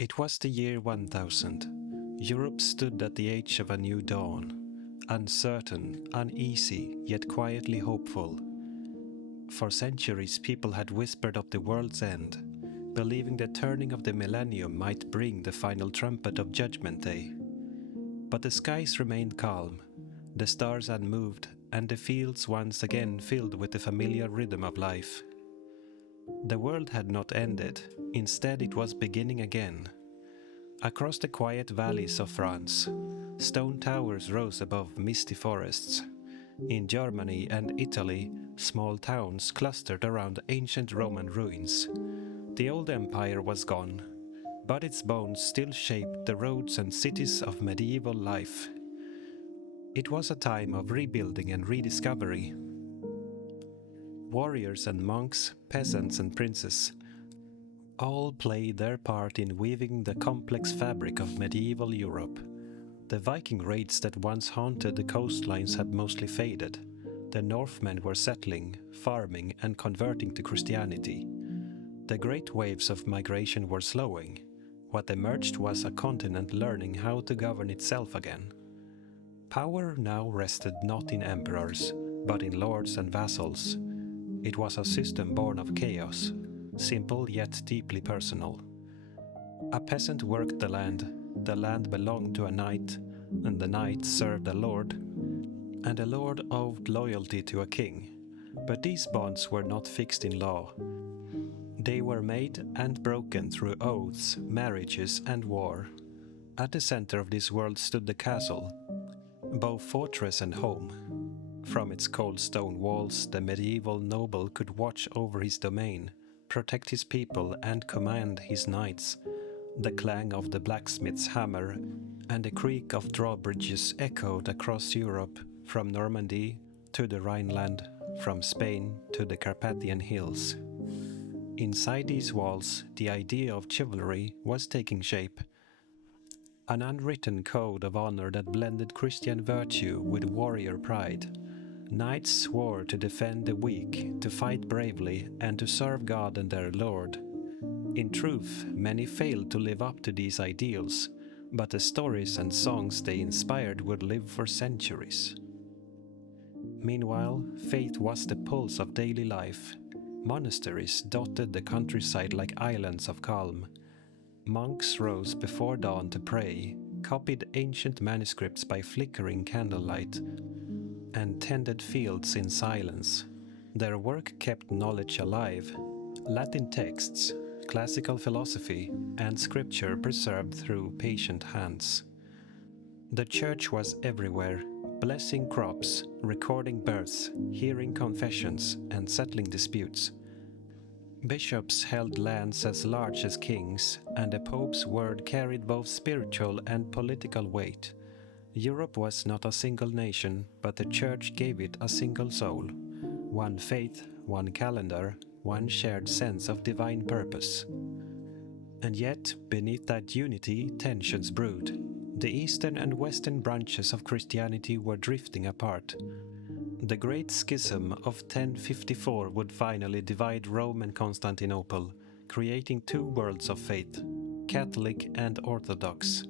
It was the year 1000. Europe stood at the edge of a new dawn, uncertain, uneasy, yet quietly hopeful. For centuries people had whispered of the world's end, believing the turning of the millennium might bring the final trumpet of Judgment Day. But the skies remained calm, the stars unmoved, and the fields once again filled with the familiar rhythm of life. The world had not ended, instead it was beginning again. Across the quiet valleys of France, stone towers rose above misty forests. In Germany and Italy, small towns clustered around ancient Roman ruins. The old empire was gone, but its bones still shaped the roads and cities of medieval life. It was a time of rebuilding and rediscovery. Warriors and monks, peasants and princes, all played their part in weaving the complex fabric of medieval Europe. The Viking raids that once haunted the coastlines had mostly faded. The Northmen were settling, farming, and converting to Christianity. The great waves of migration were slowing. What emerged was a continent learning how to govern itself again. Power now rested not in emperors, but in lords and vassals. It was a system born of chaos, simple yet deeply personal. A peasant worked the land belonged to a knight, and the knight served a lord, and a lord owed loyalty to a king. But these bonds were not fixed in law. They were made and broken through oaths, marriages, and war. At the center of this world stood the castle, both fortress and home. From its cold stone walls, the medieval noble could watch over his domain, protect his people, and command his knights. The clang of the blacksmith's hammer and the creak of drawbridges echoed across Europe, from Normandy to the Rhineland, from Spain to the Carpathian hills. Inside these walls, the idea of chivalry was taking shape. An unwritten code of honor that blended Christian virtue with warrior pride. Knights swore to defend the weak, to fight bravely, and to serve God and their Lord. In truth, many failed to live up to these ideals, but the stories and songs they inspired would live for centuries. Meanwhile, faith was the pulse of daily life. Monasteries dotted the countryside like islands of calm. Monks rose before dawn to pray, copied ancient manuscripts by flickering candlelight, and tended fields in silence. Their work kept knowledge alive. Latin texts, classical philosophy, and scripture preserved through patient hands. The church was everywhere, blessing crops, recording births, hearing confessions, and settling disputes. Bishops held lands as large as kings, and the Pope's word carried both spiritual and political weight. Europe was not a single nation, but the Church gave it a single soul. One faith, one calendar, one shared sense of divine purpose. And yet, beneath that unity, tensions brewed. The eastern and western branches of Christianity were drifting apart. The Great Schism of 1054 would finally divide Rome and Constantinople, creating two worlds of faith, Catholic and Orthodox.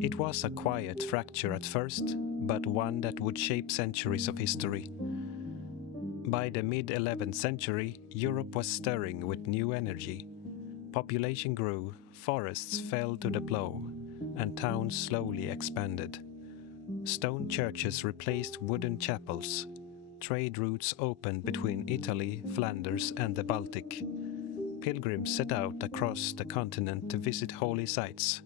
It was a quiet fracture at first, but one that would shape centuries of history. By the mid-11th century, Europe was stirring with new energy. Population grew, forests fell to the plow, and towns slowly expanded. Stone churches replaced wooden chapels. Trade routes opened between Italy, Flanders, and the Baltic. Pilgrims set out across the continent to visit holy sites.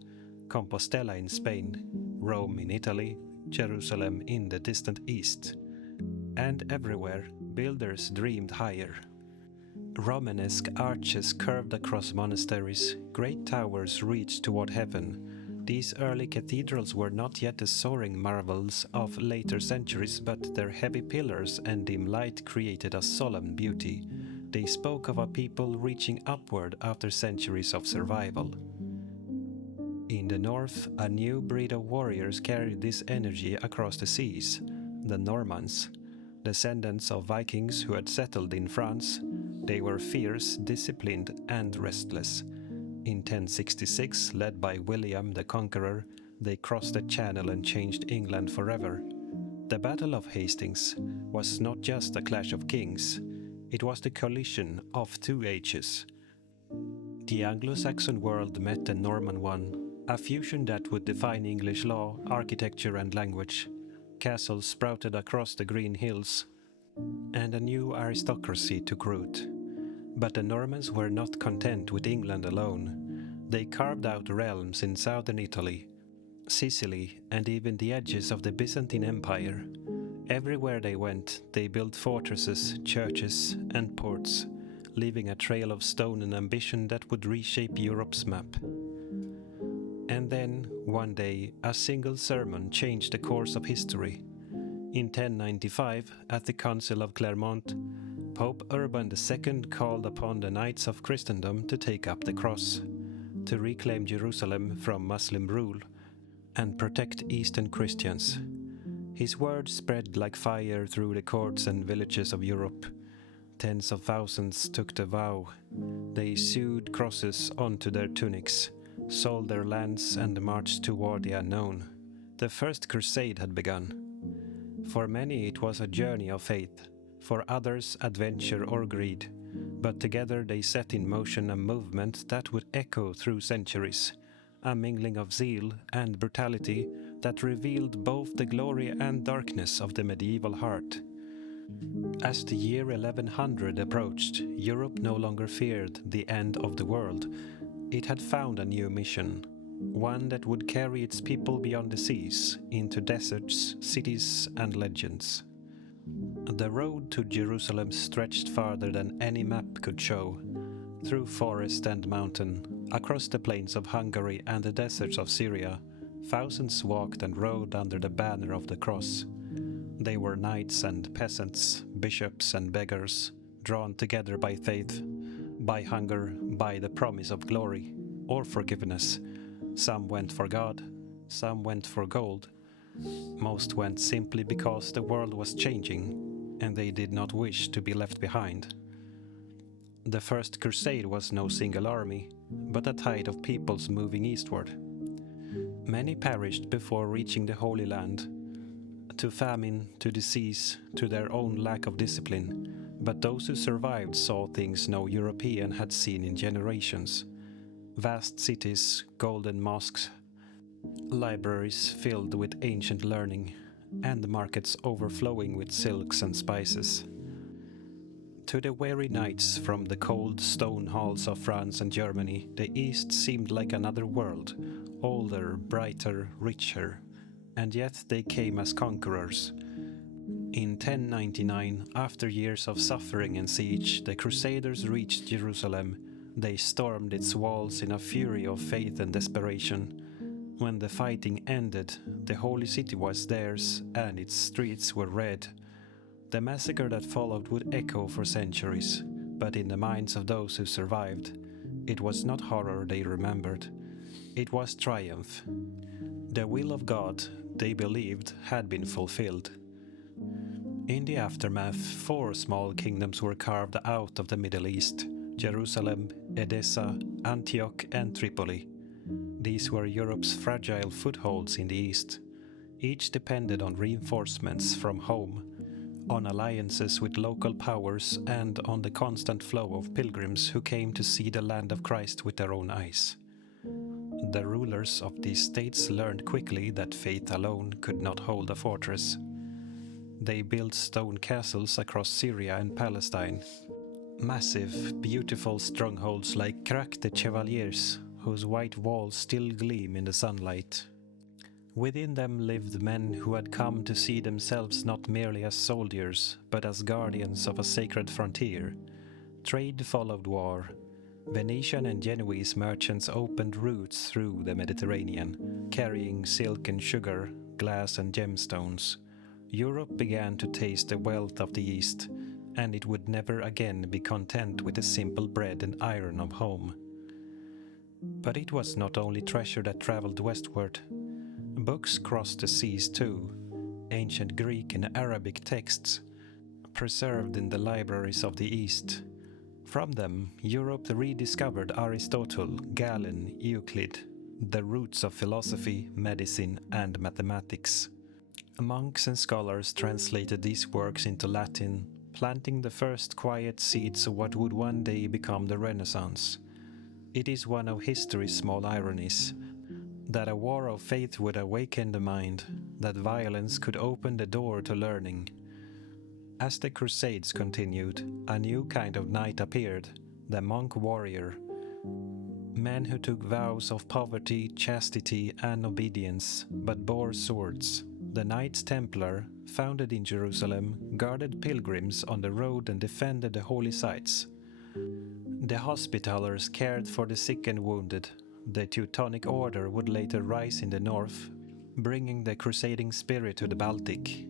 Compostela in Spain, Rome in Italy, Jerusalem in the distant east. And everywhere, builders dreamed higher. Romanesque arches curved across monasteries, great towers reached toward heaven. These early cathedrals were not yet the soaring marvels of later centuries, but their heavy pillars and dim light created a solemn beauty. They spoke of a people reaching upward after centuries of survival. In the north, a new breed of warriors carried this energy across the seas, the Normans. Descendants of Vikings who had settled in France, they were fierce, disciplined, and restless. In 1066, led by William the Conqueror, they crossed the Channel and changed England forever. The Battle of Hastings was not just a clash of kings, it was the collision of two ages. The Anglo-Saxon world met the Norman one, a fusion that would define English law, architecture and language. Castles sprouted across the green hills, and a new aristocracy took root. But the Normans were not content with England alone. They carved out realms in southern Italy, Sicily, and even the edges of the Byzantine Empire. Everywhere they went, they built fortresses, churches, and ports, leaving a trail of stone and ambition that would reshape Europe's map. And then, one day, a single sermon changed the course of history. In 1095, at the Council of Clermont, Pope Urban II called upon the Knights of Christendom to take up the cross, to reclaim Jerusalem from Muslim rule, and protect Eastern Christians. His word spread like fire through the courts and villages of Europe. Tens of thousands took the vow. They sewed crosses onto their tunics, sold their lands, and marched toward the unknown. The first crusade had begun. For many it was a journey of faith, for others adventure or greed, but together they set in motion a movement that would echo through centuries, a mingling of zeal and brutality that revealed both the glory and darkness of the medieval heart. As the year 1100 approached, Europe no longer feared the end of the world. It had found a new mission, one that would carry its people beyond the seas, into deserts, cities, and legends. The road to Jerusalem stretched farther than any map could show, through forest and mountain, across the plains of Hungary and the deserts of Syria. Thousands walked and rode under the banner of the cross. They were knights and peasants, bishops and beggars, drawn together by faith, by hunger, by the promise of glory or forgiveness. Some went for God, some went for gold. Most went simply because the world was changing, and they did not wish to be left behind. The First Crusade was no single army, but a tide of peoples moving eastward. Many perished before reaching the Holy Land, to famine, to disease, to their own lack of discipline, but those who survived saw things no European had seen in generations. Vast cities, golden mosques, libraries filled with ancient learning, and markets overflowing with silks and spices. To the weary knights from the cold stone halls of France and Germany, the East seemed like another world, older, brighter, richer, and yet they came as conquerors. In 1099, after years of suffering and siege, the Crusaders reached Jerusalem. They stormed its walls in a fury of faith and desperation. When the fighting ended, the holy city was theirs and its streets were red. The massacre that followed would echo for centuries, but in the minds of those who survived, it was not horror they remembered. It was triumph. The will of God, they believed, had been fulfilled. In the aftermath, 4 small kingdoms were carved out of the Middle East: Jerusalem, Edessa, Antioch, and Tripoli. These were Europe's fragile footholds in the East. Each depended on reinforcements from home, on alliances with local powers, and on the constant flow of pilgrims who came to see the land of Christ with their own eyes. The rulers of these states learned quickly that faith alone could not hold a fortress. They built stone castles across Syria and Palestine, massive, beautiful strongholds like Crac de Chevaliers, whose white walls still gleam in the sunlight. Within them lived men who had come to see themselves not merely as soldiers, but as guardians of a sacred frontier. Trade followed war. Venetian and Genoese merchants opened routes through the Mediterranean, carrying silk and sugar, glass and gemstones. Europe began to taste the wealth of the East, and it would never again be content with the simple bread and iron of home. But it was not only treasure that traveled westward. Books crossed the seas too, ancient Greek and Arabic texts, preserved in the libraries of the East, From them, Europe rediscovered Aristotle, Galen, Euclid, the roots of philosophy, medicine, and mathematics. Monks and scholars translated these works into Latin, planting the first quiet seeds of what would one day become the Renaissance. It is one of history's small ironies, that a war of faith would awaken the mind, that violence could open the door to learning. As the Crusades continued, a new kind of knight appeared, the monk warrior. Men who took vows of poverty, chastity, and obedience, but bore swords. The Knights Templar, founded in Jerusalem, guarded pilgrims on the road and defended the holy sites. The Hospitallers cared for the sick and wounded. The Teutonic Order would later rise in the north, bringing the crusading spirit to the Baltic.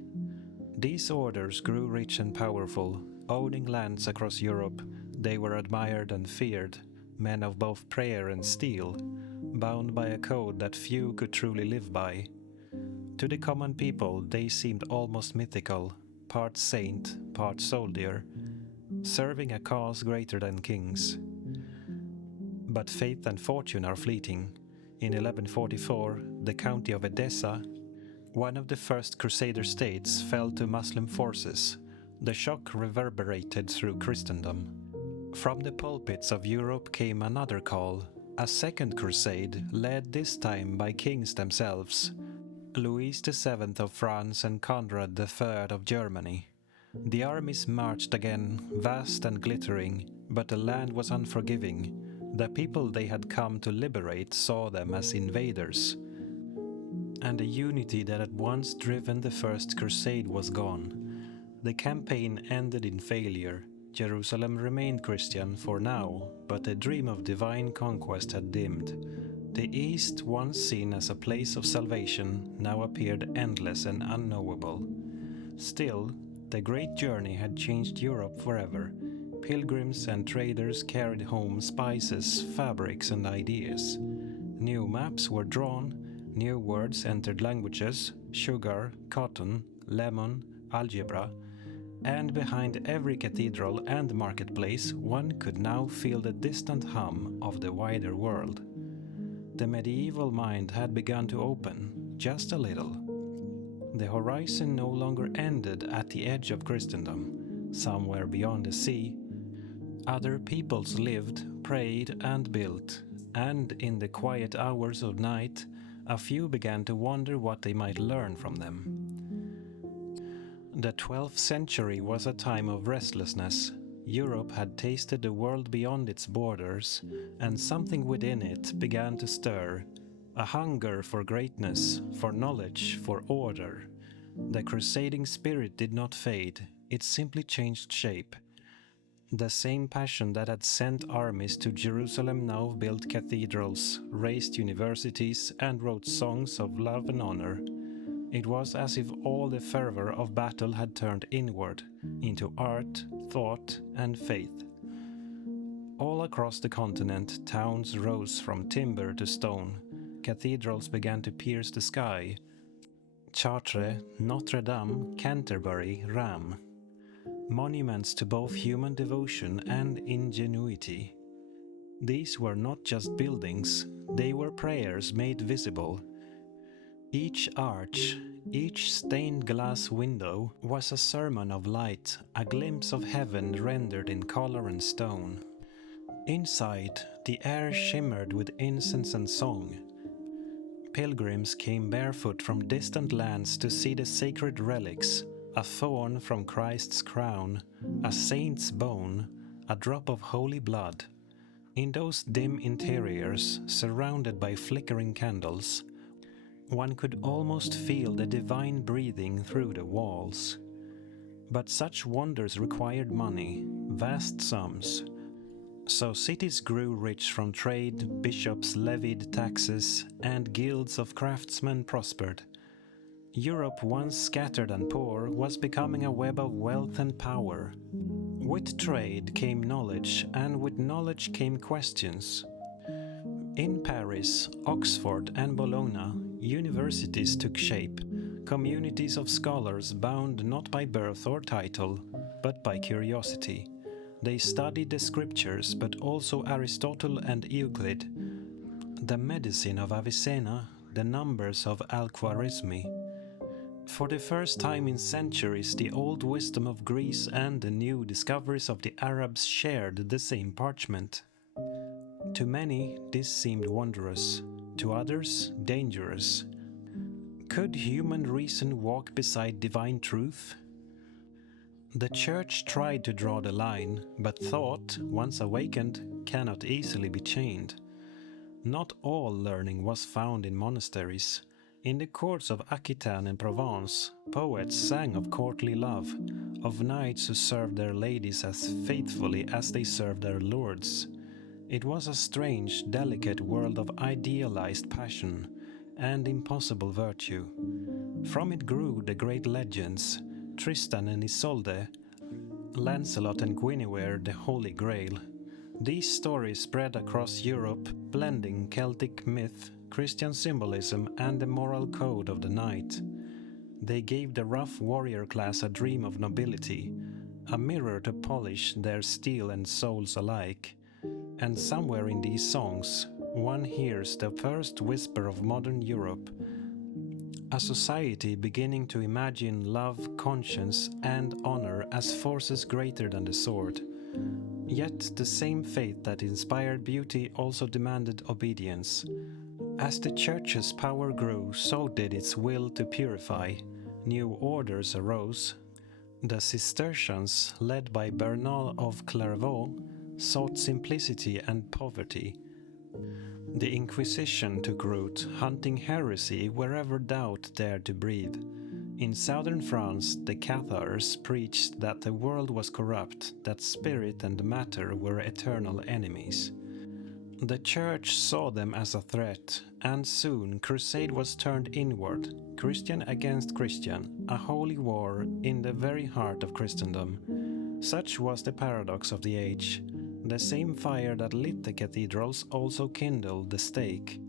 These orders grew rich and powerful, owning lands across Europe. They were admired and feared, men of both prayer and steel, bound by a code that few could truly live by. To the common people, they seemed almost mythical, part saint, part soldier, serving a cause greater than kings. But faith and fortune are fleeting. In 1144, the county of Edessa, one of the first Crusader states, fell to Muslim forces. The shock reverberated through Christendom. From the pulpits of Europe came another call, a second crusade, led this time by kings themselves, Louis VII of France and Conrad III of Germany. The armies marched again, vast and glittering, but the land was unforgiving. The people they had come to liberate saw them as invaders, and the unity that had once driven the First Crusade was gone. The campaign ended in failure. Jerusalem remained Christian for now, but the dream of divine conquest had dimmed. The East, once seen as a place of salvation, now appeared endless and unknowable. Still, the great journey had changed Europe forever. Pilgrims and traders carried home spices, fabrics, and ideas. New maps were drawn. New words entered languages: sugar, cotton, lemon, algebra, and behind every cathedral and marketplace one could now feel the distant hum of the wider world. The medieval mind had begun to open, just a little. The horizon no longer ended at the edge of Christendom. Somewhere beyond the sea, other peoples lived, prayed, and built, and in the quiet hours of night, a few began to wonder what they might learn from them. The 12th century was a time of restlessness. Europe had tasted the world beyond its borders, and something within it began to stir. A hunger for greatness, for knowledge, for order. The crusading spirit did not fade, it simply changed shape. The same passion that had sent armies to Jerusalem now built cathedrals, raised universities, and wrote songs of love and honor. It was as if all the fervor of battle had turned inward, into art, thought, and faith. All across the continent, towns rose from timber to stone. Cathedrals began to pierce the sky. Chartres, Notre Dame, Canterbury, Rheims. Monuments to both human devotion and ingenuity. These were not just buildings, they were prayers made visible. Each arch, each stained glass window was a sermon of light, a glimpse of heaven rendered in color and stone. Inside, the air shimmered with incense and song. Pilgrims came barefoot from distant lands to see the sacred relics, a thorn from Christ's crown, a saint's bone, a drop of holy blood. In those dim interiors, surrounded by flickering candles, one could almost feel the divine breathing through the walls. But such wonders required money, vast sums. So cities grew rich from trade, bishops levied taxes, and guilds of craftsmen prospered. Europe, once scattered and poor, was becoming a web of wealth and power. With trade came knowledge, and with knowledge came questions. In Paris, Oxford, and Bologna, universities took shape, communities of scholars bound not by birth or title, but by curiosity. They studied the scriptures, but also Aristotle and Euclid, the medicine of Avicenna, the numbers of Al-Khwarizmi. For the first time in centuries, the old wisdom of Greece and the new discoveries of the Arabs shared the same parchment. To many, this seemed wondrous, to others, dangerous. Could human reason walk beside divine truth? The Church tried to draw the line, but thought, once awakened, cannot easily be chained. Not all learning was found in monasteries. In the courts of Aquitaine and Provence, poets sang of courtly love, of knights who served their ladies as faithfully as they served their lords. It was a strange, delicate world of idealized passion and impossible virtue. From it grew the great legends, Tristan and Isolde, Lancelot and Guinevere, the Holy Grail. These stories spread across Europe, blending Celtic myth, Christian symbolism, and the moral code of the knight. They gave the rough warrior class a dream of nobility, a mirror to polish their steel and souls alike. And somewhere in these songs, one hears the first whisper of modern Europe, a society beginning to imagine love, conscience, and honor as forces greater than the sword. Yet the same faith that inspired beauty also demanded obedience. As the Church's power grew, so did its will to purify. New orders arose. The Cistercians, led by Bernard of Clairvaux, sought simplicity and poverty. The Inquisition took root, hunting heresy wherever doubt dared to breathe. In southern France, the Cathars preached that the world was corrupt, that spirit and matter were eternal enemies. The Church saw them as a threat, and soon crusade was turned inward, Christian against Christian, a holy war in the very heart of Christendom. Such was the paradox of the age. The same fire that lit the cathedrals also kindled the stake.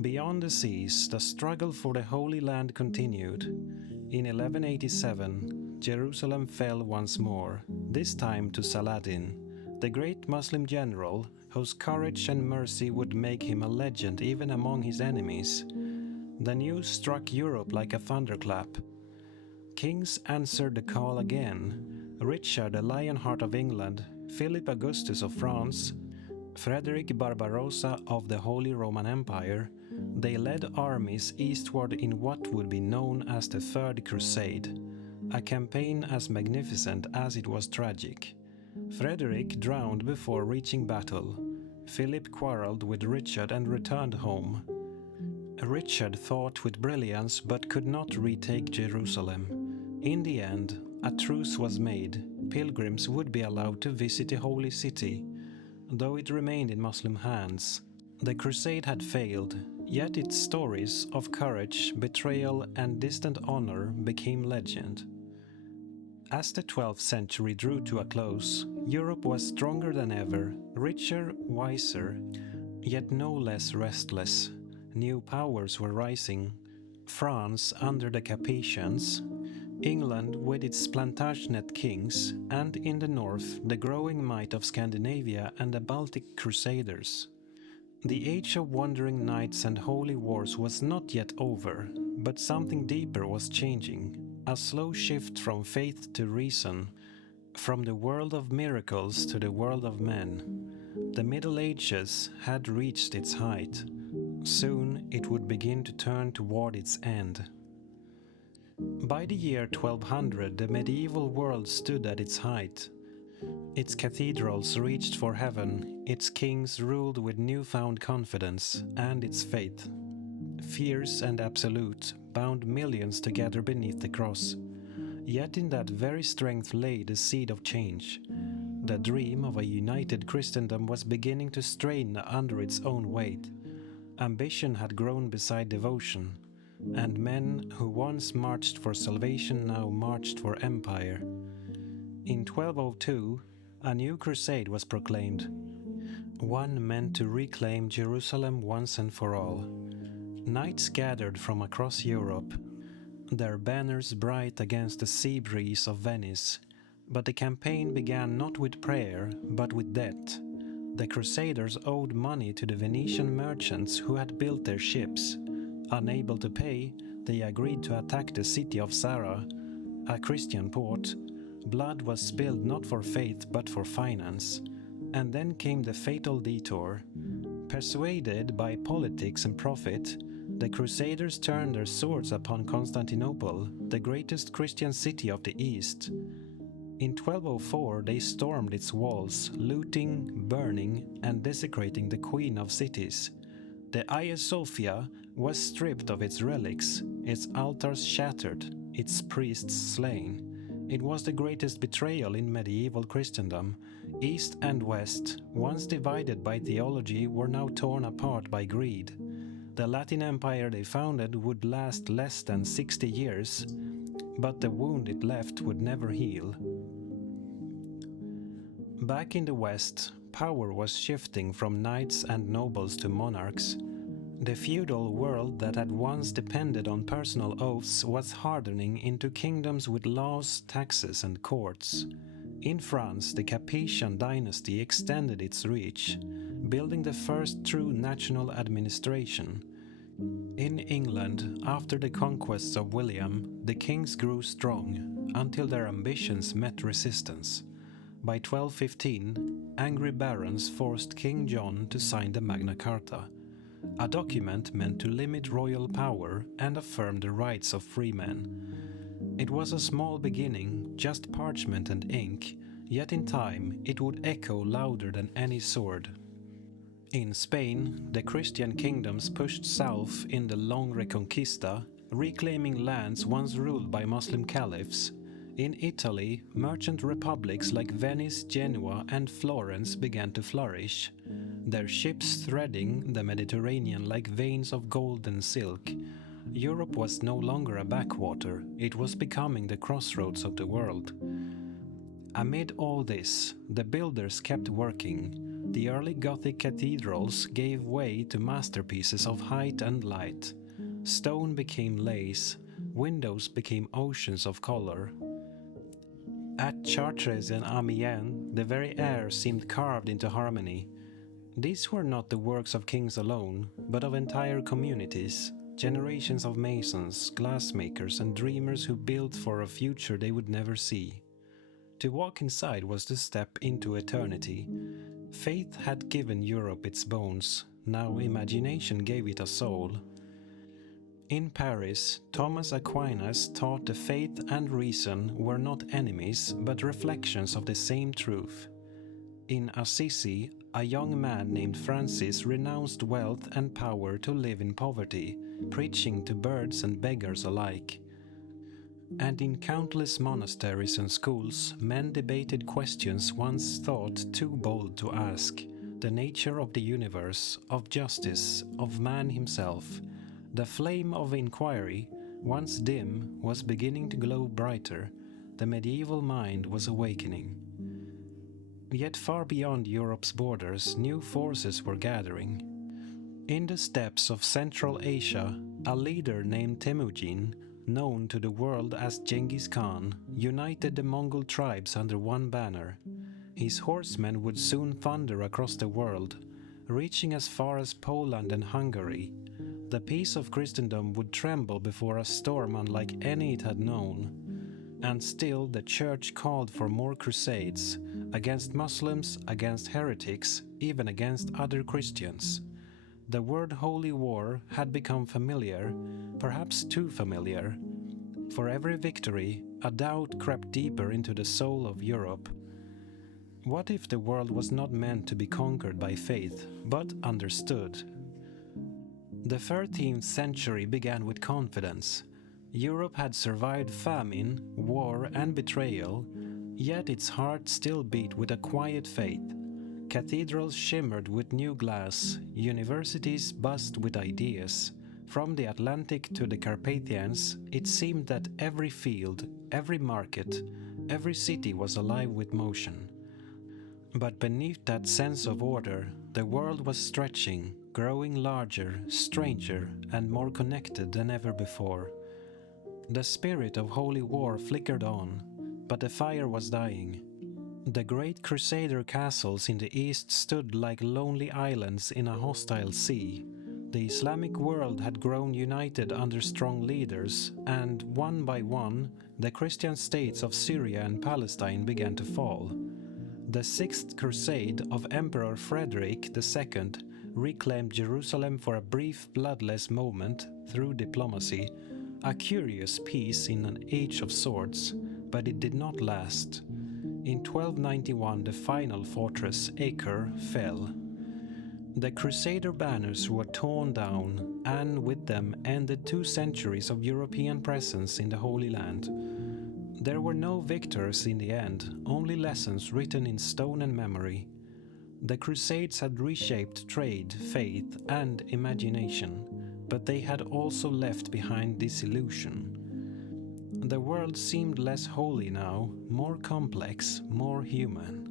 Beyond the seas, the struggle for the Holy Land continued. In 1187, Jerusalem fell once more, this time to Saladin, the great Muslim general whose courage and mercy would make him a legend even among his enemies. The news struck Europe like a thunderclap. Kings answered the call again. Richard, the Lionheart of England, Philip Augustus of France, Frederick Barbarossa of the Holy Roman Empire, they led armies eastward in what would be known as the Third Crusade, a campaign as magnificent as it was tragic. Frederick drowned before reaching battle. Philip quarreled with Richard and returned home. Richard fought with brilliance but could not retake Jerusalem. In the end, a truce was made. Pilgrims would be allowed to visit the holy city, though it remained in Muslim hands. The crusade had failed, yet its stories of courage, betrayal, and distant honor became legend. As the 12th century drew to a close, Europe was stronger than ever, richer, wiser, yet no less restless. New powers were rising. France under the Capetians, England with its Plantagenet kings, and in the north the growing might of Scandinavia and the Baltic Crusaders. The age of wandering knights and holy wars was not yet over, but something deeper was changing, a slow shift from faith to reason, from the world of miracles to the world of men. The Middle Ages had reached its height. Soon it would begin to turn toward its end. By the year 1200, the medieval world stood at its height. Its cathedrals reached for heaven, its kings ruled with newfound confidence, and its faith, fierce and absolute, bound millions together beneath the cross. Yet in that very strength lay the seed of change. The dream of a united Christendom was beginning to strain under its own weight. Ambition had grown beside devotion, and men who once marched for salvation now marched for empire. In 1202, a new crusade was proclaimed, one meant to reclaim Jerusalem once and for all. Knights gathered from across Europe, their banners bright against the sea breeze of Venice. But the campaign began not with prayer, but with debt. The Crusaders owed money to the Venetian merchants who had built their ships. Unable to pay, they agreed to attack the city of Zara, a Christian port. Blood was spilled not for faith but for finance. And then came the fatal detour. Persuaded by politics and profit, the Crusaders turned their swords upon Constantinople, the greatest Christian city of the East. In 1204 they stormed its walls, looting, burning, and desecrating the Queen of Cities. The Hagia Sophia was stripped of its relics, its altars shattered, its priests slain. It was the greatest betrayal in medieval Christendom. East and West, once divided by theology, were now torn apart by greed. The Latin Empire they founded would last less than 60 years, but the wound it left would never heal. Back in the West, power was shifting from knights and nobles to monarchs. The feudal world that had once depended on personal oaths was hardening into kingdoms with laws, taxes, and courts. In France, the Capetian dynasty extended its reach, building the first true national administration. In England, after the conquests of William, the kings grew strong, until their ambitions met resistance. By 1215, angry barons forced King John to sign the Magna Carta, a document meant to limit royal power and affirm the rights of free men. It was a small beginning, just parchment and ink, yet in time it would echo louder than any sword. In Spain, the Christian kingdoms pushed south in the long Reconquista, reclaiming lands once ruled by Muslim caliphs. In Italy, merchant republics like Venice, Genoa, and Florence began to flourish, their ships threading the Mediterranean like veins of gold and silk. Europe was no longer a backwater, it was becoming the crossroads of the world. Amid all this, the builders kept working. The early Gothic cathedrals gave way to masterpieces of height and light. Stone became lace, windows became oceans of color. At Chartres and Amiens, the very air seemed carved into harmony. These were not the works of kings alone, but of entire communities, generations of masons, glassmakers, and dreamers who built for a future they would never see. To walk inside was to step into eternity. Faith had given Europe its bones, now imagination gave it a soul. In Paris, Thomas Aquinas taught the faith and reason were not enemies, but reflections of the same truth. In Assisi, a young man named Francis renounced wealth and power to live in poverty, preaching to birds and beggars alike. And in countless monasteries and schools, men debated questions once thought too bold to ask: the nature of the universe, of justice, of man himself. The flame of inquiry, once dim, was beginning to glow brighter. The medieval mind was awakening. Yet far beyond Europe's borders, new forces were gathering. In the steppes of Central Asia, a leader named Temujin, known to the world as Genghis Khan, united the Mongol tribes under one banner. His horsemen would soon thunder across the world, reaching as far as Poland and Hungary. The peace of Christendom would tremble before a storm unlike any it had known. And still the Church called for more crusades, against Muslims, against heretics, even against other Christians. The word holy war had become familiar, perhaps too familiar. For every victory, a doubt crept deeper into the soul of Europe. What if the world was not meant to be conquered by faith, but understood? The 13th century began with confidence. Europe had survived famine, war, and betrayal, yet its heart still beat with a quiet faith. Cathedrals shimmered with new glass, universities buzzed with ideas. From the Atlantic to the Carpathians, it seemed that every field, every market, every city was alive with motion. But beneath that sense of order, the world was stretching, growing larger, stranger, and more connected than ever before. The spirit of holy war flickered on. but the fire was dying. The great crusader castles in the east stood like lonely islands in a hostile sea. The Islamic world had grown united under strong leaders, and one by one, the Christian states of Syria and Palestine began to fall. The Sixth Crusade of Emperor Frederick II reclaimed Jerusalem for a brief bloodless moment through diplomacy, a curious peace in an age of swords, but it did not last. In 1291 the final fortress, Acre, fell. The Crusader banners were torn down, and with them ended 2 centuries of European presence in the Holy Land. There were no victors in the end, only lessons written in stone and memory. The Crusades had reshaped trade, faith, and imagination, but they had also left behind disillusion. The world seemed less holy now, more complex, more human.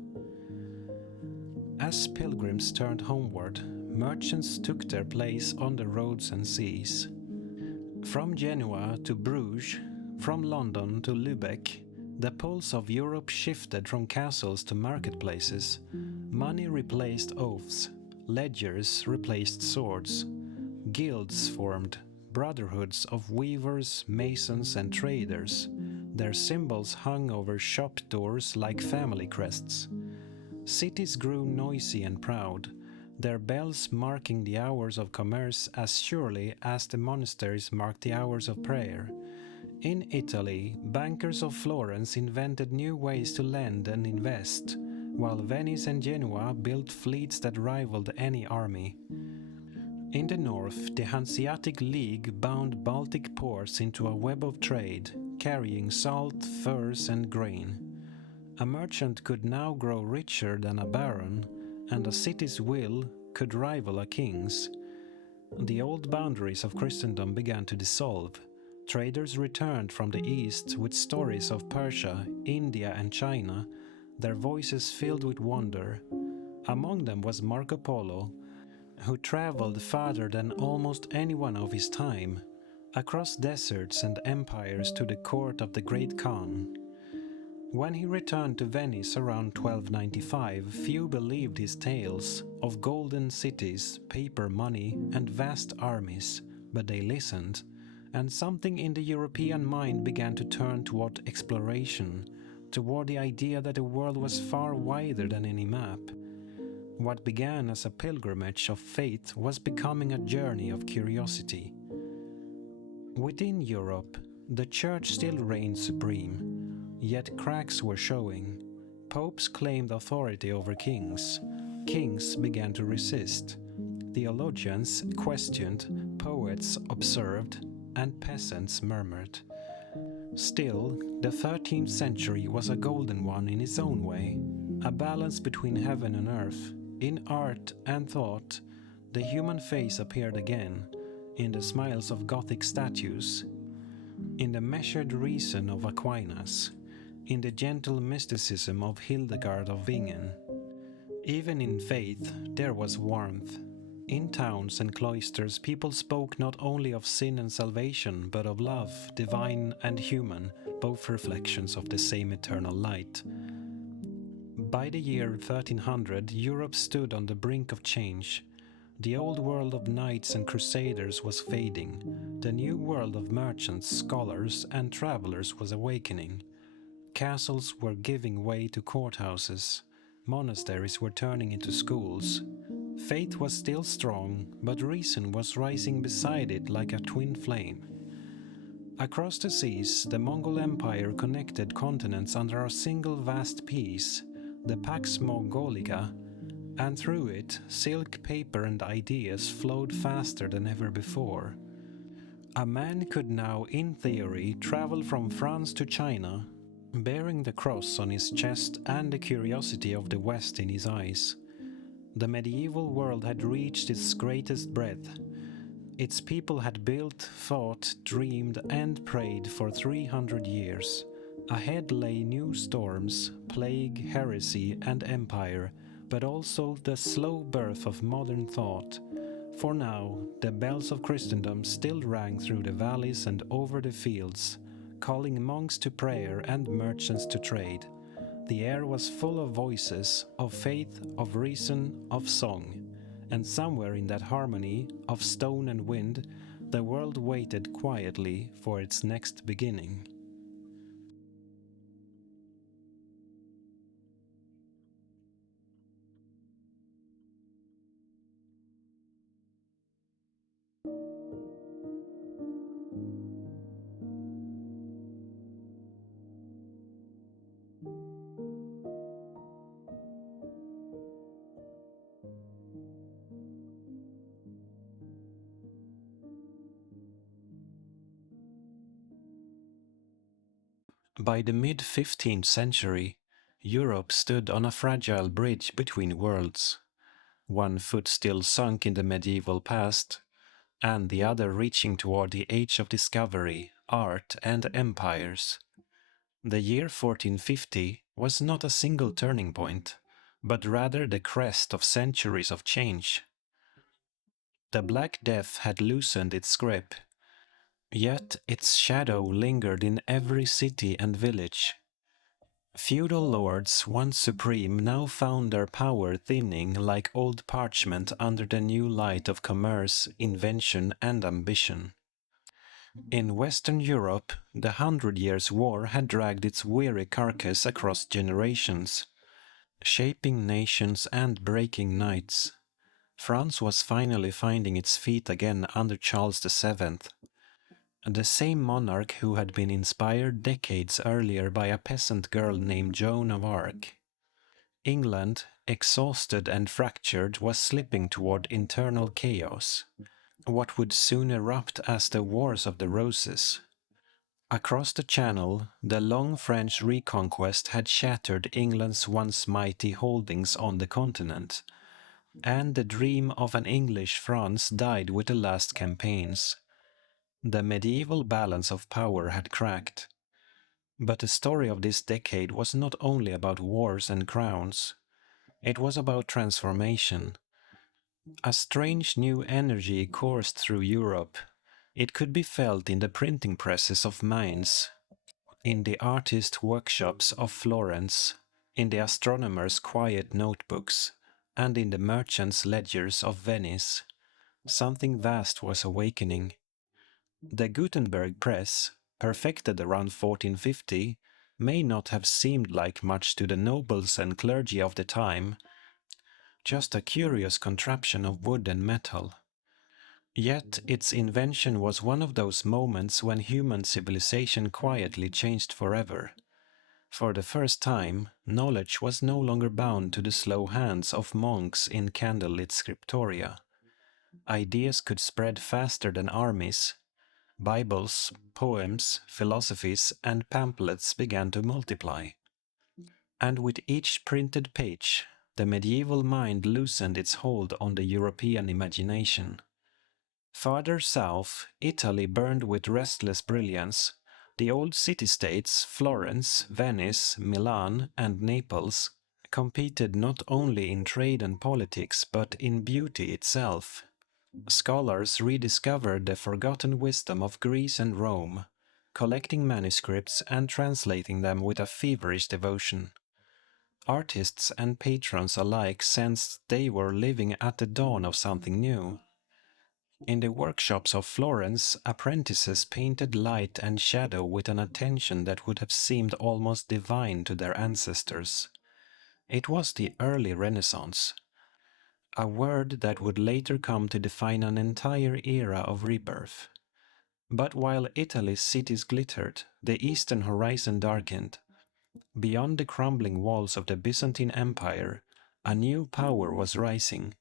As pilgrims turned homeward, merchants took their place on the roads and seas. From Genoa to Bruges, from London to Lübeck, the pulse of Europe shifted from castles to marketplaces. Money replaced oaths, ledgers replaced swords, guilds formed, brotherhoods of weavers, masons and traders. Their symbols hung over shop doors like family crests. Cities grew noisy and proud, their bells marking the hours of commerce as surely as the monasteries marked the hours of prayer. In Italy, bankers of Florence invented new ways to lend and invest, while Venice and Genoa built fleets that rivaled any army. In the north, the Hanseatic League bound Baltic ports into a web of trade, carrying salt, furs and grain. A merchant could now grow richer than a baron, and a city's will could rival a king's. The old boundaries of Christendom began to dissolve. Traders returned from the east with stories of Persia, India and China, their voices filled with wonder. Among them was Marco Polo, who traveled farther than almost anyone of his time, across deserts and empires to the court of the great Khan. When he returned to Venice around 1295, few believed his tales of golden cities, paper money, and vast armies, but they listened, and something in the European mind began to turn toward exploration, toward the idea that the world was far wider than any map. What began as a pilgrimage of faith was becoming a journey of curiosity. Within Europe, the Church still reigned supreme, yet cracks were showing. Popes claimed authority over kings. Kings began to resist. Theologians questioned, poets observed, and peasants murmured. Still, the 13th century was a golden one in its own way, a balance between heaven and earth. In art and thought, the human face appeared again, in the smiles of Gothic statues, in the measured reason of Aquinas, in the gentle mysticism of Hildegard of Bingen. Even in faith, there was warmth. In towns and cloisters, people spoke not only of sin and salvation, but of love, divine and human, both reflections of the same eternal light. By the year 1300, Europe stood on the brink of change. The old world of knights and crusaders was fading. The new world of merchants, scholars, and travelers was awakening. Castles were giving way to courthouses. Monasteries were turning into schools. Faith was still strong, but reason was rising beside it like a twin flame. Across the seas, the Mongol Empire connected continents under a single vast peace, the Pax Mongolica, and through it, silk, paper and ideas flowed faster than ever before. A man could now, in theory, travel from France to China, bearing the cross on his chest and the curiosity of the West in his eyes. The medieval world had reached its greatest breadth. Its people had built, fought, dreamed and prayed for 300 years. Ahead lay new storms, plague, heresy and empire, but also the slow birth of modern thought. For now, the bells of Christendom still rang through the valleys and over the fields, calling monks to prayer and merchants to trade. The air was full of voices, of faith, of reason, of song. And somewhere in that harmony of stone and wind, the world waited quietly for its next beginning. By the mid-15th century, Europe stood on a fragile bridge between worlds, one foot still sunk in the medieval past, and the other reaching toward the age of discovery, art, and empires. The year 1450 was not a single turning point, but rather the crest of centuries of change. The Black Death had loosened its grip, yet its shadow lingered in every city and village. Feudal lords, once supreme, now found their power thinning like old parchment under the new light of commerce, invention, and ambition. In Western Europe, the Hundred Years' War had dragged its weary carcass across generations, shaping nations and breaking knights. France was finally finding its feet again under Charles VII, the same monarch who had been inspired decades earlier by a peasant girl named Joan of Arc. England, exhausted and fractured, was slipping toward internal chaos, what would soon erupt as the Wars of the Roses. Across the Channel, the long French reconquest had shattered England's once mighty holdings on the continent, and the dream of an English France died with the last campaigns. The medieval balance of power had cracked. But the story of this decade was not only about wars and crowns. It was about transformation. A strange new energy coursed through Europe. It could be felt in the printing presses of Mainz, in the artist workshops of Florence, in the astronomers' quiet notebooks, and in the merchants' ledgers of Venice. Something vast was awakening. The Gutenberg press, perfected around 1450, may not have seemed like much to the nobles and clergy of the time, just a curious contraption of wood and metal. Yet its invention was one of those moments when human civilization quietly changed forever. For the first time, knowledge was no longer bound to the slow hands of monks in candlelit scriptoria. Ideas could spread faster than armies. Bibles, poems, philosophies, and pamphlets began to multiply. And with each printed page, the medieval mind loosened its hold on the European imagination. Farther south, Italy burned with restless brilliance. The old city-states, Florence, Venice, Milan, and Naples, competed not only in trade and politics but in beauty itself. Scholars rediscovered the forgotten wisdom of Greece and Rome, collecting manuscripts and translating them with a feverish devotion. Artists and patrons alike sensed they were living at the dawn of something new. In the workshops of Florence, apprentices painted light and shadow with an attention that would have seemed almost divine to their ancestors. It was the early Renaissance, a word that would later come to define an entire era of rebirth. But while Italy's cities glittered, the eastern horizon darkened. Beyond the crumbling walls of the Byzantine Empire, a new power was rising.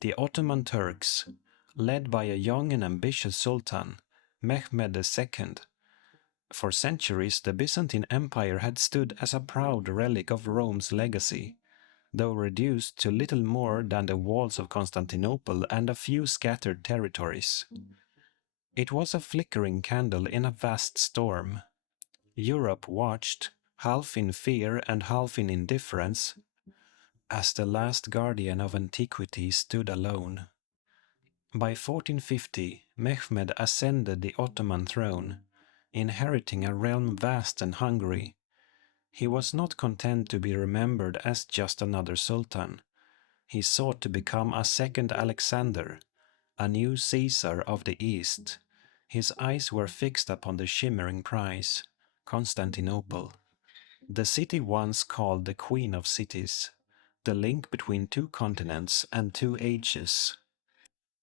The Ottoman Turks, led by a young and ambitious sultan, Mehmed II. For centuries, the Byzantine Empire had stood as a proud relic of Rome's legacy, though reduced to little more than the walls of Constantinople and a few scattered territories. It was a flickering candle in a vast storm. Europe watched, half in fear and half in indifference, as the last guardian of antiquity stood alone. By 1450, Mehmed ascended the Ottoman throne. inheriting a realm vast and hungry. He was not content to be remembered as just another sultan. He sought to become a second Alexander, a new Caesar of the East. His eyes were fixed upon the shimmering prize, Constantinople. The city once called the Queen of Cities, the link between two continents and two ages.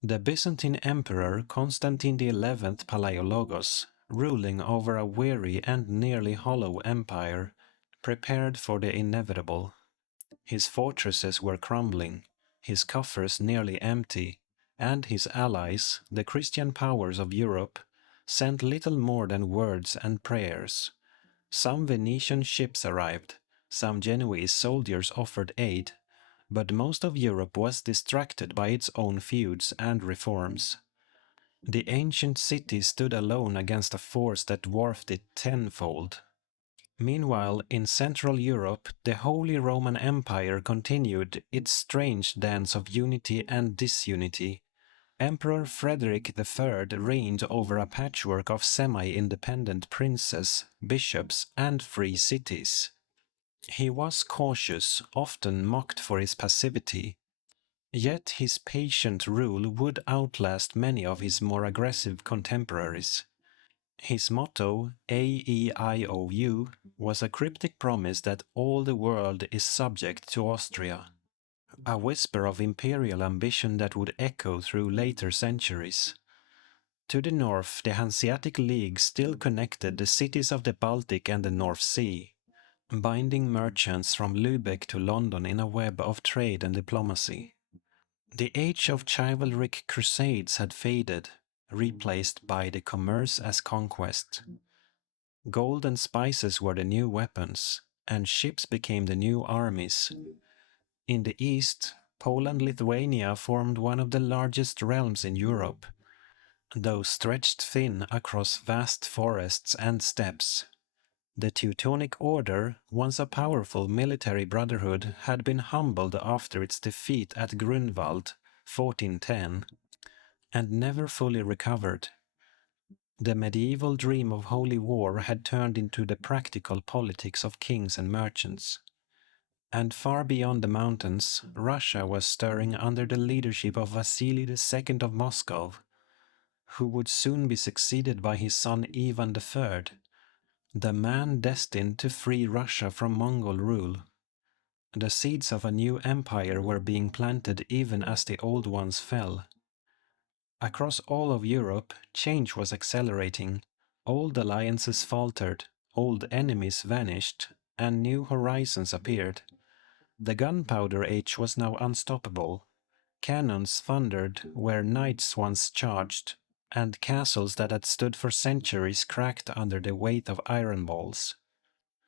The Byzantine Emperor Constantine XI Palaiologos, ruling over a weary and nearly hollow empire, prepared for the inevitable. His fortresses were crumbling, his coffers nearly empty, and his allies, the Christian powers of Europe, sent little more than words and prayers. Some Venetian ships arrived, some Genoese soldiers offered aid, but most of Europe was distracted by its own feuds and reforms. The ancient city stood alone against a force that dwarfed it tenfold. Meanwhile, in Central Europe, the Holy Roman Empire continued its strange dance of unity and disunity. Emperor Frederick III reigned over a patchwork of semi-independent princes, bishops, and free cities. He was cautious, often mocked for his passivity. Yet his patient rule would outlast many of his more aggressive contemporaries. His motto, AEIOU, was a cryptic promise that all the world is subject to Austria, a whisper of imperial ambition that would echo through later centuries. To the north, the Hanseatic League still connected the cities of the Baltic and the North Sea, binding merchants from Lübeck to London in a web of trade and diplomacy. The age of chivalric crusades had faded, replaced by the commerce as conquest. Gold and spices were the new weapons, and ships became the new armies. In the east, Poland-Lithuania formed one of the largest realms in Europe, though stretched thin across vast forests and steppes. The Teutonic Order, once a powerful military brotherhood, had been humbled after its defeat at Grunwald, 1410, and never fully recovered. The medieval dream of holy war had turned into the practical politics of kings and merchants. And far beyond the mountains, Russia was stirring under the leadership of Vasily II of Moscow, who would soon be succeeded by his son Ivan III, the man destined to free Russia from Mongol rule. The seeds of a new empire were being planted even as the old ones fell. Across all of Europe, change was accelerating. Old alliances faltered, old enemies vanished, and new horizons appeared. The gunpowder age was now unstoppable. Cannons thundered where knights once charged, and castles that had stood for centuries cracked under the weight of iron balls.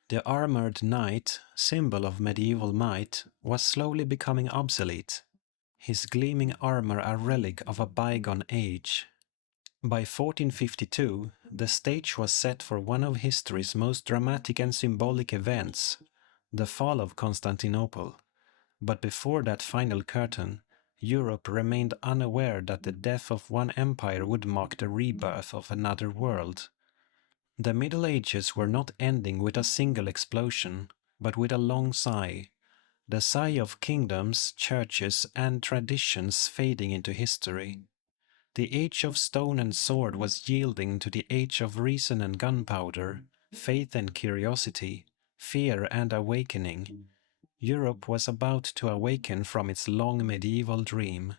The armored knight, symbol of medieval might, was slowly becoming obsolete, his gleaming armor a relic of a bygone age. By 1452, the stage was set for one of history's most dramatic and symbolic events, the fall of Constantinople. But before that final curtain, Europe remained unaware that the death of one empire would mark the rebirth of another world. The Middle Ages were not ending with a single explosion, but with a long sigh, the sigh of kingdoms, churches, and traditions fading into history. The age of stone and sword was yielding to the age of reason and gunpowder, faith and curiosity, fear and awakening. Europe was about to awaken from its long medieval dream.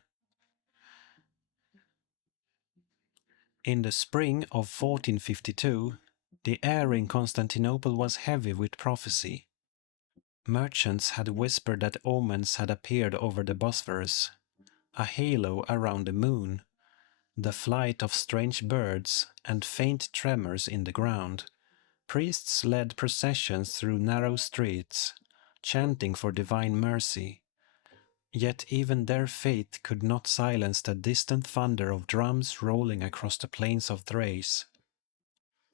In the spring of 1452, the air in Constantinople was heavy with prophecy. Merchants had whispered that omens had appeared over the Bosphorus, a halo around the moon, the flight of strange birds, and faint tremors in the ground. Priests led processions through narrow streets, chanting for divine mercy. Yet even their faith could not silence the distant thunder of drums rolling across the plains of Thrace.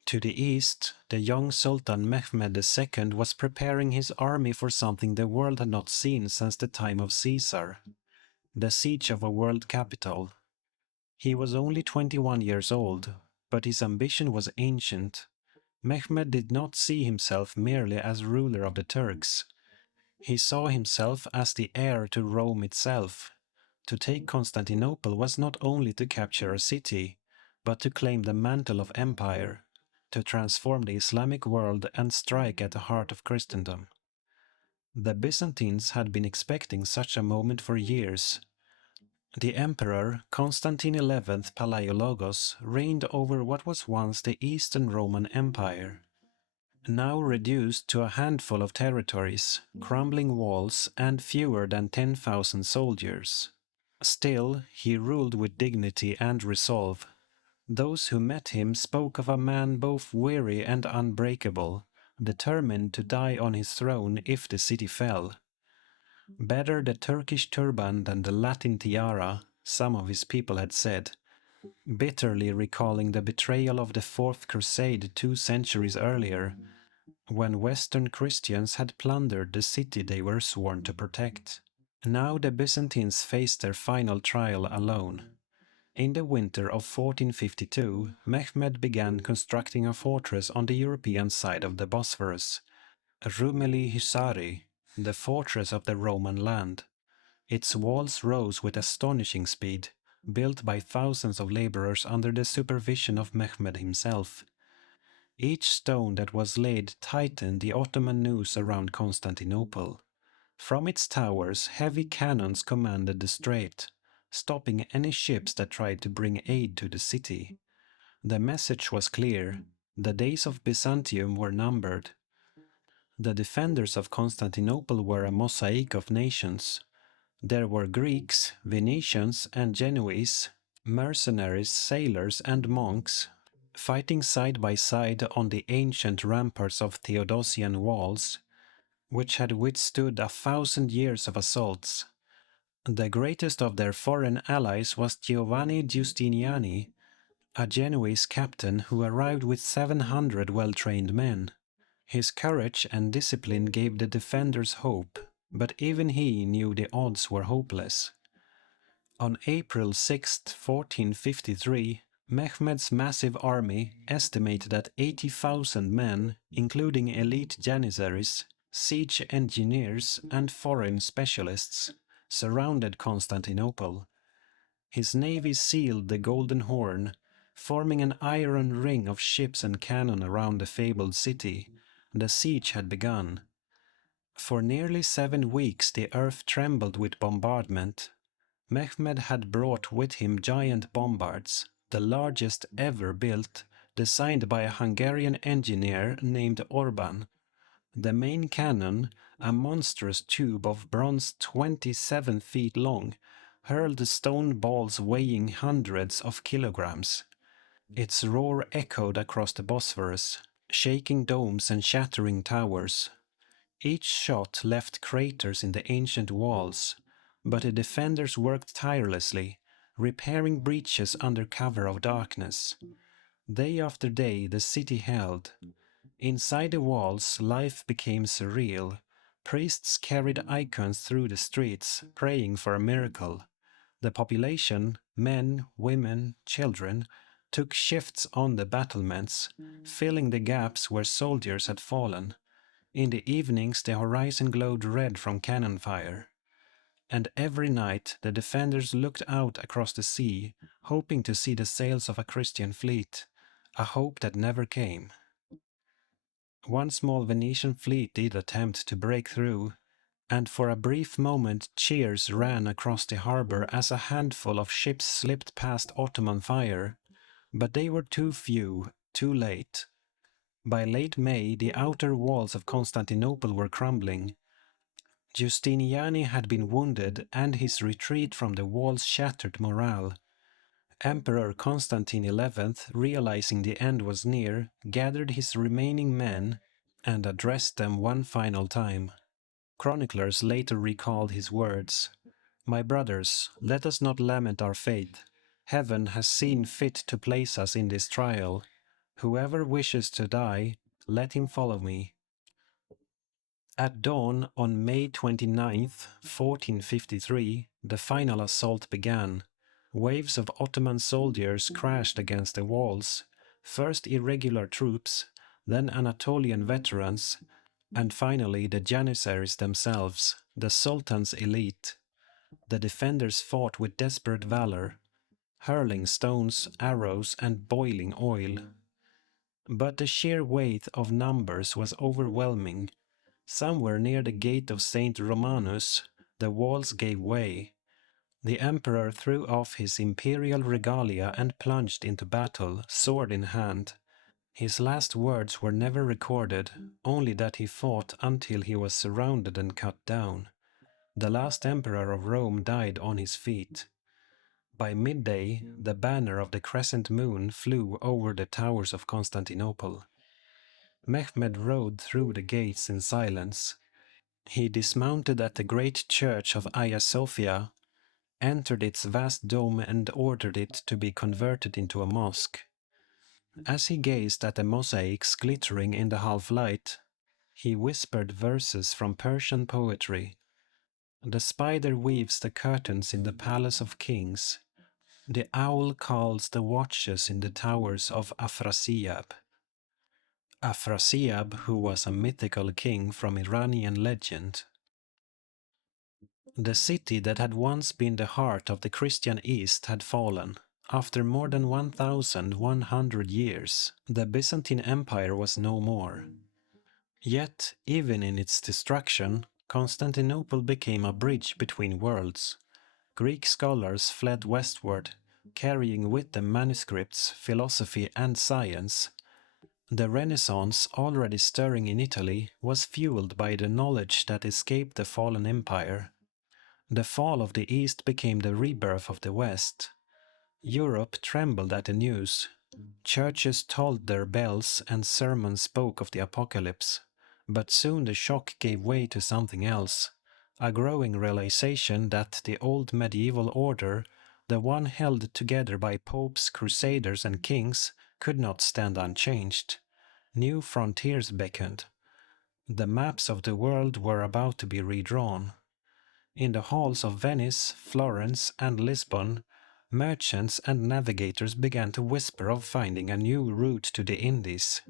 To the east, the young Sultan Mehmed II was preparing his army for something the world had not seen since the time of Caesar, the siege of a world capital. He was only 21 years old, but his ambition was ancient. Mehmed did not see himself merely as ruler of the Turks. He saw himself as the heir to Rome itself. To take Constantinople was not only to capture a city, but to claim the mantle of empire, to transform the Islamic world and strike at the heart of Christendom. The Byzantines had been expecting such a moment for years. The emperor Constantine XI Palaiologos reigned over what was once the Eastern Roman Empire, now reduced to a handful of territories, crumbling walls, and fewer than 10,000 soldiers. Still, he ruled with dignity and resolve. Those who met him spoke of a man both weary and unbreakable, determined to die on his throne if the city fell. Better the Turkish turban than the Latin tiara, some of his people had said, bitterly recalling the betrayal of the Fourth Crusade 2 centuries earlier, when Western Christians had plundered the city they were sworn to protect. Now the Byzantines faced their final trial alone. In the winter of 1452, Mehmed began constructing a fortress on the European side of the Bosphorus, Rumeli Hisari, the fortress of the Roman land. Its walls rose with astonishing speed, built by thousands of laborers under the supervision of Mehmed himself. Each stone that was laid tightened the Ottoman noose around Constantinople. From its towers, heavy cannons commanded the strait, stopping any ships that tried to bring aid to the city. The message was clear: the days of Byzantium were numbered. The defenders of Constantinople were a mosaic of nations. There were Greeks, Venetians, and Genoese, mercenaries, sailors, and monks, fighting side by side on the ancient ramparts of Theodosian walls, which had withstood 1,000 years of assaults. The greatest of their foreign allies was Giovanni Giustiniani, a Genoese captain who arrived with 700 well-trained men. His courage and discipline gave the defenders hope, but even he knew the odds were hopeless. On April 6, 1453, Mehmed's massive army, estimated at 80,000 men, including elite janissaries, siege engineers, and foreign specialists, surrounded Constantinople. His navy sealed the Golden Horn, forming an iron ring of ships and cannon around the fabled city. The siege had begun. For nearly 7 weeks the earth trembled with bombardment. Mehmed had brought with him giant bombards, the largest ever built, designed by a Hungarian engineer named Orban. The main cannon, a monstrous tube of bronze 27 feet long, hurled stone balls weighing hundreds of kilograms. Its roar echoed across the Bosphorus, shaking domes and shattering towers. Each shot left craters in the ancient walls, but the defenders worked tirelessly, repairing breaches under cover of darkness. Day after day the city held. Inside the walls life became surreal. Priests carried icons through the streets, praying for a miracle. The population, men, women, children, took shifts on the battlements, filling the gaps where soldiers had fallen. In the evenings the horizon glowed red from cannon fire. And every night the defenders looked out across the sea, hoping to see the sails of a Christian fleet, a hope that never came. One small Venetian fleet did attempt to break through, and for a brief moment cheers ran across the harbor as a handful of ships slipped past Ottoman fire, but they were too few, too late. By late May, the outer walls of Constantinople were crumbling. Giustiniani had been wounded, and his retreat from the walls shattered morale. Emperor Constantine XI, realizing the end was near, gathered his remaining men and addressed them one final time. Chroniclers later recalled his words: "My brothers, let us not lament our fate. Heaven has seen fit to place us in this trial. Whoever wishes to die, let him follow me." At dawn on May 29, 1453, the final assault began. Waves of Ottoman soldiers crashed against the walls, first irregular troops, then Anatolian veterans, and finally the Janissaries themselves, the Sultan's elite. The defenders fought with desperate valor, hurling stones, arrows, and boiling oil. But the sheer weight of numbers was overwhelming. Somewhere near the gate of Saint Romanus, the walls gave way. The emperor threw off his imperial regalia and plunged into battle, sword in hand. His last words were never recorded, only that he fought until he was surrounded and cut down. The last emperor of Rome died on his feet. By midday, the banner of the crescent moon flew over the towers of Constantinople. Mehmed rode through the gates in silence. He dismounted at the great church of Hagia Sophia, entered its vast dome and ordered it to be converted into a mosque. As he gazed at the mosaics glittering in the half-light, he whispered verses from Persian poetry. The spider weaves the curtains in the palace of kings. The owl calls the watches in the towers of Afrasiab. Afrasiab, who was a mythical king from Iranian legend. The city that had once been the heart of the Christian East had fallen. After more than 1,100 years, the Byzantine Empire was no more. Yet, even in its destruction, Constantinople became a bridge between worlds. Greek scholars fled westward, carrying with them manuscripts, philosophy, and science. The Renaissance, already stirring in Italy, was fueled by the knowledge that escaped the fallen empire. The fall of the East became the rebirth of the West. Europe trembled at the news. Churches tolled their bells and sermons spoke of the apocalypse. But soon the shock gave way to something else, a growing realization that the old medieval order, the one held together by popes, crusaders, and kings, could not stand unchanged. New frontiers beckoned. The maps of the world were about to be redrawn. In the halls of Venice, Florence, and Lisbon, merchants and navigators began to whisper of finding a new route to the Indies,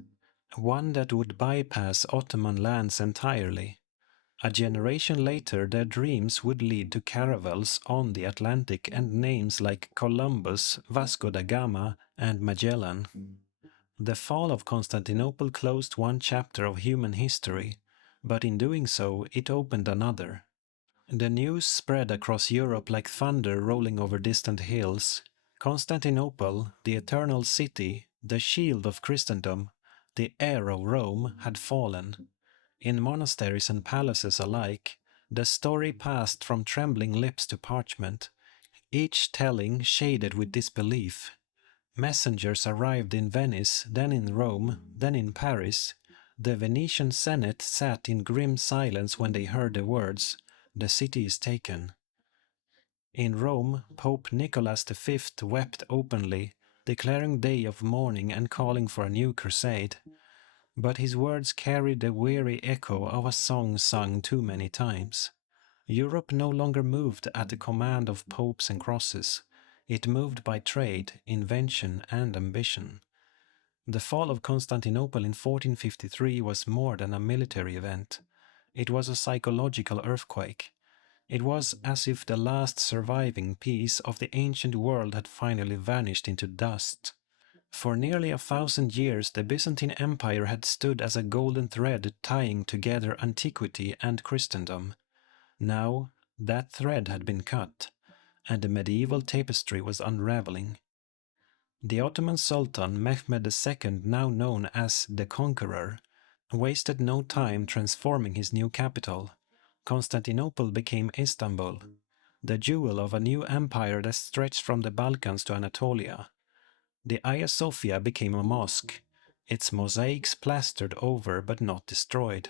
one that would bypass Ottoman lands entirely. A generation later, their dreams would lead to caravels on the Atlantic and names like Columbus, Vasco da Gama, and Magellan. The fall of Constantinople closed one chapter of human history, but in doing so, it opened another. The news spread across Europe like thunder rolling over distant hills. Constantinople, the eternal city, the shield of Christendom, the heir of Rome, had fallen. In monasteries and palaces alike, the story passed from trembling lips to parchment, each telling shaded with disbelief. Messengers arrived in Venice, then in Rome, then in Paris. The Venetian Senate sat in grim silence when they heard the words, "The city is taken." In Rome, Pope Nicholas V wept openly, declaring day of mourning and calling for a new crusade. But his words carried the weary echo of a song sung too many times. Europe no longer moved at the command of popes and crosses. It moved by trade, invention, and ambition. The fall of Constantinople in 1453 was more than a military event. It was a psychological earthquake. It was as if the last surviving piece of the ancient world had finally vanished into dust. For nearly 1,000 years, the Byzantine Empire had stood as a golden thread tying together antiquity and Christendom. Now, that thread had been cut, and the medieval tapestry was unraveling. The Ottoman Sultan Mehmed II, now known as the Conqueror, wasted no time transforming his new capital. Constantinople became Istanbul, the jewel of a new empire that stretched from the Balkans to Anatolia. The Hagia Sophia became a mosque, its mosaics plastered over but not destroyed.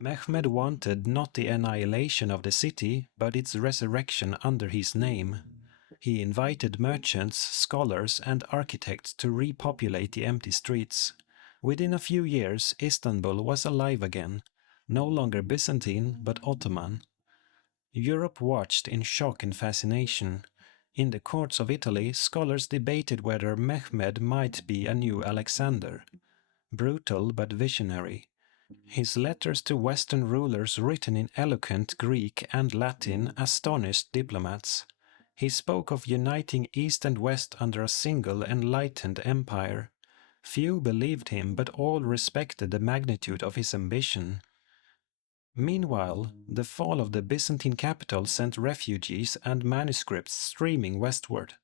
Mehmed wanted not the annihilation of the city, but its resurrection under his name. He invited merchants, scholars, and architects to repopulate the empty streets. Within a few years, Istanbul was alive again, no longer Byzantine but Ottoman. Europe watched in shock and fascination. In the courts of Italy, scholars debated whether Mehmed might be a new Alexander. brutal but visionary. His letters to Western rulers, written in eloquent Greek and Latin, astonished diplomats. He spoke of uniting East and West under a single enlightened empire. Few believed him, but all respected the magnitude of his ambition. Meanwhile, the fall of the Byzantine capital sent refugees and manuscripts streaming westward.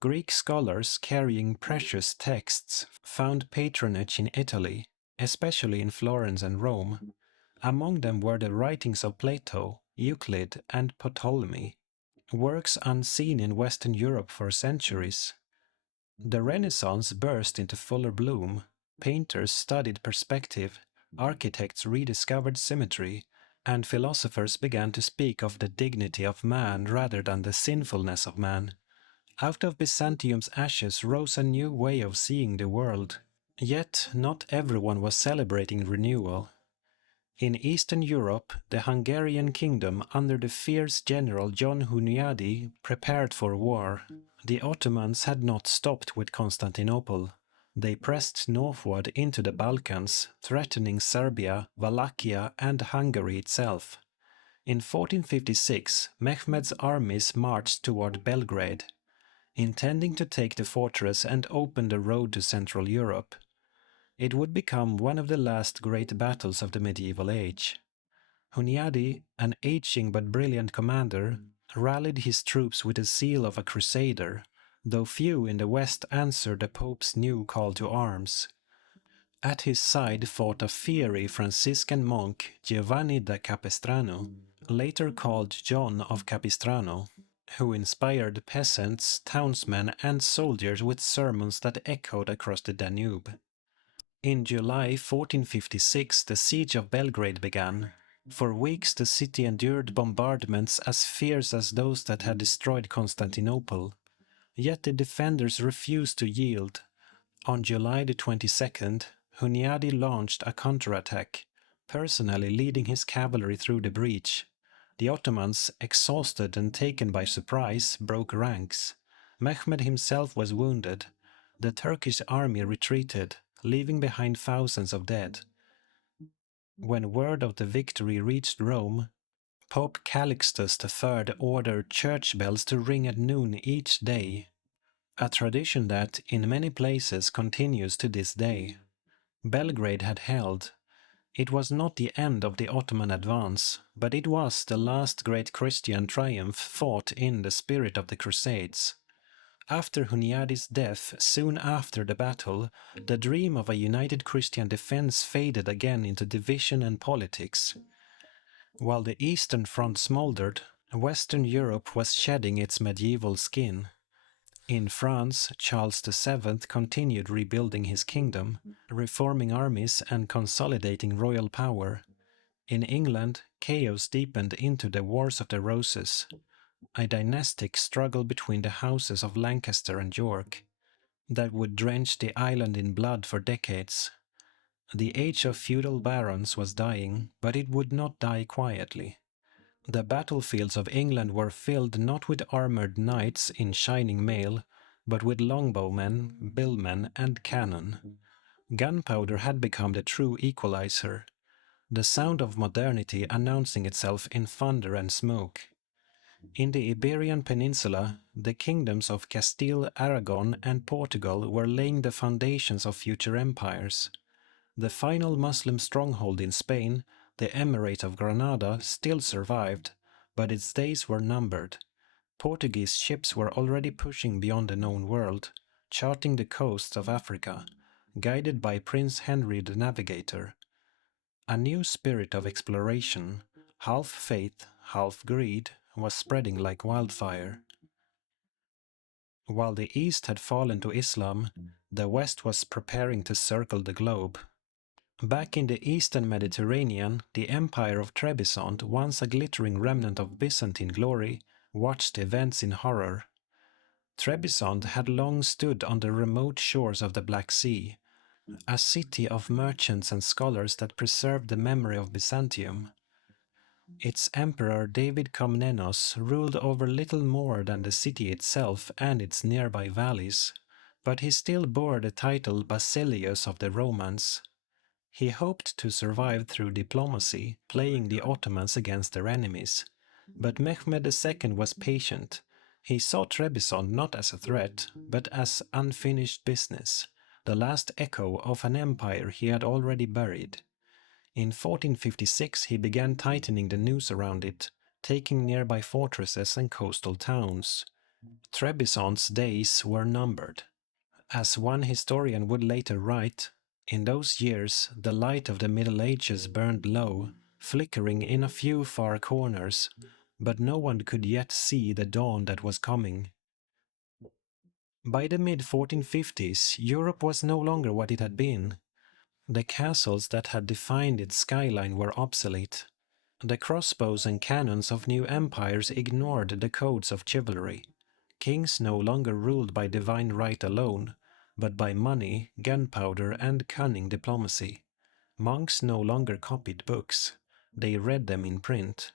Greek scholars carrying precious texts found patronage in Italy, especially in Florence and Rome. Among them were the writings of Plato, Euclid, and Ptolemy, works unseen in Western Europe for centuries. The Renaissance burst into fuller bloom. Painters studied perspective, architects rediscovered symmetry, and philosophers began to speak of the dignity of man rather than the sinfulness of man. Out of Byzantium's ashes rose a new way of seeing the world. Yet not everyone was celebrating renewal. In Eastern Europe, the Hungarian kingdom under the fierce general John Hunyadi prepared for war. The Ottomans had not stopped with Constantinople. They pressed northward into the Balkans, threatening Serbia, Wallachia, and Hungary itself. In 1456, Mehmed's armies marched toward Belgrade, intending to take the fortress and open the road to Central Europe. It would become one of the last great battles of the medieval age. Hunyadi, an aging but brilliant commander, rallied his troops with the zeal of a crusader, though few in the West answered the Pope's new call to arms. At his side fought a fiery Franciscan monk, Giovanni da Capistrano, later called John of Capistrano, who inspired peasants, townsmen, and soldiers with sermons that echoed across the Danube. In July 1456, the siege of Belgrade began. For weeks the city endured bombardments as fierce as those that had destroyed Constantinople. Yet the defenders refused to yield. On July the 22nd, Hunyadi launched a counterattack, personally leading his cavalry through the breach. The Ottomans, exhausted and taken by surprise, broke ranks. Mehmed himself was wounded. The Turkish army retreated, leaving behind thousands of dead. When word of the victory reached Rome, Pope Calixtus III ordered church bells to ring at noon each day, a tradition that, in many places, continues to this day. Belgrade had held. It was not the end of the Ottoman advance, but it was the last great Christian triumph fought in the spirit of the Crusades. After Hunyadi's death, soon after the battle, the dream of a united Christian defense faded again into division and politics. While the Eastern Front smoldered, Western Europe was shedding its medieval skin. In France, Charles VII continued rebuilding his kingdom, reforming armies and consolidating royal power. In England, chaos deepened into the Wars of the Roses, a dynastic struggle between the houses of Lancaster and York that would drench the island in blood for decades. The age of feudal barons was dying, but it would not die quietly. The battlefields of England were filled not with armored knights in shining mail, but with longbowmen, billmen, and cannon. Gunpowder had become the true equalizer, the sound of modernity announcing itself in thunder and smoke. In the Iberian Peninsula, the kingdoms of Castile, Aragon, and Portugal were laying the foundations of future empires. The final Muslim stronghold in Spain, the Emirate of Granada, still survived, but its days were numbered. Portuguese ships were already pushing beyond the known world, charting the coasts of Africa, guided by Prince Henry the Navigator. A new spirit of exploration, half faith, half greed, was spreading like wildfire. While the East had fallen to Islam, the West was preparing to circle the globe. Back in the eastern Mediterranean, the Empire of Trebizond, once a glittering remnant of Byzantine glory, watched events in horror. Trebizond had long stood on the remote shores of the Black Sea, a city of merchants and scholars that preserved the memory of Byzantium. Its emperor David Komnenos ruled over little more than the city itself and its nearby valleys. but he still bore the title Basileus of the Romans. He hoped to survive through diplomacy, playing the Ottomans against their enemies. But Mehmed II was patient. He saw Trebizond not as a threat, but as unfinished business, the last echo of an empire he had already buried. In 1456 he began tightening the noose around it, taking nearby fortresses and coastal towns. Trebizond's days were numbered. As one historian would later write, in those years the light of the Middle Ages burned low, flickering in a few far corners, but no one could yet see the dawn that was coming. By the mid-1450s, Europe was no longer what it had been. The castles that had defined its skyline were obsolete. The crossbows and cannons of new empires ignored the codes of chivalry. Kings no longer ruled by divine right alone, but by money, gunpowder, and cunning diplomacy. Monks no longer copied books. They read them in print.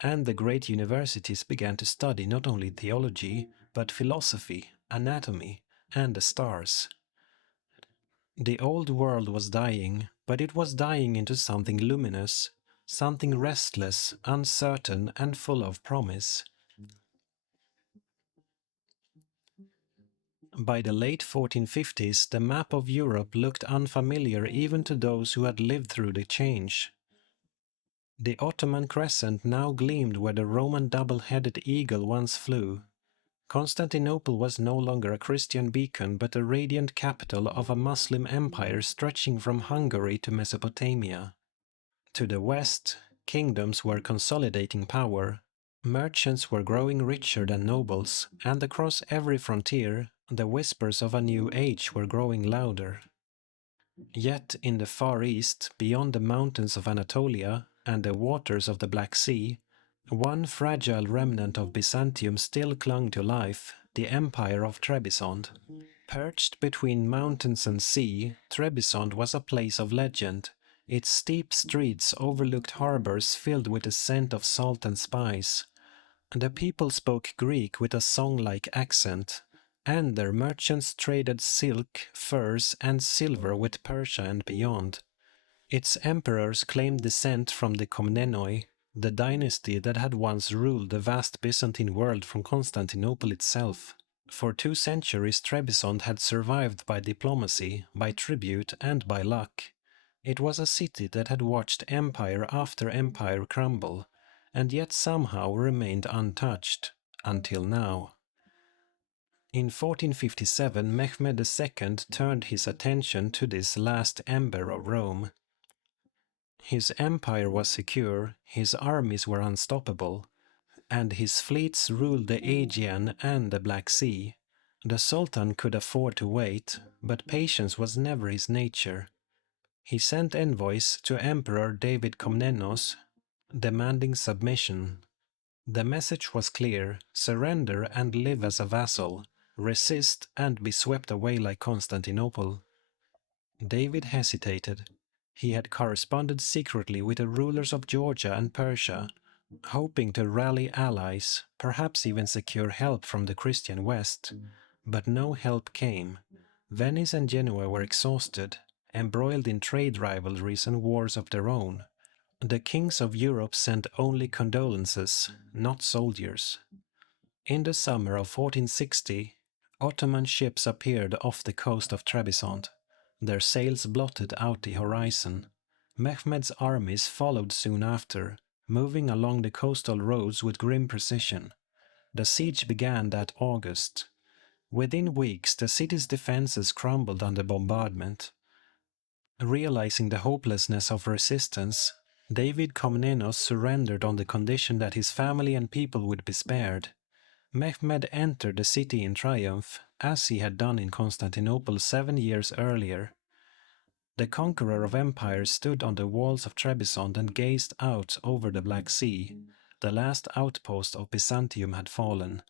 And the great universities began to study not only theology, but philosophy, anatomy, and the stars. The old world was dying, but it was dying into something luminous, something restless, uncertain, and full of promise. By the late 1450s, the map of Europe looked unfamiliar even to those who had lived through the change. The Ottoman crescent now gleamed where the Roman double-headed eagle once flew. Constantinople was no longer a Christian beacon but a radiant capital of a Muslim empire stretching from Hungary to Mesopotamia. To the west, kingdoms were consolidating power. Merchants were growing richer than nobles, and across every frontier, the whispers of a new age were growing louder. Yet in the Far East, beyond the mountains of Anatolia and the waters of the Black Sea, one fragile remnant of Byzantium still clung to life, the Empire of Trebizond. Perched between mountains and sea, Trebizond was a place of legend. Its steep streets overlooked harbors filled with the scent of salt and spice. The people spoke Greek with a song-like accent, and their merchants traded silk, furs, and silver with Persia and beyond. Its emperors claimed descent from the Komnenoi, the dynasty that had once ruled the vast Byzantine world from Constantinople itself. For 2 centuries Trebizond had survived by diplomacy, by tribute, and by luck. It was a city that had watched empire after empire crumble, and yet somehow remained untouched, until now. In 1457 Mehmed II turned his attention to this last ember of Rome. His empire was secure, his armies were unstoppable, and his fleets ruled the Aegean and the Black Sea. The Sultan could afford to wait, but patience was never his nature. He sent envoys to Emperor David Komnenos, demanding submission. The message was clear: surrender and live as a vassal, resist and be swept away like Constantinople. David hesitated. He had corresponded secretly with the rulers of Georgia and Persia, hoping to rally allies, perhaps even secure help from the Christian West. But no help came. Venice and Genoa were exhausted, embroiled in trade rivalries and wars of their own. The kings of Europe sent only condolences, not soldiers. In the summer of 1460, Ottoman ships appeared off the coast of Trebizond. Their sails blotted out the horizon. Mehmed's armies followed soon after, moving along the coastal roads with grim precision. The siege began that August. Within weeks, the city's defenses crumbled under bombardment. Realizing the hopelessness of resistance, David Komnenos surrendered on the condition that his family and people would be spared. Mehmed entered the city in triumph, as he had done in Constantinople 7 years earlier. The conqueror of empires stood on the walls of Trebizond and gazed out over the Black Sea. The last outpost of Byzantium had fallen.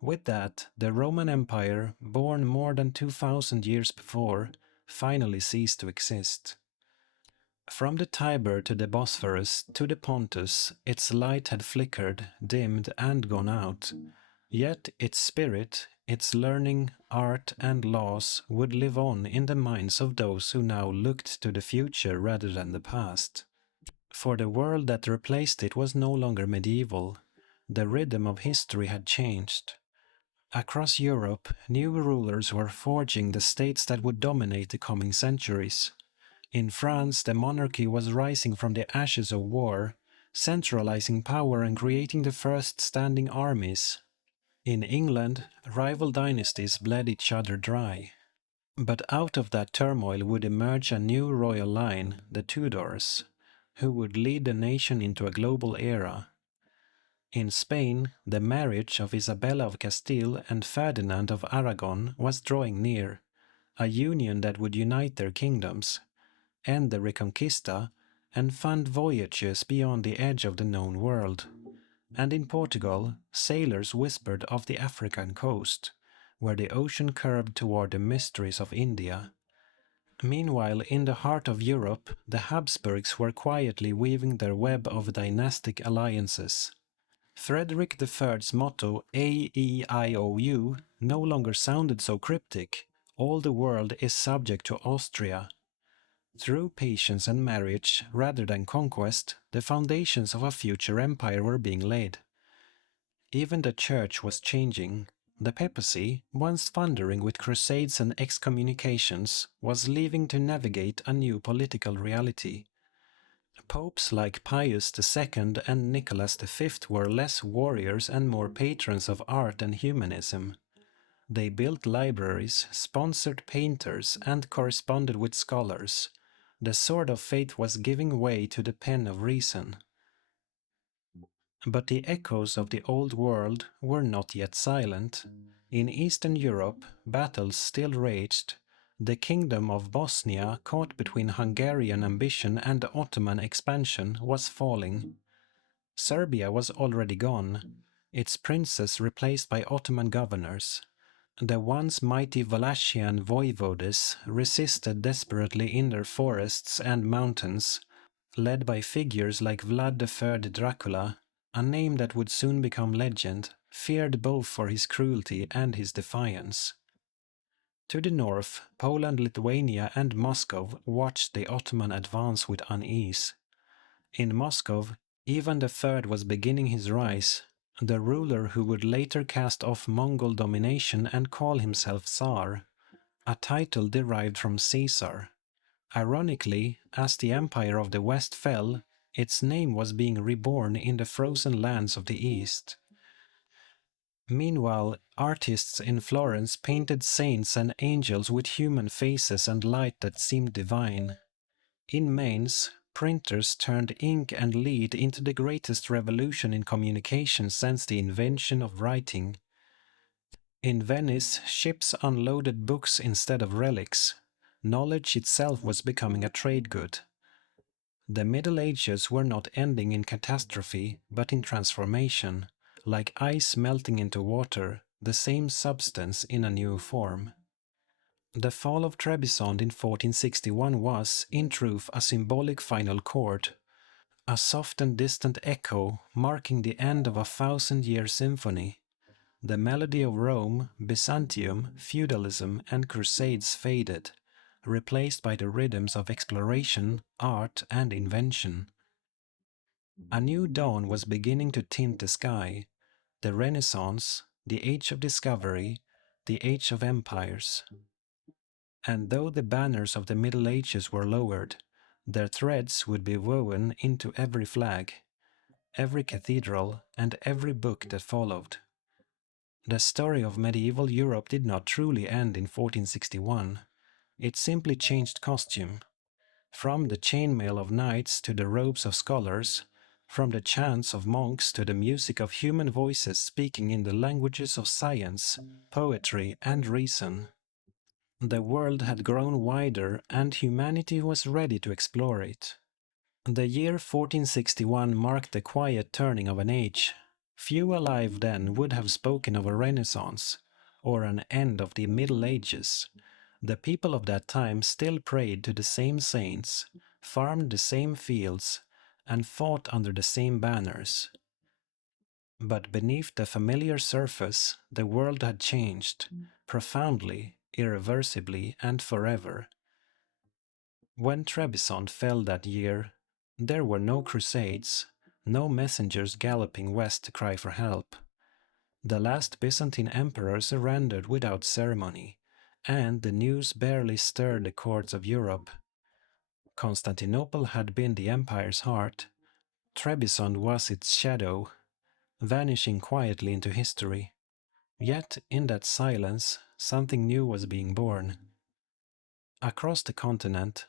With that, the Roman Empire, born more than 2,000 years before, finally ceased to exist. From the Tiber to the Bosphorus to the Pontus, its light had flickered, dimmed, and gone out. Yet its spirit, Its learning, art, and laws would live on in the minds of those who now looked to the future rather than the past. For the world that replaced it was no longer medieval. The rhythm of history had changed. Across Europe, new rulers were forging the states that would dominate the coming centuries. In France, the monarchy was rising from the ashes of war, centralizing power and creating the first standing armies. In England, rival dynasties bled each other dry. But out of that turmoil would emerge a new royal line, the Tudors, who would lead the nation into a global era. In Spain, the marriage of Isabella of Castile and Ferdinand of Aragon was drawing near, a union that would unite their kingdoms, end the Reconquista, and fund voyages beyond the edge of the known world. And in Portugal, sailors whispered of the African coast, where the ocean curved toward the mysteries of India. Meanwhile, in the heart of Europe, the Habsburgs were quietly weaving their web of dynastic alliances. Frederick III's motto AEIOU no longer sounded so cryptic. All the world is subject to Austria. Through patience and marriage, rather than conquest, the foundations of a future empire were being laid. Even the church was changing. The papacy, once thundering with crusades and excommunications, was leaving to navigate a new political reality. Popes like Pius II and Nicholas V were less warriors and more patrons of art and humanism. They built libraries, sponsored painters, and corresponded with scholars. The sword of faith was giving way to the pen of reason. But the echoes of the old world were not yet silent. In Eastern Europe, battles still raged. The kingdom of Bosnia, caught between Hungarian ambition and Ottoman expansion, was falling. Serbia was already gone, its princes replaced by Ottoman governors. The once mighty Wallachian voivodes resisted desperately in their forests and mountains, led by figures like Vlad III Dracula, a name that would soon become legend, feared both for his cruelty and his defiance. To the north, Poland, Lithuania, and Moscow watched the Ottoman advance with unease. In Moscow, Ivan III was beginning his rise, the ruler who would later cast off Mongol domination and call himself Tsar, a title derived from Caesar. Ironically, as the Empire of the West fell, its name was being reborn in the frozen lands of the East. Meanwhile, artists in Florence painted saints and angels with human faces and light that seemed divine. In Mainz, printers turned ink and lead into the greatest revolution in communication since the invention of writing. In Venice, ships unloaded books instead of relics. Knowledge itself was becoming a trade good. The Middle Ages were not ending in catastrophe, but in transformation, like ice melting into water, the same substance in a new form. The fall of Trebizond in 1461 was, in truth, a symbolic final chord, a soft and distant echo marking the end of a thousand-year symphony. The melody of Rome, Byzantium, feudalism, and crusades faded, replaced by the rhythms of exploration, art, and invention. A new dawn was beginning to tint the sky, the Renaissance, the Age of Discovery, the Age of Empires. And though the banners of the Middle Ages were lowered, their threads would be woven into every flag, every cathedral, and every book that followed. The story of medieval Europe did not truly end in 1461. It simply changed costume. From the chainmail of knights to the robes of scholars, from the chants of monks to the music of human voices speaking in the languages of science, poetry, and reason. The world had grown wider and humanity was ready to explore it. The year 1461 marked the quiet turning of an age. Few alive then would have spoken of a renaissance, or an end of the Middle Ages. The people of that time still prayed to the same saints, farmed the same fields, and fought under the same banners. But beneath the familiar surface, the world had changed, profoundly, irreversibly, and forever. When Trebizond fell that year, there were no crusades, no messengers galloping west to cry for help. The last Byzantine emperor surrendered without ceremony, and the news barely stirred the courts of Europe. Constantinople had been the empire's heart. Trebizond was its shadow, vanishing quietly into history. Yet, in that silence, something new was being born. Across the continent,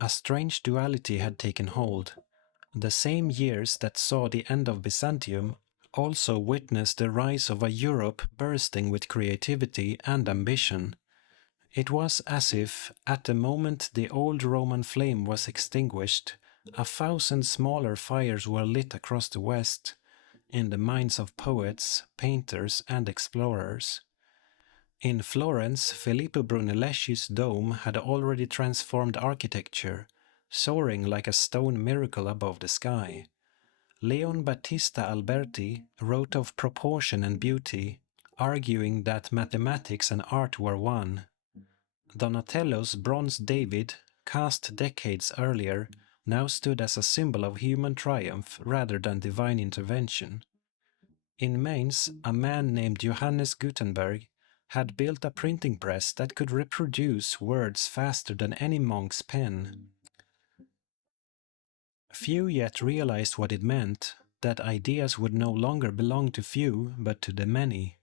a strange duality had taken hold. The same years that saw the end of Byzantium also witnessed the rise of a Europe bursting with creativity and ambition. It was as if, at the moment the old Roman flame was extinguished, 1,000 smaller fires were lit across the West, in the minds of poets, painters, and explorers. In Florence, Filippo Brunelleschi's dome had already transformed architecture, soaring like a stone miracle above the sky. Leon Battista Alberti wrote of proportion and beauty, arguing that mathematics and art were one. Donatello's bronze David, cast decades earlier, now stood as a symbol of human triumph rather than divine intervention. In Mainz, a man named Johannes Gutenberg had built a printing press that could reproduce words faster than any monk's pen. Few yet realized what it meant, that ideas would no longer belong to few but to the many.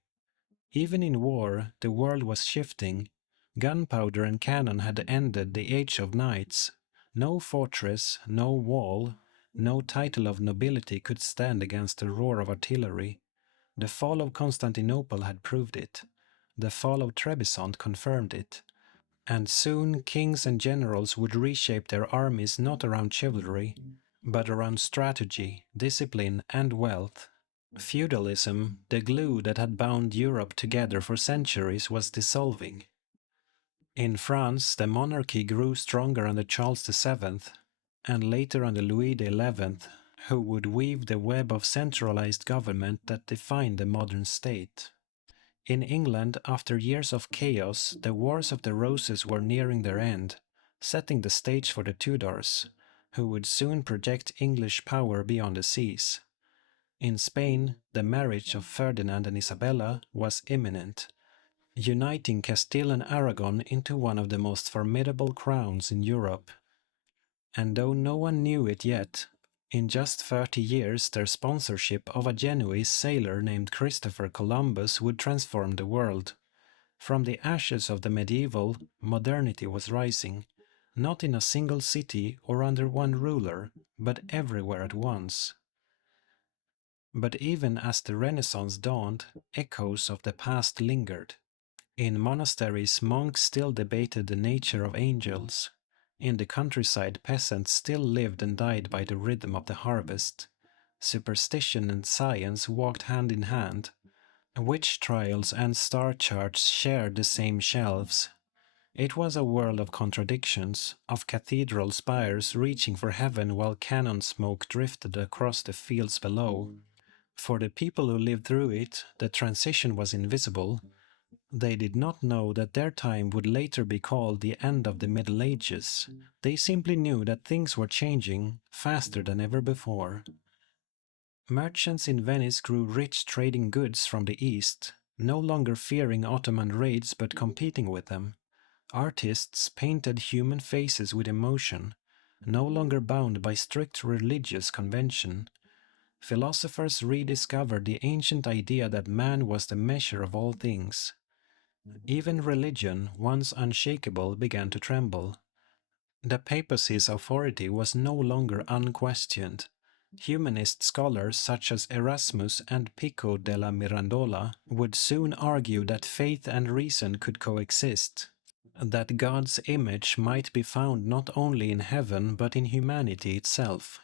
Even in war, the world was shifting. Gunpowder and cannon had ended the age of knights. No fortress, no wall, no title of nobility could stand against the roar of artillery. The fall of Constantinople had proved it. The fall of Trebizond confirmed it. And soon kings and generals would reshape their armies not around chivalry, but around strategy, discipline, and wealth. Feudalism, the glue that had bound Europe together for centuries, was dissolving. In France, the monarchy grew stronger under Charles VII, and later under Louis XI, who would weave the web of centralized government that defined the modern state. In England, after years of chaos, the Wars of the Roses were nearing their end, setting the stage for the Tudors, who would soon project English power beyond the seas. In Spain, the marriage of Ferdinand and Isabella was imminent, uniting Castile and Aragon into one of the most formidable crowns in Europe. And though no one knew it yet, in just 30 years their sponsorship of a Genoese sailor named Christopher Columbus would transform the world. From the ashes of the medieval, modernity was rising, not in a single city or under one ruler, but everywhere at once. But even as the Renaissance dawned, echoes of the past lingered. In monasteries, monks still debated the nature of angels. In the countryside, peasants still lived and died by the rhythm of the harvest. Superstition and science walked hand in hand. Witch trials and star charts shared the same shelves. It was a world of contradictions, of cathedral spires reaching for heaven while cannon smoke drifted across the fields below. For the people who lived through it, the transition was invisible. They did not know that their time would later be called the end of the Middle Ages. They simply knew that things were changing faster than ever before. Merchants in Venice grew rich trading goods from the East, no longer fearing Ottoman raids but competing with them. Artists painted human faces with emotion, no longer bound by strict religious convention. Philosophers rediscovered the ancient idea that man was the measure of all things. Even religion, once unshakable, began to tremble. The papacy's authority was no longer unquestioned. Humanist scholars such as Erasmus and Pico della Mirandola would soon argue that faith and reason could coexist, that God's image might be found not only in heaven but in humanity itself.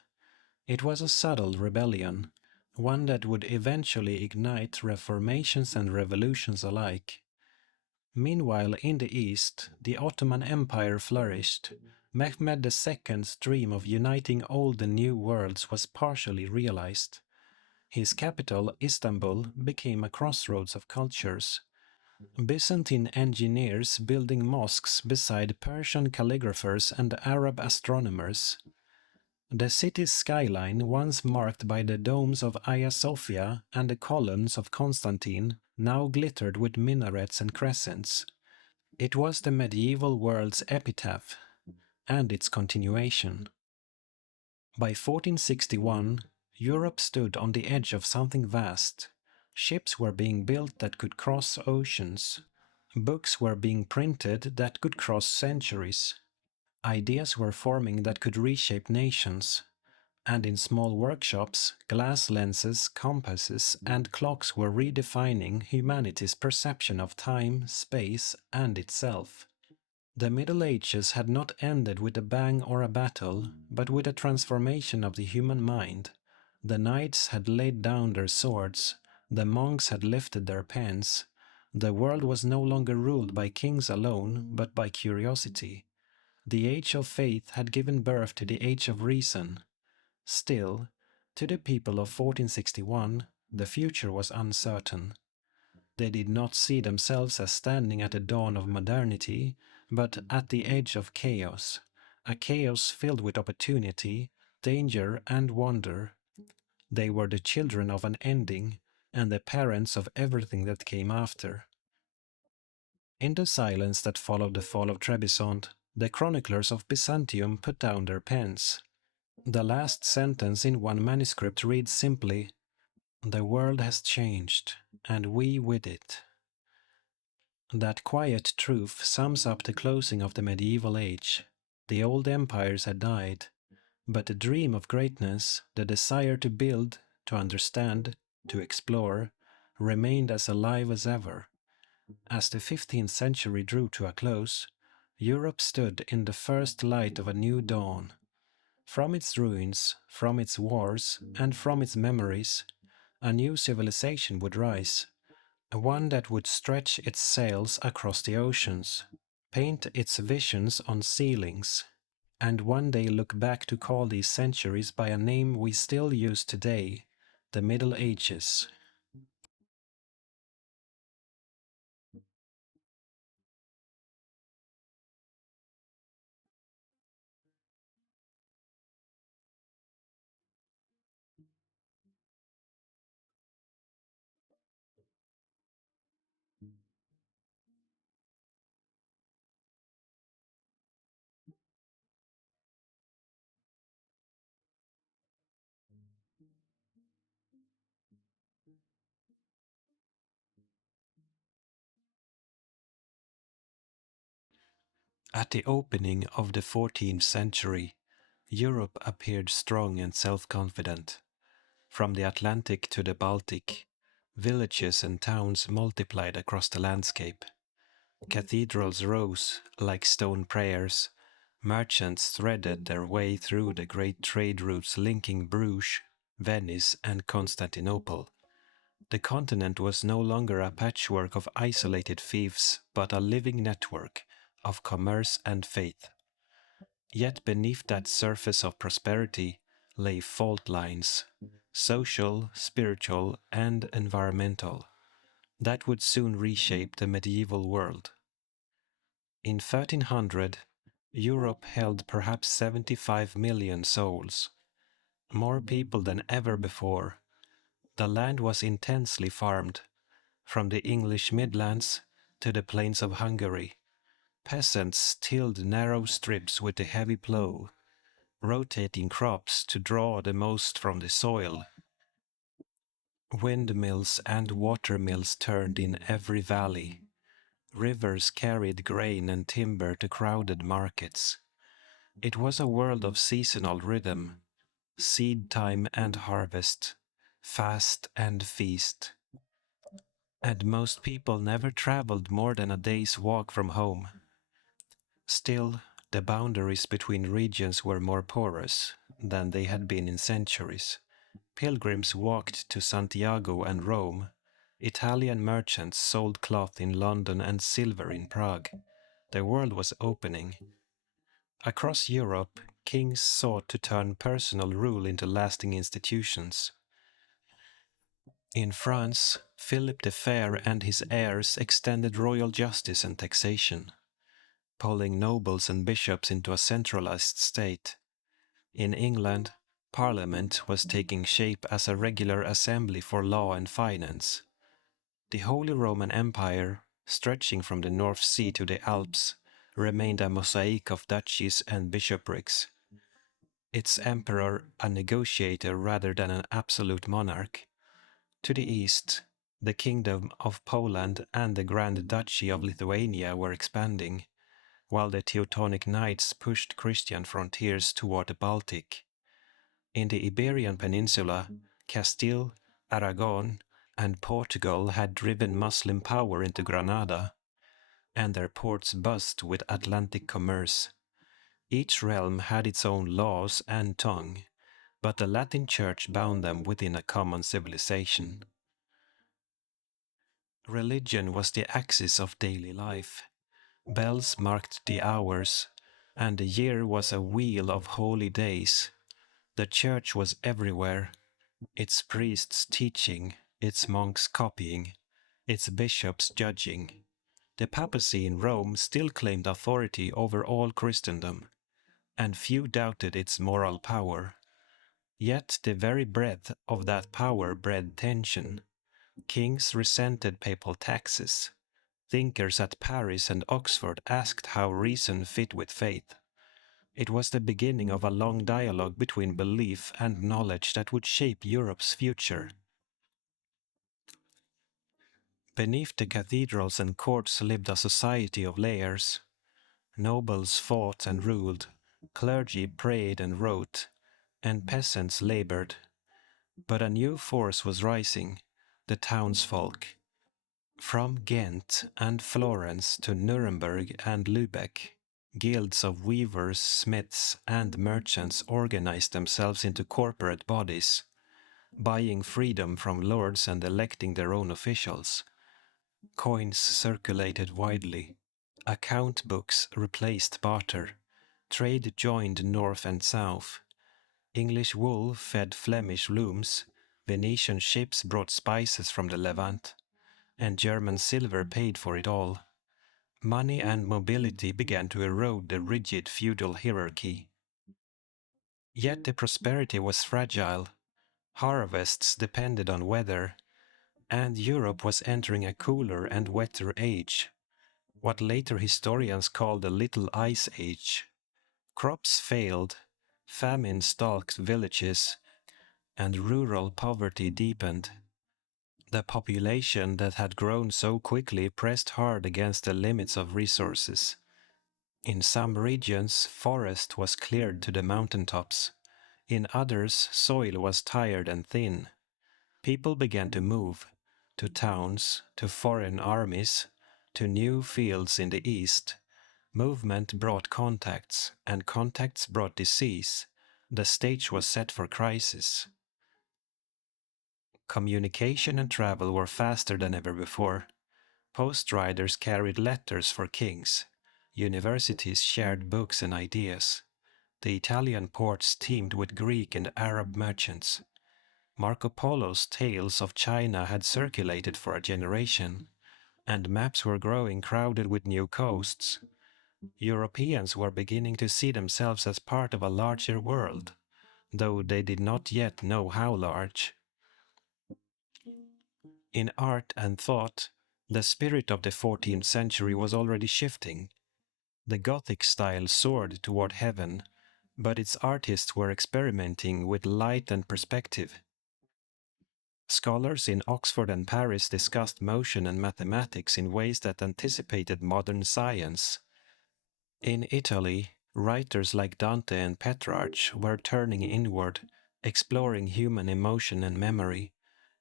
It was a subtle rebellion, one that would eventually ignite reformations and revolutions alike. Meanwhile, in the East, the Ottoman Empire flourished. Mehmed II's dream of uniting old and new worlds was partially realized. His capital, Istanbul, became a crossroads of cultures. Byzantine engineers building mosques beside Persian calligraphers and Arab astronomers. The city's skyline, once marked by the domes of Hagia Sophia and the columns of Constantine, now glittered with minarets and crescents. It was the medieval world's epitaph, and its continuation. By 1461, Europe stood on the edge of something vast. Ships were being built that could cross oceans. Books were being printed that could cross centuries. Ideas were forming that could reshape nations. And in small workshops, glass lenses, compasses, and clocks were redefining humanity's perception of time, space, and itself. The Middle Ages had not ended with a bang or a battle, but with a transformation of the human mind. The knights had laid down their swords, the monks had lifted their pens. The world was no longer ruled by kings alone, but by curiosity. The age of faith had given birth to the age of reason. Still, to the people of 1461, the future was uncertain. They did not see themselves as standing at the dawn of modernity, but at the edge of chaos, a chaos filled with opportunity, danger, and wonder. They were the children of an ending, and the parents of everything that came after. In the silence that followed the fall of Trebizond, the chroniclers of Byzantium put down their pens. The last sentence in one manuscript reads simply, "The world has changed, and we with it." That quiet truth sums up the closing of the medieval age. The old empires had died, but the dream of greatness, the desire to build, to understand, to explore, remained as alive as ever. As the 15th century drew to a close, Europe stood in the first light of a new dawn. From its ruins, from its wars, and from its memories, a new civilization would rise. One that would stretch its sails across the oceans, paint its visions on ceilings, and one day look back to call these centuries by a name we still use today, the Middle Ages. At the opening of the 14th century, Europe appeared strong and self-confident. From the Atlantic to the Baltic, villages and towns multiplied across the landscape. Cathedrals rose like stone prayers. Merchants threaded their way through the great trade routes linking Bruges, Venice, and Constantinople. The continent was no longer a patchwork of isolated fiefs, but a living network of commerce and faith. Yet beneath that surface of prosperity lay fault lines, social, spiritual, and environmental, that would soon reshape the medieval world. In 1300, Europe held perhaps 75 million souls, more people than ever before. The land was intensely farmed, from the English Midlands to the plains of Hungary. Peasants tilled narrow strips with a heavy plough, rotating crops to draw the most from the soil. Windmills and watermills turned in every valley. Rivers carried grain and timber to crowded markets. It was a world of seasonal rhythm, seed time and harvest, fast and feast. And most people never traveled more than a day's walk from home. Still, the boundaries between regions were more porous than they had been in centuries. Pilgrims walked to Santiago and Rome. Italian merchants sold cloth in London and silver in Prague. The world was opening. Across Europe, kings sought to turn personal rule into lasting institutions. In France, Philip the Fair and his heirs extended royal justice and taxation, pulling nobles and bishops into a centralized state. In England, Parliament was taking shape as a regular assembly for law and finance. The Holy Roman Empire, stretching from the North Sea to the Alps, remained a mosaic of duchies and bishoprics, its emperor a negotiator rather than an absolute monarch. To the east, the Kingdom of Poland and the Grand Duchy of Lithuania were expanding, while the Teutonic Knights pushed Christian frontiers toward the Baltic. In the Iberian Peninsula, Castile, Aragon, and Portugal had driven Muslim power into Granada, and their ports buzzed with Atlantic commerce. Each realm had its own laws and tongue, but the Latin Church bound them within a common civilization. Religion was the axis of daily life. Bells marked the hours, and the year was a wheel of holy days. The church was everywhere, its priests teaching, its monks copying, its bishops judging. The papacy in Rome still claimed authority over all Christendom, and few doubted its moral power. Yet the very breadth of that power bred tension. Kings resented papal taxes. Thinkers at Paris and Oxford asked how reason fit with faith. It was the beginning of a long dialogue between belief and knowledge that would shape Europe's future. Beneath the cathedrals and courts lived a society of layers. Nobles fought and ruled, clergy prayed and wrote, and peasants labored. But a new force was rising, the townsfolk. From Ghent and Florence to Nuremberg and Lübeck, guilds of weavers, smiths, and merchants organized themselves into corporate bodies, buying freedom from lords and electing their own officials. Coins circulated widely. Account books replaced barter. Trade joined north and south. English wool fed Flemish looms. Venetian ships brought spices from the Levant, and German silver paid for it all. Money and mobility began to erode the rigid feudal hierarchy. Yet the prosperity was fragile. Harvests depended on weather, and Europe was entering a cooler and wetter age, what later historians call the Little Ice Age. Crops failed, famine stalked villages, and rural poverty deepened. The population that had grown so quickly pressed hard against the limits of resources. In some regions, forest was cleared to the mountaintops. In others, soil was tired and thin. People began to move, to towns, to foreign armies, to new fields in the east. Movement brought contacts, and contacts brought disease. The stage was set for crisis. Communication and travel were faster than ever before. Post riders carried letters for kings. Universities shared books and ideas. The Italian ports teemed with Greek and Arab merchants. Marco Polo's tales of China had circulated for a generation, and maps were growing crowded with new coasts. Europeans were beginning to see themselves as part of a larger world, though they did not yet know how large. In art and thought, the spirit of the 14th century was already shifting. The Gothic style soared toward heaven, but its artists were experimenting with light and perspective. Scholars in Oxford and Paris discussed motion and mathematics in ways that anticipated modern science. In Italy, writers like Dante and Petrarch were turning inward, exploring human emotion and memory.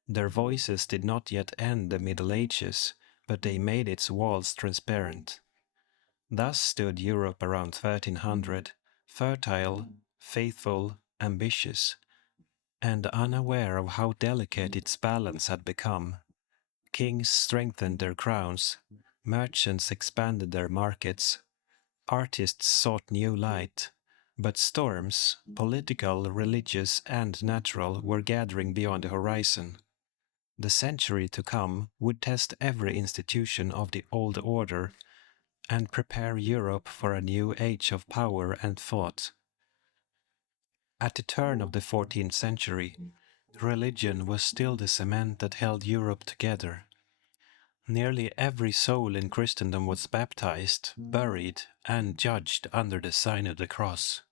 Their voices did not yet end the Middle Ages, but they made its walls transparent. Thus stood Europe around 1300, fertile, faithful, ambitious, and unaware of how delicate its balance had become. Kings strengthened their crowns, merchants expanded their markets, artists sought new light, but storms, political, religious, and natural, were gathering beyond the horizon. The century to come would test every institution of the old order and prepare Europe for a new age of power and thought. At the turn of the 14th century, religion was still the cement that held Europe together. Nearly every soul in Christendom was baptized, buried, and judged under the sign of the cross.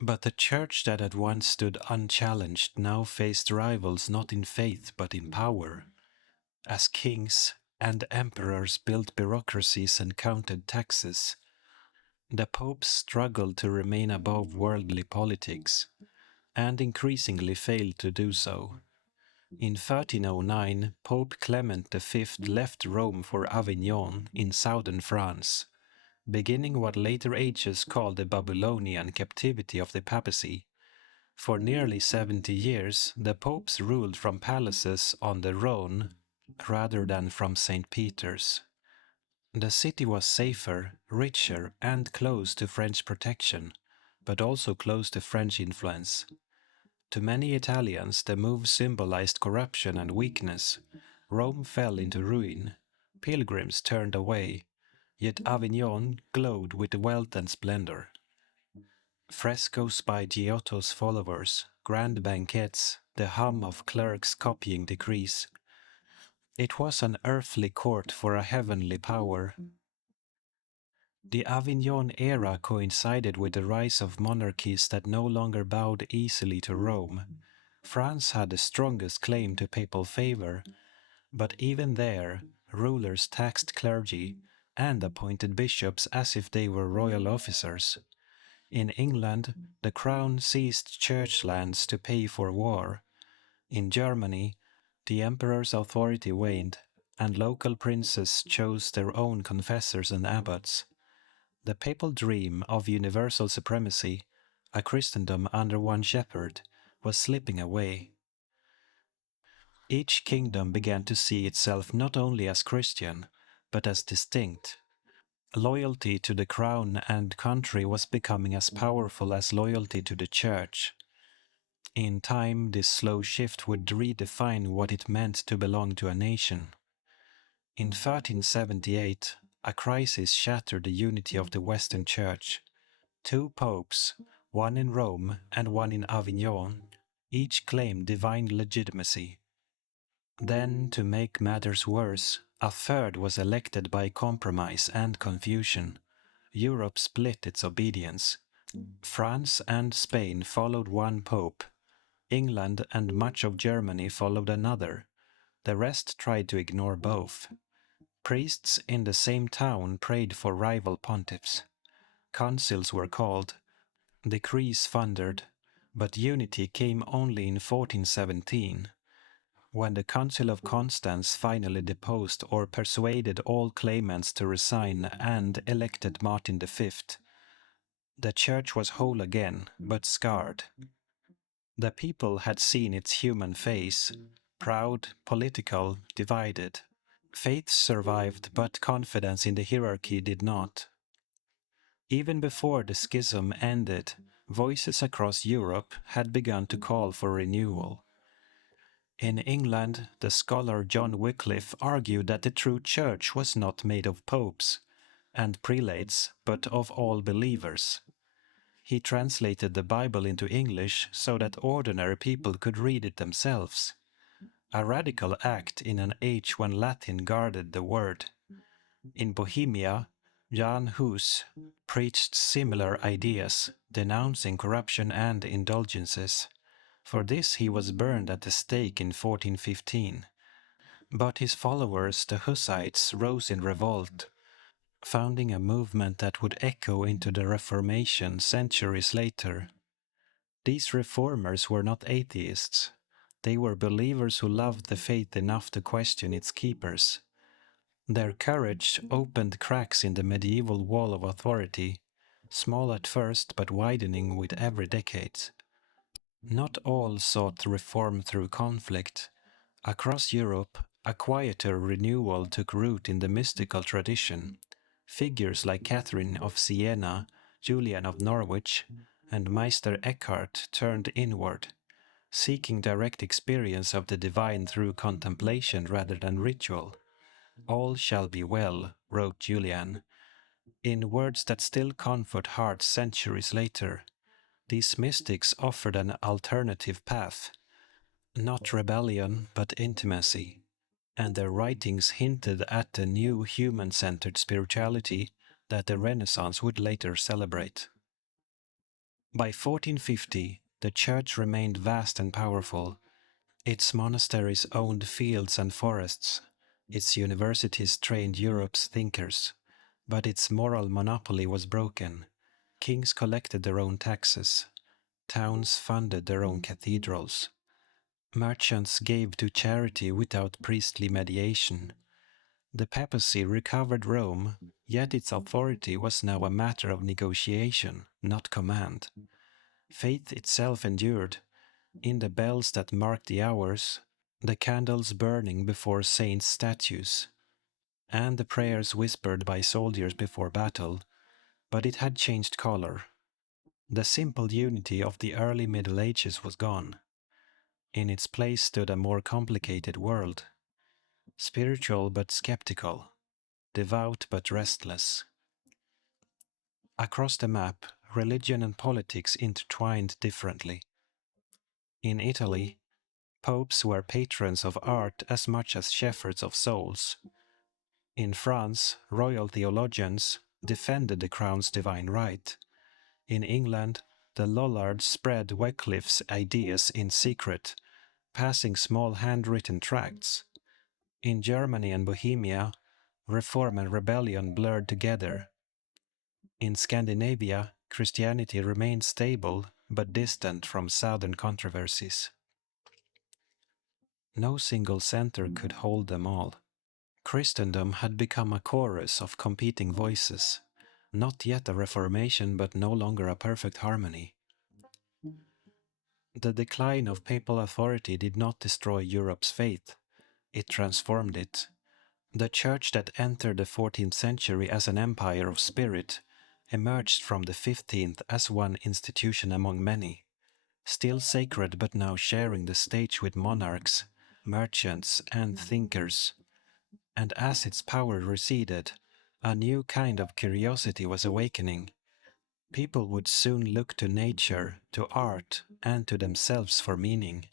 But the church that had once stood unchallenged now faced rivals not in faith but in power. As kings and emperors built bureaucracies and counted taxes, the popes struggled to remain above worldly politics, and increasingly failed to do so. In 1309, Pope Clement V left Rome for Avignon in southern France, beginning what later ages called the Babylonian captivity of the papacy. For nearly 70 years, the popes ruled from palaces on the Rhone rather than from St. Peter's. The city was safer, richer, and close to French protection, but also close to French influence. To many Italians, the move symbolized corruption and weakness. Rome fell into ruin. Pilgrims turned away, yet Avignon glowed with wealth and splendor. Frescoes by Giotto's followers, grand banquets, the hum of clerks copying decrees. It was an earthly court for a heavenly power. The Avignon era coincided with the rise of monarchies that no longer bowed easily to Rome. France had the strongest claim to papal favor, but even there, rulers taxed clergy and appointed bishops as if they were royal officers. In England, the crown seized church lands to pay for war. In Germany, the emperor's authority waned, and local princes chose their own confessors and abbots. The papal dream of universal supremacy, a Christendom under one shepherd, was slipping away. Each kingdom began to see itself not only as Christian, but as distinct. Loyalty to the crown and country was becoming as powerful as loyalty to the church. In time, this slow shift would redefine what it meant to belong to a nation. In 1378, a crisis shattered the unity of the Western Church. Two popes, one in Rome and one in Avignon, each claimed divine legitimacy. Then, to make matters worse, a third was elected by compromise and confusion. Europe split its obedience. France and Spain followed one pope. England and much of Germany followed another. The rest tried to ignore both. Priests in the same town prayed for rival pontiffs. Councils were called, decrees thundered, but unity came only in 1417. When the Council of Constance finally deposed or persuaded all claimants to resign and elected Martin V, the church was whole again, but scarred. The people had seen its human face, proud, political, divided. Faith survived, but confidence in the hierarchy did not. Even before the schism ended, voices across Europe had begun to call for renewal. In England, the scholar John Wycliffe argued that the true church was not made of popes and prelates, but of all believers. He translated the Bible into English so that ordinary people could read it themselves. A radical act in an age when Latin guarded the word. In Bohemia, Jan Hus preached similar ideas, denouncing corruption and indulgences. For this he was burned at the stake in 1415. But his followers, the Hussites, rose in revolt, founding a movement that would echo into the Reformation centuries later. These reformers were not atheists. They were believers who loved the faith enough to question its keepers. Their courage opened cracks in the medieval wall of authority, small at first but widening with every decade. Not all sought reform through conflict. Across Europe, a quieter renewal took root in the mystical tradition. Figures like Catherine of Siena, Julian of Norwich, and Meister Eckhart turned inward. seeking direct experience of the divine through contemplation rather than ritual. All shall be well, wrote Julian, in words that still comfort hearts centuries later. These mystics offered an alternative path, not rebellion but intimacy, and their writings hinted at the new human-centered spirituality that the Renaissance would later celebrate. By 1450, the Church remained vast and powerful. Its monasteries owned fields and forests. Its universities trained Europe's thinkers. But its moral monopoly was broken. Kings collected their own taxes. Towns funded their own cathedrals. Merchants gave to charity without priestly mediation. The papacy recovered Rome, yet its authority was now a matter of negotiation, not command. Faith itself endured, in the bells that marked the hours, the candles burning before saints' statues, and the prayers whispered by soldiers before battle, but it had changed color. The simple unity of the early Middle Ages was gone. In its place stood a more complicated world, spiritual but skeptical, devout but restless. Across the map, religion and politics intertwined differently. In Italy, popes were patrons of art as much as shepherds of souls. In France, royal theologians defended the crown's divine right. In England, the Lollards spread Wycliffe's ideas in secret, passing small handwritten tracts. In Germany and Bohemia, reform and rebellion blurred together. In Scandinavia, Christianity remained stable but distant from southern controversies. No single center could hold them all. Christendom had become a chorus of competing voices, not yet a reformation but no longer a perfect harmony. The decline of papal authority did not destroy Europe's faith, it transformed it. The Church that entered the 14th century as an empire of spirit emerged from the 15th as one institution among many, still sacred but now sharing the stage with monarchs, merchants, and thinkers. And as its power receded, a new kind of curiosity was awakening. People would soon look to nature, to art, and to themselves for meaning.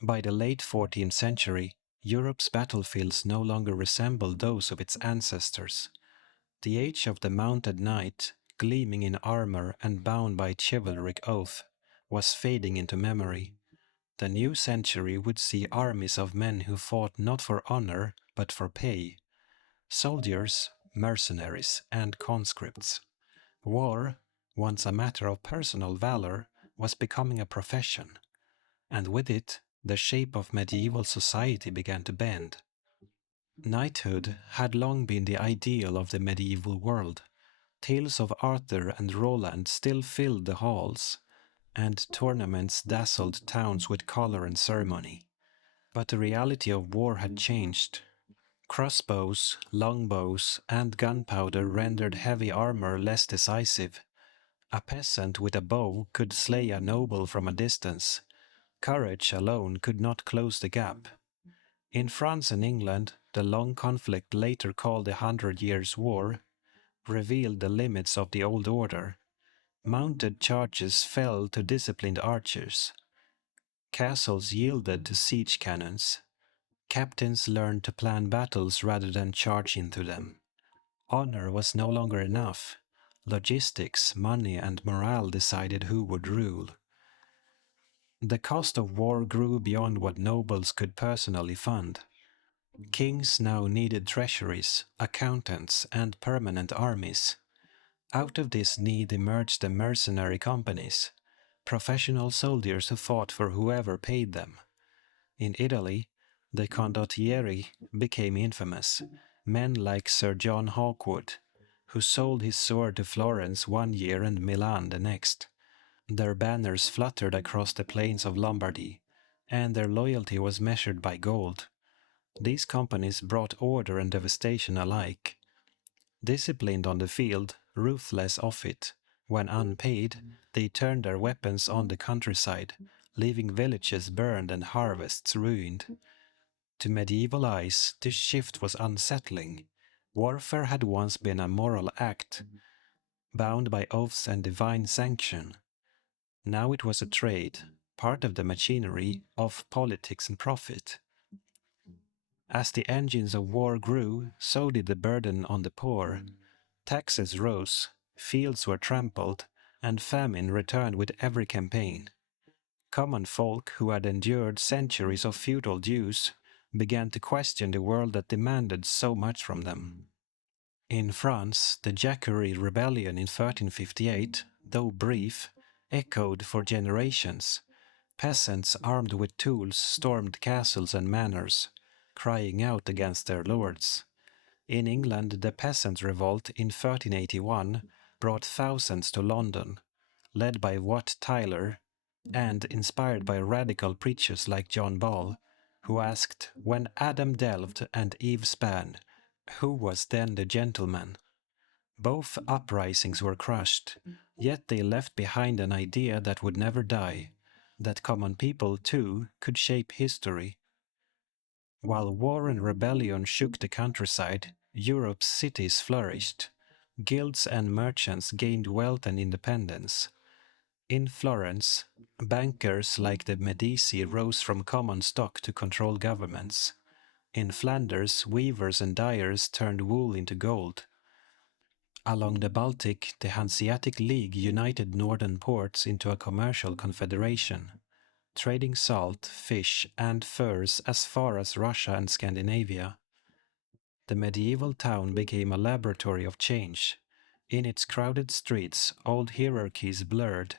By the late 14th century, Europe's battlefields no longer resembled those of its ancestors. The age of the mounted knight, gleaming in armor and bound by chivalric oath, was fading into memory. The new century would see armies of men who fought not for honor, but for pay. Soldiers, mercenaries, and conscripts. War, once a matter of personal valor, was becoming a profession, and with it, the shape of medieval society began to bend. Knighthood had long been the ideal of the medieval world. Tales of Arthur and Roland still filled the halls, and tournaments dazzled towns with color and ceremony. But the reality of war had changed. Crossbows, longbows, and gunpowder rendered heavy armor less decisive. A peasant with a bow could slay a noble from a distance. Courage alone could not close the gap. In France and England, the long conflict later called the Hundred Years' War revealed the limits of the old order. Mounted charges fell to disciplined archers. Castles yielded to siege cannons. Captains learned to plan battles rather than charge into them. Honor was no longer enough. Logistics, money, and morale decided who would rule. The cost of war grew beyond what nobles could personally fund. Kings now needed treasuries, accountants, and permanent armies. Out of this need emerged the mercenary companies, professional soldiers who fought for whoever paid them. In Italy, the condottieri became infamous, men like Sir John Hawkwood, who sold his sword to Florence one year and Milan the next. Their banners fluttered across the plains of Lombardy, and their loyalty was measured by gold. These companies brought order and devastation alike. Disciplined on the field, ruthless off it, when unpaid, they turned their weapons on the countryside, leaving villages burned and harvests ruined. To medieval eyes, this shift was unsettling. Warfare had once been a moral act, bound by oaths and divine sanction. Now it was a trade, part of the machinery of politics and profit. As the engines of war grew, so did the burden on the poor. Taxes rose, fields were trampled, and famine returned with every campaign. Common folk who had endured centuries of feudal dues began to question the world that demanded so much from them. In France, the Jacquerie Rebellion in 1358, though brief, echoed for generations. Peasants armed with tools stormed castles and manors, crying out against their lords. In England, the Peasant Revolt in 1381 brought thousands to London, led by Wat Tyler and inspired by radical preachers like John Ball, who asked, "When Adam delved and Eve span, who was then the gentleman?" Both uprisings were crushed, yet they left behind an idea that would never die, that common people, too, could shape history. While war and rebellion shook the countryside, Europe's cities flourished. Guilds and merchants gained wealth and independence. In Florence, bankers like the Medici rose from common stock to control governments. In Flanders, weavers and dyers turned wool into gold. Along the Baltic, the Hanseatic League united northern ports into a commercial confederation, trading salt, fish, and furs as far as Russia and Scandinavia. The medieval town became a laboratory of change. In its crowded streets, old hierarchies blurred.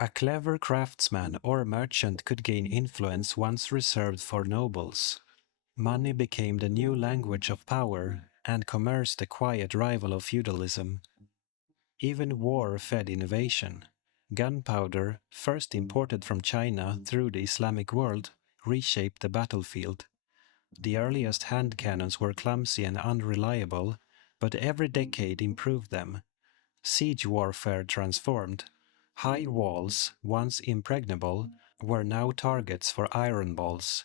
A clever craftsman or merchant could gain influence once reserved for nobles. Money became the new language of power, and commerce the quiet rival of feudalism. Even war fed innovation. Gunpowder, first imported from China through the Islamic world, reshaped the battlefield. The earliest hand cannons were clumsy and unreliable, but every decade improved them. Siege warfare transformed. High walls, once impregnable, were now targets for iron balls.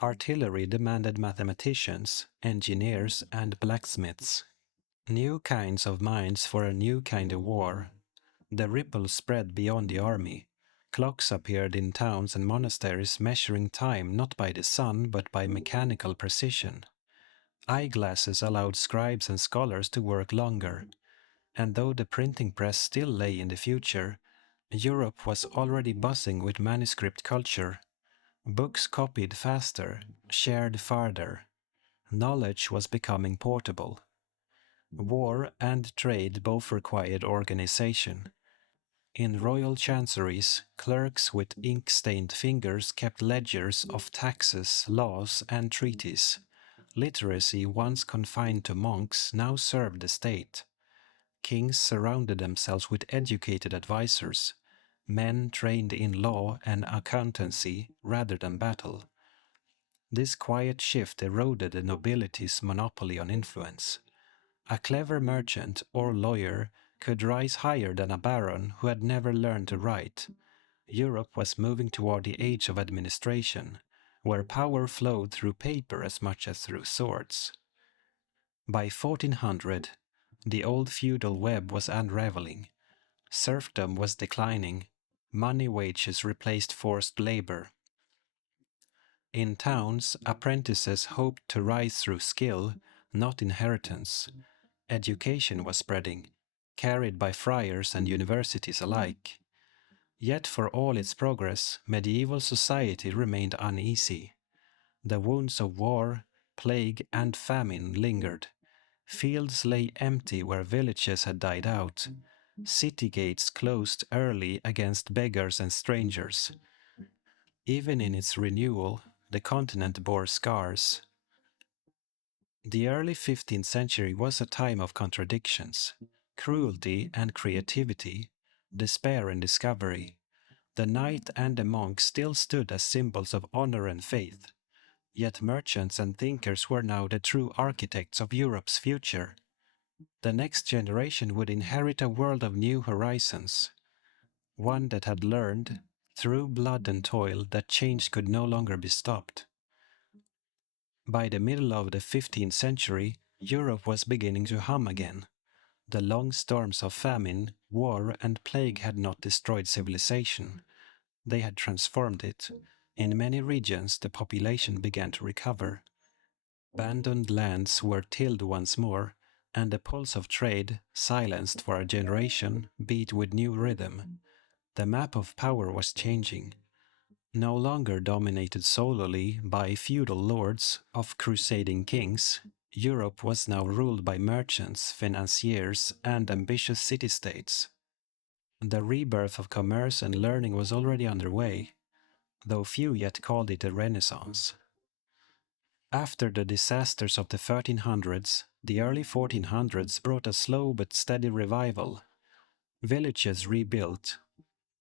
Artillery demanded mathematicians, engineers, and blacksmiths. New kinds of mines for a new kind of war. The ripple spread beyond the army. Clocks appeared in towns and monasteries measuring time not by the sun but by mechanical precision. Eyeglasses allowed scribes and scholars to work longer. And though the printing press still lay in the future, Europe was already buzzing with manuscript culture. Books copied faster, shared farther. Knowledge was becoming portable. War and trade both required organization. In royal chanceries, clerks with ink-stained fingers kept ledgers of taxes, laws, and treaties. Literacy, once confined to monks, now served the state. Kings surrounded themselves with educated advisors, men trained in law and accountancy rather than battle. This quiet shift eroded the nobility's monopoly on influence. A clever merchant or lawyer could rise higher than a baron who had never learned to write. Europe was moving toward the age of administration, where power flowed through paper as much as through swords. By 1400, the old feudal web was unraveling. Serfdom was declining. Money wages replaced forced labor. In towns, apprentices hoped to rise through skill, not inheritance. Education was spreading, carried by friars and universities alike. Yet for all its progress, medieval society remained uneasy. The wounds of war, plague, and famine lingered. Fields lay empty where villages had died out. City gates closed early against beggars and strangers. Even in its renewal, the continent bore scars. The early 15th century was a time of contradictions, cruelty and creativity, despair and discovery. The knight and the monk still stood as symbols of honor and faith, yet merchants and thinkers were now the true architects of Europe's future. The next generation would inherit a world of new horizons, one that had learned, Through blood and toil, that change could no longer be stopped. By the middle of the 15th century, Europe was beginning to hum again. The long storms of famine, war, and plague had not destroyed civilization. They had transformed it. In many regions, the population began to recover. Abandoned lands were tilled once more, and the pulse of trade, silenced for a generation, beat with new rhythm. The map of power was changing. No longer dominated solely by feudal lords of crusading kings, Europe was now ruled by merchants, financiers, and ambitious city-states. The rebirth of commerce and learning was already underway, though few yet called it a renaissance. After the disasters of the 1300s, the early 1400s brought a slow but steady revival. Villages rebuilt,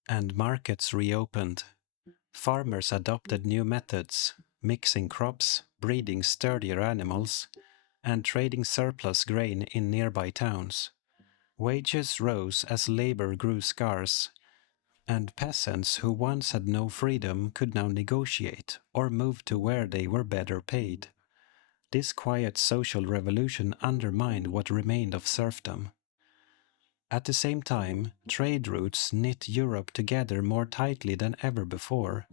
and markets reopened. Farmers adopted new methods, mixing crops, breeding sturdier animals, and trading surplus grain in nearby towns. Wages rose as labor grew scarce, and peasants who once had no freedom could now negotiate or move to where they were better paid. This quiet social revolution undermined what remained of serfdom. At the same time, trade routes knit Europe together more tightly than ever before.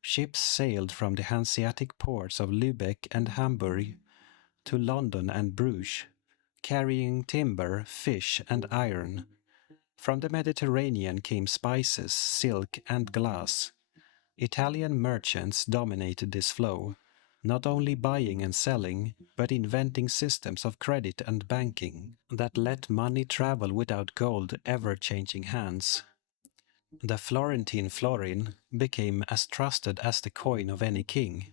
Ships sailed from the Hanseatic ports of Lübeck and Hamburg to London and Bruges, carrying timber, fish, and iron. From the Mediterranean came spices, silk, and glass. Italian merchants dominated this flow, not only buying and selling, but inventing systems of credit and banking that let money travel without gold ever changing hands. The Florentine florin became as trusted as the coin of any king.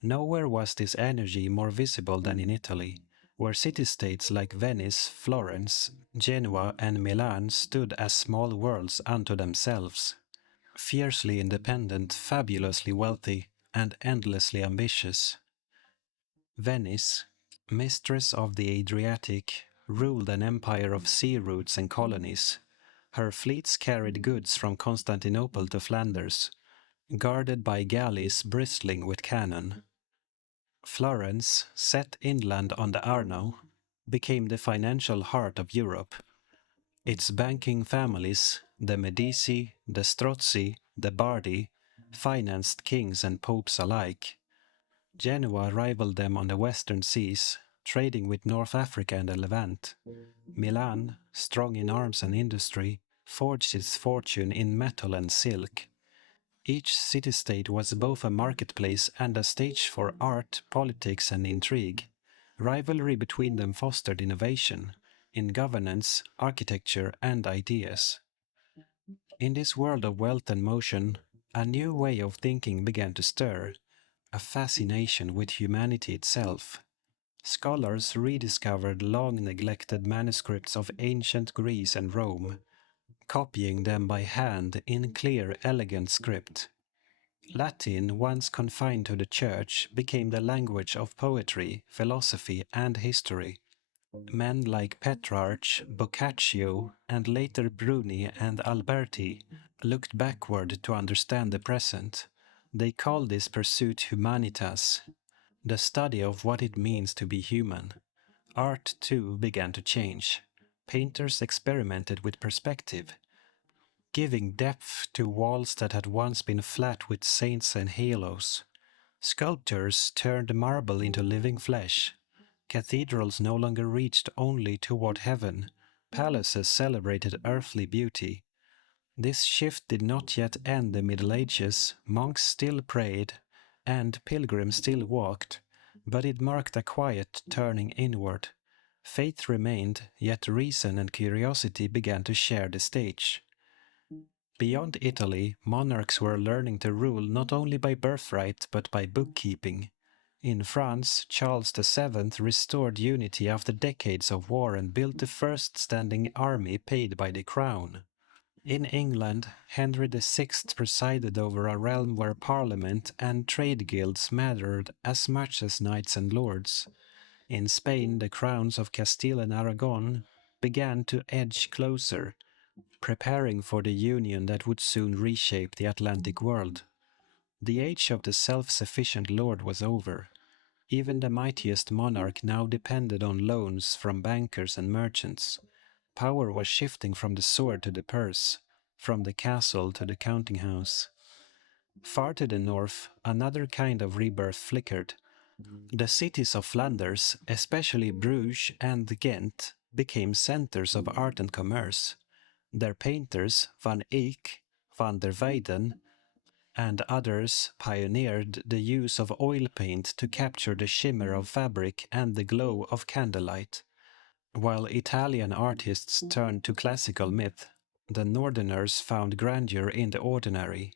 Nowhere was this energy more visible than in Italy, where city-states like Venice, Florence, Genoa, and Milan stood as small worlds unto themselves. Fiercely independent, fabulously wealthy, and endlessly ambitious. Venice, mistress of the Adriatic, ruled an empire of sea routes and colonies. Her fleets carried goods from Constantinople to Flanders, guarded by galleys bristling with cannon. Florence, set inland on the Arno, became the financial heart of Europe. Its banking families, the Medici, the Strozzi, the Bardi, financed kings and popes alike. Genoa rivaled them on the western seas, trading with North Africa and the Levant. Milan, strong in arms and industry, forged its fortune in metal and silk. Each city-state was both a marketplace and a stage for art, politics, and intrigue. Rivalry between them fostered innovation in governance, architecture, and ideas. In this world of wealth and motion, a new way of thinking began to stir, a fascination with humanity itself. Scholars rediscovered long-neglected manuscripts of ancient Greece and Rome, copying them by hand in clear, elegant script. Latin, once confined to the church, became the language of poetry, philosophy, and history. Men like Petrarch, Boccaccio, and later Bruni and Alberti looked backward to understand the present. They called this pursuit humanitas, the study of what it means to be human. Art, too, began to change. Painters experimented with perspective, giving depth to walls that had once been flat with saints and halos. Sculptors turned marble into living flesh. Cathedrals no longer reached only toward heaven. Palaces celebrated earthly beauty. This shift did not yet end the Middle Ages. Monks still prayed, and pilgrims still walked, but it marked a quiet turning inward. Faith remained, yet reason and curiosity began to share the stage. Beyond Italy, monarchs were learning to rule not only by birthright but by bookkeeping. In France, Charles VII restored unity after decades of war and built the first standing army paid by the crown. In England, Henry VI presided over a realm where parliament and trade guilds mattered as much as knights and lords. In Spain, the crowns of Castile and Aragon began to edge closer. preparing for the union that would soon reshape the Atlantic world. The age of the self-sufficient lord was over. Even the mightiest monarch now depended on loans from bankers and merchants. Power was shifting from the sword to the purse, from the castle to the counting house. Far to the north, another kind of rebirth flickered. The cities of Flanders, especially Bruges and Ghent, became centers of art and commerce. Their painters, Van Eyck, van der Weyden, and others pioneered the use of oil paint to capture the shimmer of fabric and the glow of candlelight. While Italian artists turned to classical myth, the Northerners found grandeur in the ordinary.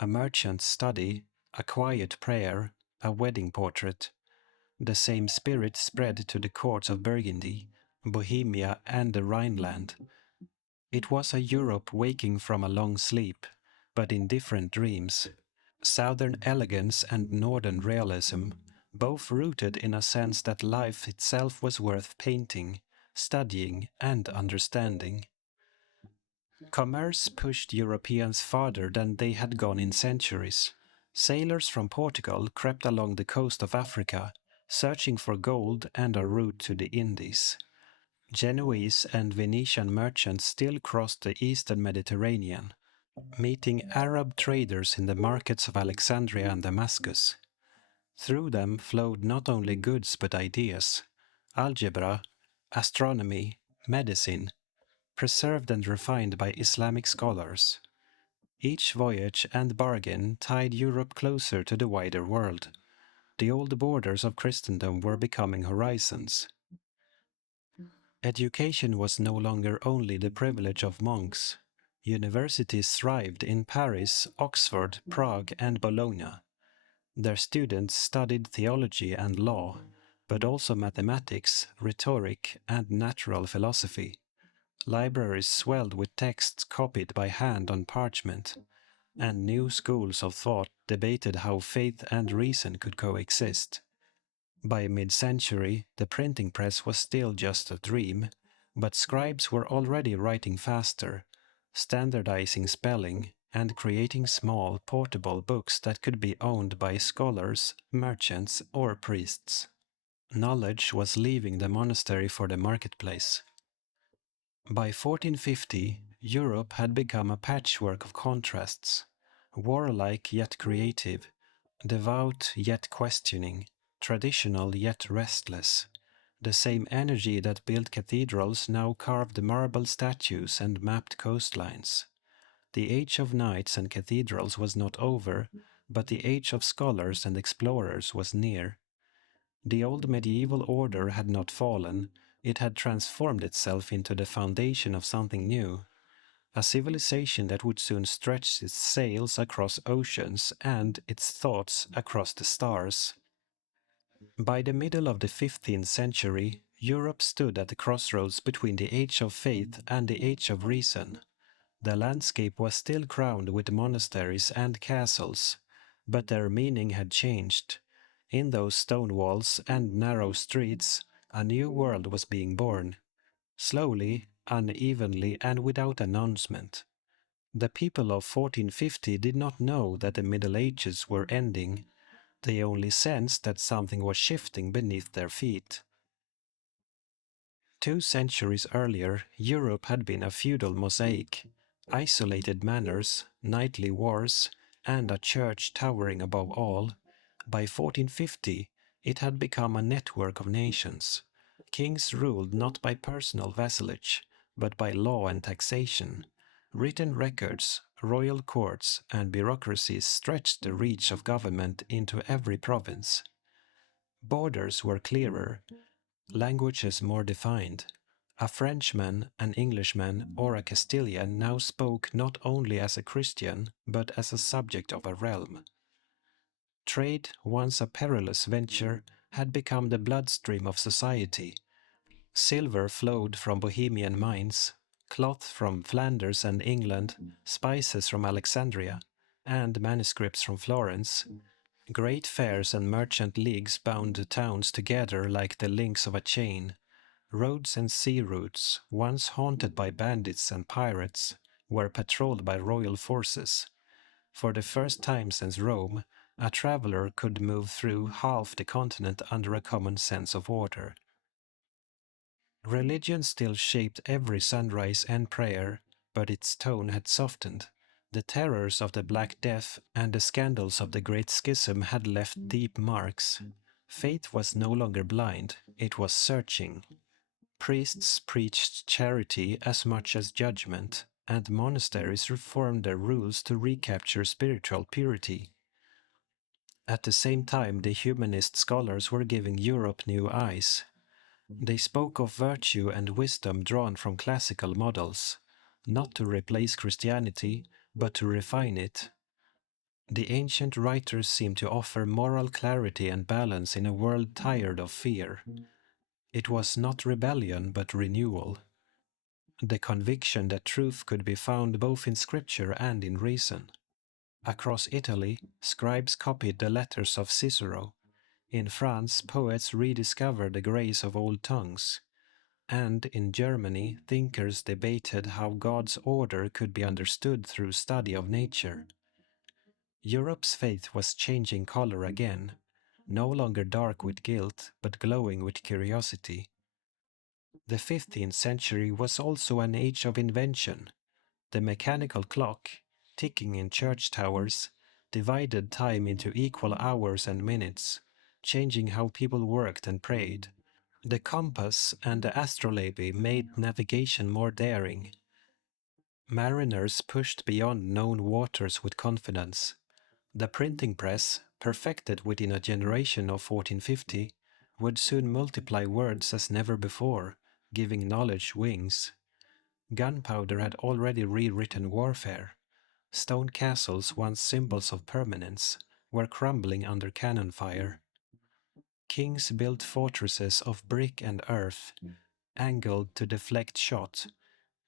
A merchant's study, a quiet prayer, a wedding portrait. The same spirit spread to the courts of Burgundy, Bohemia, and the Rhineland. It was a Europe waking from a long sleep, but in different dreams. Southern elegance and Northern realism, both rooted in a sense that life itself was worth painting, studying, and understanding. Commerce pushed Europeans farther than they had gone in centuries. Sailors from Portugal crept along the coast of Africa, searching for gold and a route to the Indies. Genoese and Venetian merchants still crossed the eastern Mediterranean, meeting Arab traders in the markets of Alexandria and Damascus. Through them flowed not only goods but ideas, algebra, astronomy, medicine, preserved and refined by Islamic scholars. Each voyage and bargain tied Europe closer to the wider world. The old borders of Christendom were becoming horizons. Education was no longer only the privilege of monks. Universities thrived in Paris, Oxford, Prague, and Bologna. Their students studied theology and law, but also mathematics, rhetoric, and natural philosophy. Libraries swelled with texts copied by hand on parchment, and new schools of thought debated how faith and reason could coexist. By mid-century, the printing press was still just a dream, but scribes were already writing faster, standardizing spelling, and creating small, portable books that could be owned by scholars, merchants, or priests. Knowledge was leaving the monastery for the marketplace. By 1450, Europe had become a patchwork of contrasts, warlike yet creative, devout yet questioning, traditional yet restless. The same energy that built cathedrals now carved marble statues and mapped coastlines. The age of knights and cathedrals was not over, but the age of scholars and explorers was near. The old medieval order had not fallen, it had transformed itself into the foundation of something new, a civilization that would soon stretch its sails across oceans and its thoughts across the stars. By the middle of the 15th century, Europe stood at the crossroads between the age of faith and the age of reason. The landscape was still crowned with monasteries and castles, but their meaning had changed. In those stone walls and narrow streets, a new world was being born. Slowly, unevenly, and without announcement. The people of 1450 did not know that the Middle Ages were ending. They only sensed that something was shifting beneath their feet. 2 centuries earlier, Europe had been a feudal mosaic, isolated manors, nightly wars, and a church towering above all. By 1450, it had become a network of nations. Kings ruled not by personal vassalage, but by law and taxation. Written records, royal courts, and bureaucracies stretched the reach of government into every province. Borders were clearer, languages more defined. A Frenchman, an Englishman, or a Castilian now spoke not only as a Christian, but as a subject of a realm. Trade, once a perilous venture, had become the bloodstream of society. Silver flowed from Bohemian mines, cloth from Flanders and England, spices from Alexandria, and manuscripts from Florence. Great fairs and merchant leagues bound the towns together like the links of a chain. Roads and sea routes, once haunted by bandits and pirates, were patrolled by royal forces. For the first time since Rome, a traveler could move through half the continent under a common sense of order. Religion still shaped every sunrise and prayer, but its tone had softened. The terrors of the Black Death and the scandals of the Great Schism had left deep marks. Faith was no longer blind, it was searching. Priests preached charity as much as judgment, and monasteries reformed their rules to recapture spiritual purity. At the same time, the humanist scholars were giving Europe new eyes. They spoke of virtue and wisdom drawn from classical models, not to replace Christianity, but to refine it. The ancient writers seemed to offer moral clarity and balance in a world tired of fear. It was not rebellion, but renewal. The conviction that truth could be found both in scripture and in reason. Across Italy, scribes copied the letters of Cicero. In France, poets rediscovered the grace of old tongues. And in Germany, thinkers debated how God's order could be understood through study of nature. Europe's faith was changing color again, no longer dark with guilt, but glowing with curiosity. The 15th century was also an age of invention. The mechanical clock, ticking in church towers, divided time into equal hours and minutes, changing how people worked and prayed. The compass and the astrolabe made navigation more daring. Mariners pushed beyond known waters with confidence. The printing press, perfected within a generation of 1450, would soon multiply words as never before, giving knowledge wings. Gunpowder had already rewritten warfare. Stone castles, once symbols of permanence, were crumbling under cannon fire. Kings built fortresses of brick and earth, angled to deflect shot.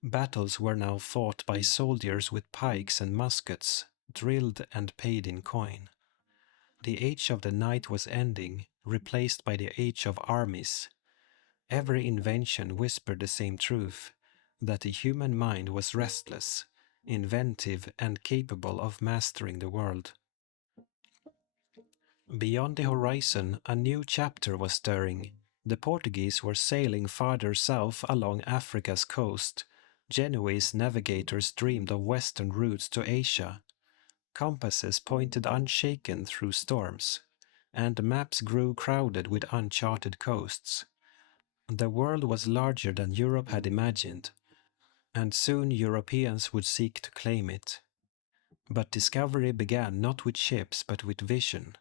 Battles were now fought by soldiers with pikes and muskets, drilled and paid in coin. The age of the knight was ending, replaced by the age of armies. Every invention whispered the same truth, that the human mind was restless, inventive, and capable of mastering the world. Beyond the horizon, a new chapter was stirring. The Portuguese were sailing farther south along Africa's coast. Genoese navigators dreamed of western routes to Asia. Compasses pointed unshaken through storms, and maps grew crowded with uncharted coasts. The world was larger than Europe had imagined, and soon Europeans would seek to claim it. But discovery began not with ships but with vision.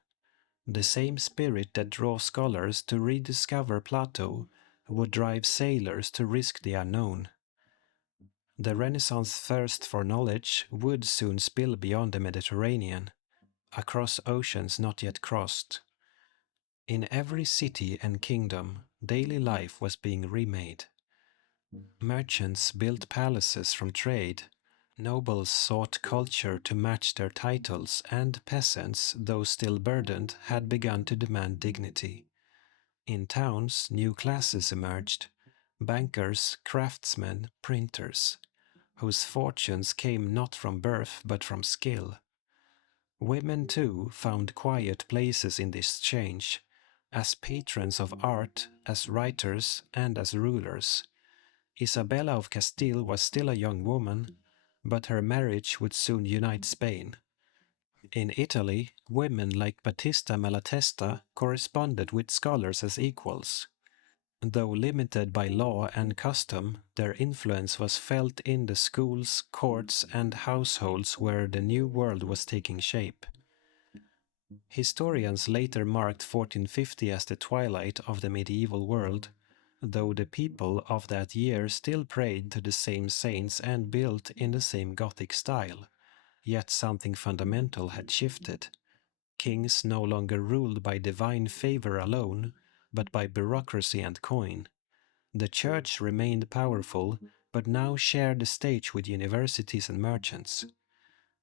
The same spirit that drove scholars to rediscover Plato would drive sailors to risk the unknown. The Renaissance thirst for knowledge would soon spill beyond the Mediterranean, across oceans not yet crossed. In every city and kingdom, daily life was being remade. Merchants built palaces from trade, nobles sought culture to match their titles, and peasants, though still burdened, had begun to demand dignity. In towns, new classes emerged: bankers, craftsmen, printers, whose fortunes came not from birth but from skill. Women, too, found quiet places in this change, as patrons of art, as writers, and as rulers. Isabella of Castile was still a young woman, but her marriage would soon unite Spain. In Italy, women like Battista Malatesta corresponded with scholars as equals. Though limited by law and custom, their influence was felt in the schools, courts, and households where the new world was taking shape. Historians later marked 1450 as the twilight of the medieval world, though the people of that year still prayed to the same saints and built in the same Gothic style. Yet something fundamental had shifted. Kings no longer ruled by divine favor alone, but by bureaucracy and coin. The church remained powerful, but now shared the stage with universities and merchants.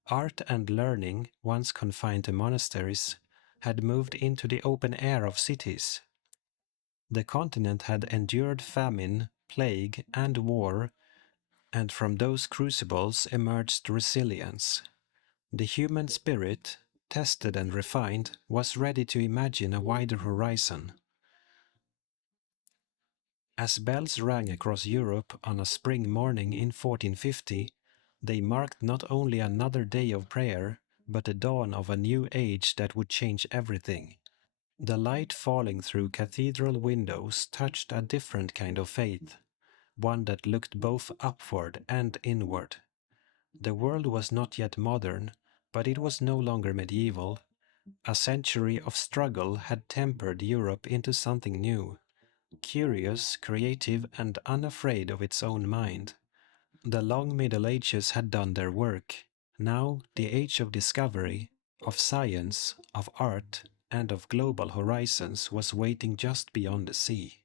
Art and learning, once confined to monasteries, had moved into the open air of cities. The continent had endured famine, plague, and war, And from those crucibles emerged resilience. The human spirit, tested and refined, was ready to imagine a wider horizon. As bells rang across Europe on a spring morning in 1450, they marked not only another day of prayer, but the dawn of a new age that would change everything. The light falling through cathedral windows touched a different kind of faith, one that looked both upward and inward. The world was not yet modern, but it was no longer medieval. A century of struggle had tempered Europe into something new, curious, creative, and unafraid of its own mind. The long Middle Ages had done their work. Now, the age of discovery, of science, of art, and of global horizons was waiting just beyond the sea.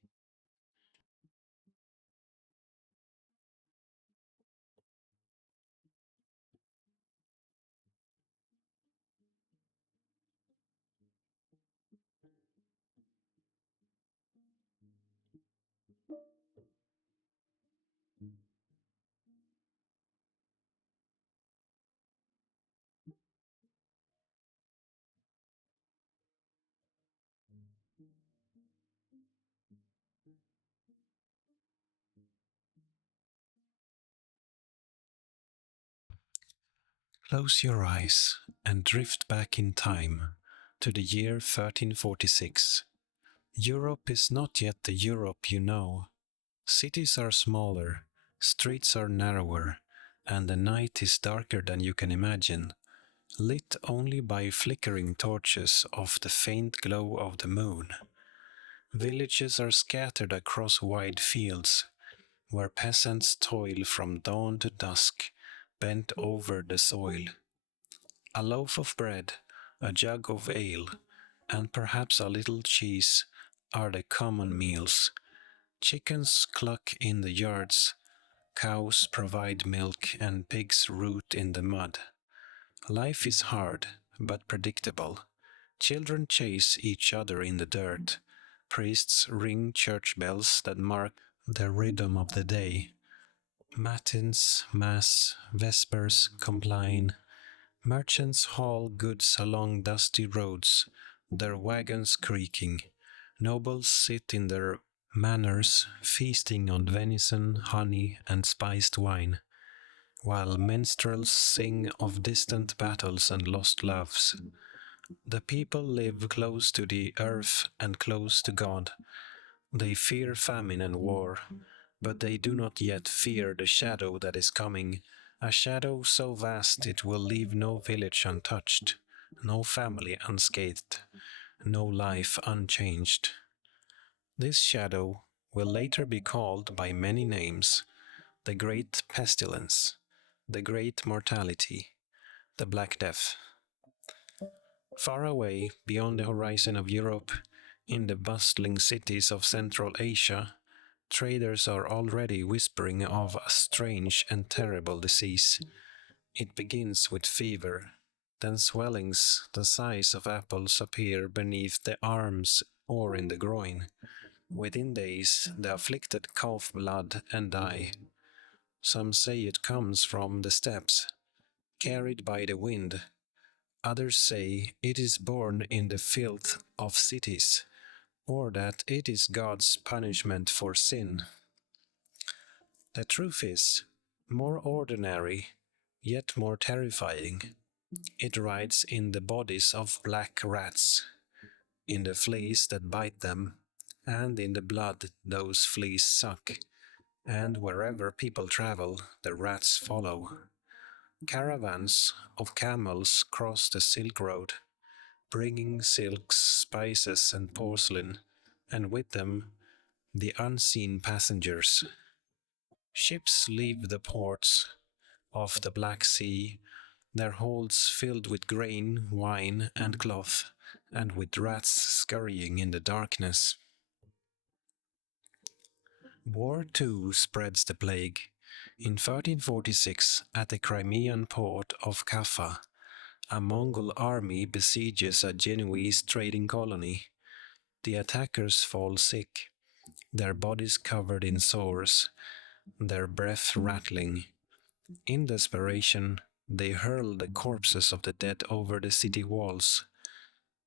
Close your eyes and drift back in time to the year 1346. Europe is not yet the Europe you know. Cities are smaller, streets are narrower, and the night is darker than you can imagine, lit only by flickering torches of the faint glow of the moon. Villages are scattered across wide fields, where peasants toil from dawn to dusk, bent over the soil. A loaf of bread, a jug of ale, and perhaps a little cheese are the common meals. Chickens cluck in the yards, cows provide milk, and pigs root in the mud. Life is hard, but predictable. Children chase each other in the dirt. Priests ring church bells that mark the rhythm of the day. Matins, mass, vespers combine. Merchants haul goods along dusty roads, their wagons creaking. Nobles sit in their manors, feasting on venison, honey, and spiced wine, while minstrels sing of distant battles and lost loves. The people live close to the earth and close to God. They fear famine and war, but they do not yet fear the shadow that is coming, a shadow so vast it will leave no village untouched, no family unscathed, no life unchanged. This shadow will later be called by many names: the Great Pestilence, the Great Mortality, the Black Death. Far away, beyond the horizon of Europe, in the bustling cities of Central Asia, traders are already whispering of a strange and terrible disease. It begins with fever, then swellings the size of apples appear beneath the arms or in the groin. Within days, the afflicted cough blood and die. Some say it comes from the steppes, carried by the wind. Others say it is born in the filth of cities, or that it is God's punishment for sin. The truth is more ordinary, yet more terrifying. It rides in the bodies of black rats, in the fleas that bite them, and in the blood those fleas suck. And wherever people travel, the rats follow. Caravans of camels cross the Silk Road, bringing silks, spices, and porcelain, and with them the unseen passengers. Ships leave the ports of the Black Sea, their holds filled with grain, wine, and cloth, and with rats scurrying in the darkness. War too spreads the plague. In 1346, at the Crimean port of Kaffa, a Mongol army besieges a Genoese trading colony. The attackers fall sick, their bodies covered in sores, their breath rattling. In desperation, they hurl the corpses of the dead over the city walls.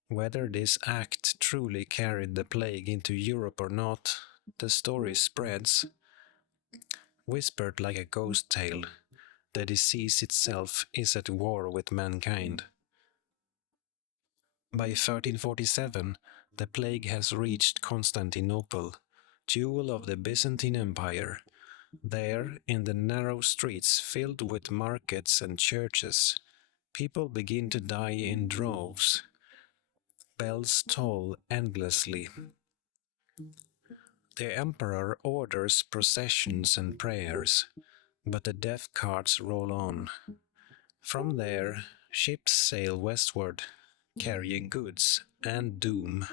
Whether this act truly carried the plague into Europe or not, the story spreads, whispered like a ghost tale. The disease itself is at war with mankind. By 1347, the plague has reached Constantinople, jewel of the Byzantine Empire. There, in the narrow streets filled with markets and churches, people begin to die in droves. Bells toll endlessly. The emperor orders processions and prayers, but the death carts roll on. From there, ships sail westward, carrying goods and doom.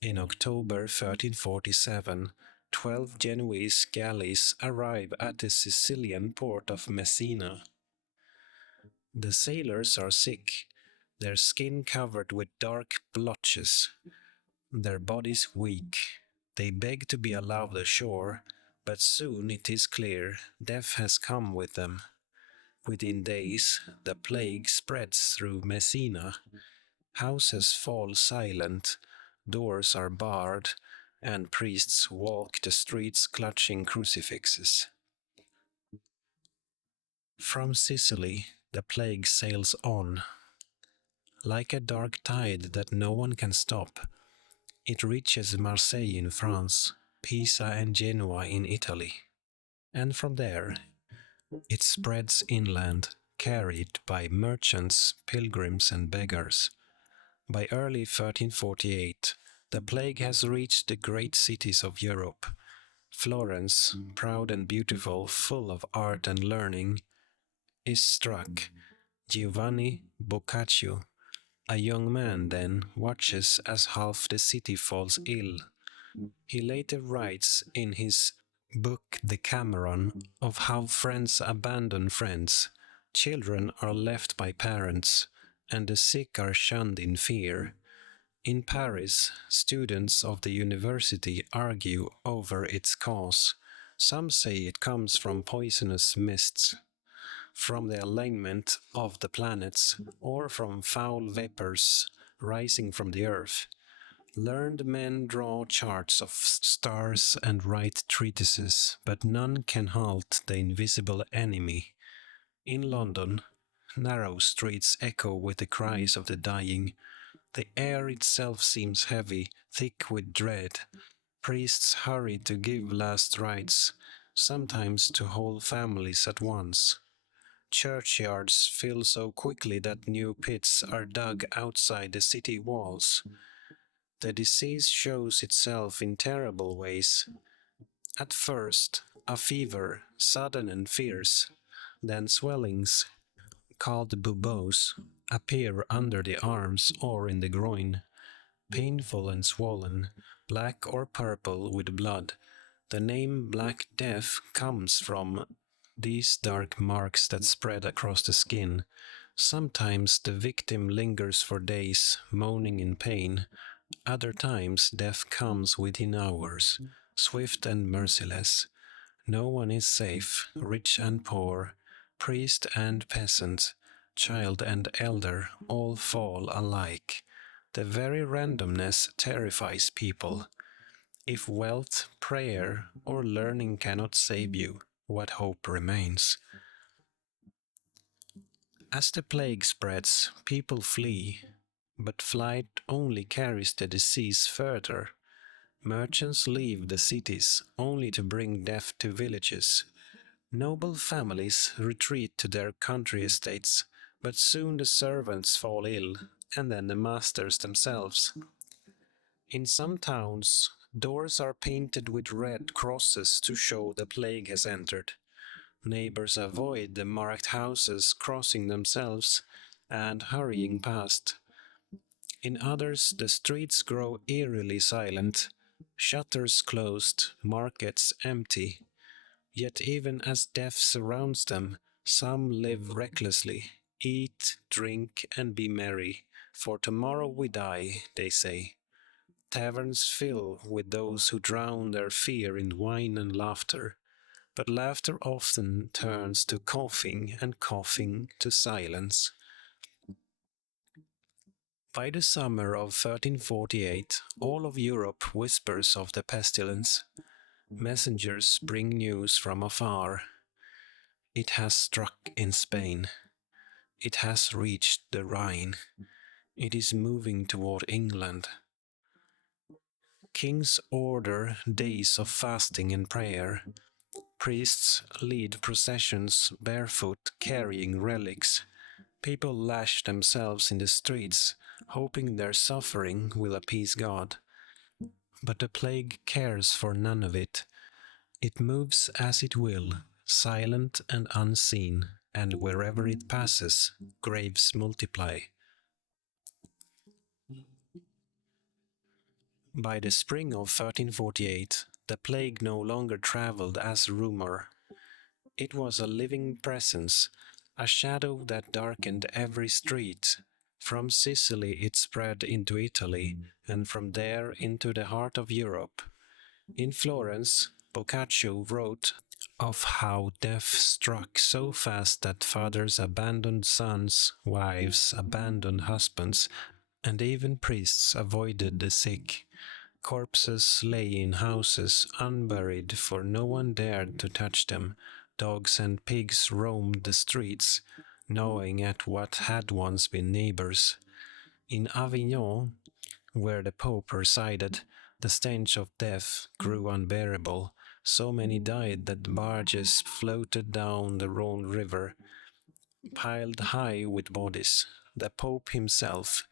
In October 1347, 12 Genoese galleys arrive at the Sicilian port of Messina. The sailors are sick, their skin covered with dark blotches, their bodies weak. They beg to be allowed ashore, but soon it is clear death has come with them. Within days, the plague spreads through Messina. Houses fall silent, doors are barred, and priests walk the streets clutching crucifixes. From Sicily, the plague sails on. Like a dark tide that no one can stop, it reaches Marseille in France, Pisa and Genoa in Italy. And from there, it spreads inland, carried by merchants, pilgrims, and beggars. By early 1348, the plague has reached the great cities of Europe. Florence, proud and beautiful, full of art and learning, is struck. Giovanni Boccaccio, a young man then, watches as half the city falls ill. He later writes in his book Decameron of how friends abandon friends, children are left by parents, and the sick are shunned in fear. In Paris, students of the university argue over its cause. Some say it comes from poisonous mists, from the alignment of the planets, or from foul vapors rising from the earth. Learned men draw charts of stars and write treatises, but none can halt the invisible enemy. In London, narrow streets echo with the cries of the dying. The air itself seems heavy, thick with dread. Priests hurry to give last rites, sometimes to whole families at once. Churchyards fill so quickly that new pits are dug outside the city walls. The disease shows itself in terrible ways. At first, a fever, sudden and fierce, then swellings, called buboes, appear under the arms or in the groin, painful and swollen, black or purple with blood. The name Black Death comes from these dark marks that spread across the skin. Sometimes the victim lingers for days, moaning in pain. Other times death comes within hours, swift and merciless. No one is safe, rich and poor, priest and peasant, child and elder, all fall alike. The very randomness terrifies people. If wealth, prayer, or learning cannot save you, what hope remains? As the plague spreads, people flee, but flight only carries the disease further. Merchants leave the cities only to bring death to villages. Noble families retreat to their country estates, but soon the servants fall ill, and then the masters themselves. In some towns, doors are painted with red crosses to show the plague has entered. Neighbors avoid the marked houses, crossing themselves and hurrying past. In others, the streets grow eerily silent, shutters closed, markets empty. Yet even as death surrounds them, some live recklessly, eat, drink, and be merry, for tomorrow we die, they say. Taverns fill with those who drown their fear in wine and laughter. but laughter often turns to coughing and coughing to silence. By the summer of 1348, all of Europe whispers of the pestilence. Messengers bring news from afar. It has struck in Spain. It has reached the Rhine. It is moving toward England. Kings order days of fasting and prayer. Priests lead processions barefoot, carrying relics. People lash themselves in the streets, hoping their suffering will appease God. But the plague cares for none of it. It moves as it will, silent and unseen, and wherever it passes, graves multiply. By the spring of 1348, the plague no longer traveled as rumor. It was a living presence, a shadow that darkened every street. From Sicily it spread into Italy, and from there into the heart of Europe. In Florence, Boccaccio wrote of how death struck so fast that fathers abandoned sons, wives abandoned husbands, and even priests avoided the sick. Corpses lay in houses unburied, for no one dared to touch them. Dogs and pigs roamed the streets, gnawing at what had once been neighbors. In Avignon, where the Pope resided, the stench of death grew unbearable. So many died that barges floated down the Rhone River, piled high with bodies. The Pope himself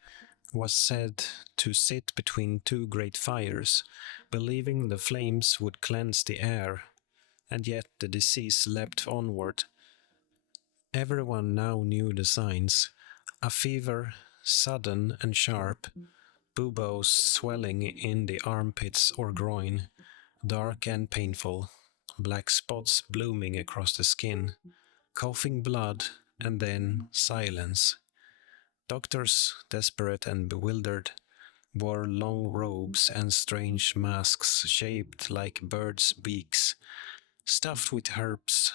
was said to sit between two great fires, believing the flames would cleanse the air, and yet the disease leapt onward. Everyone now knew the signs: a fever, sudden and sharp, buboes swelling in the armpits or groin, dark and painful, black spots blooming across the skin, coughing blood, and then silence. Doctors, desperate and bewildered, wore long robes and strange masks shaped like birds' beaks, stuffed with herbs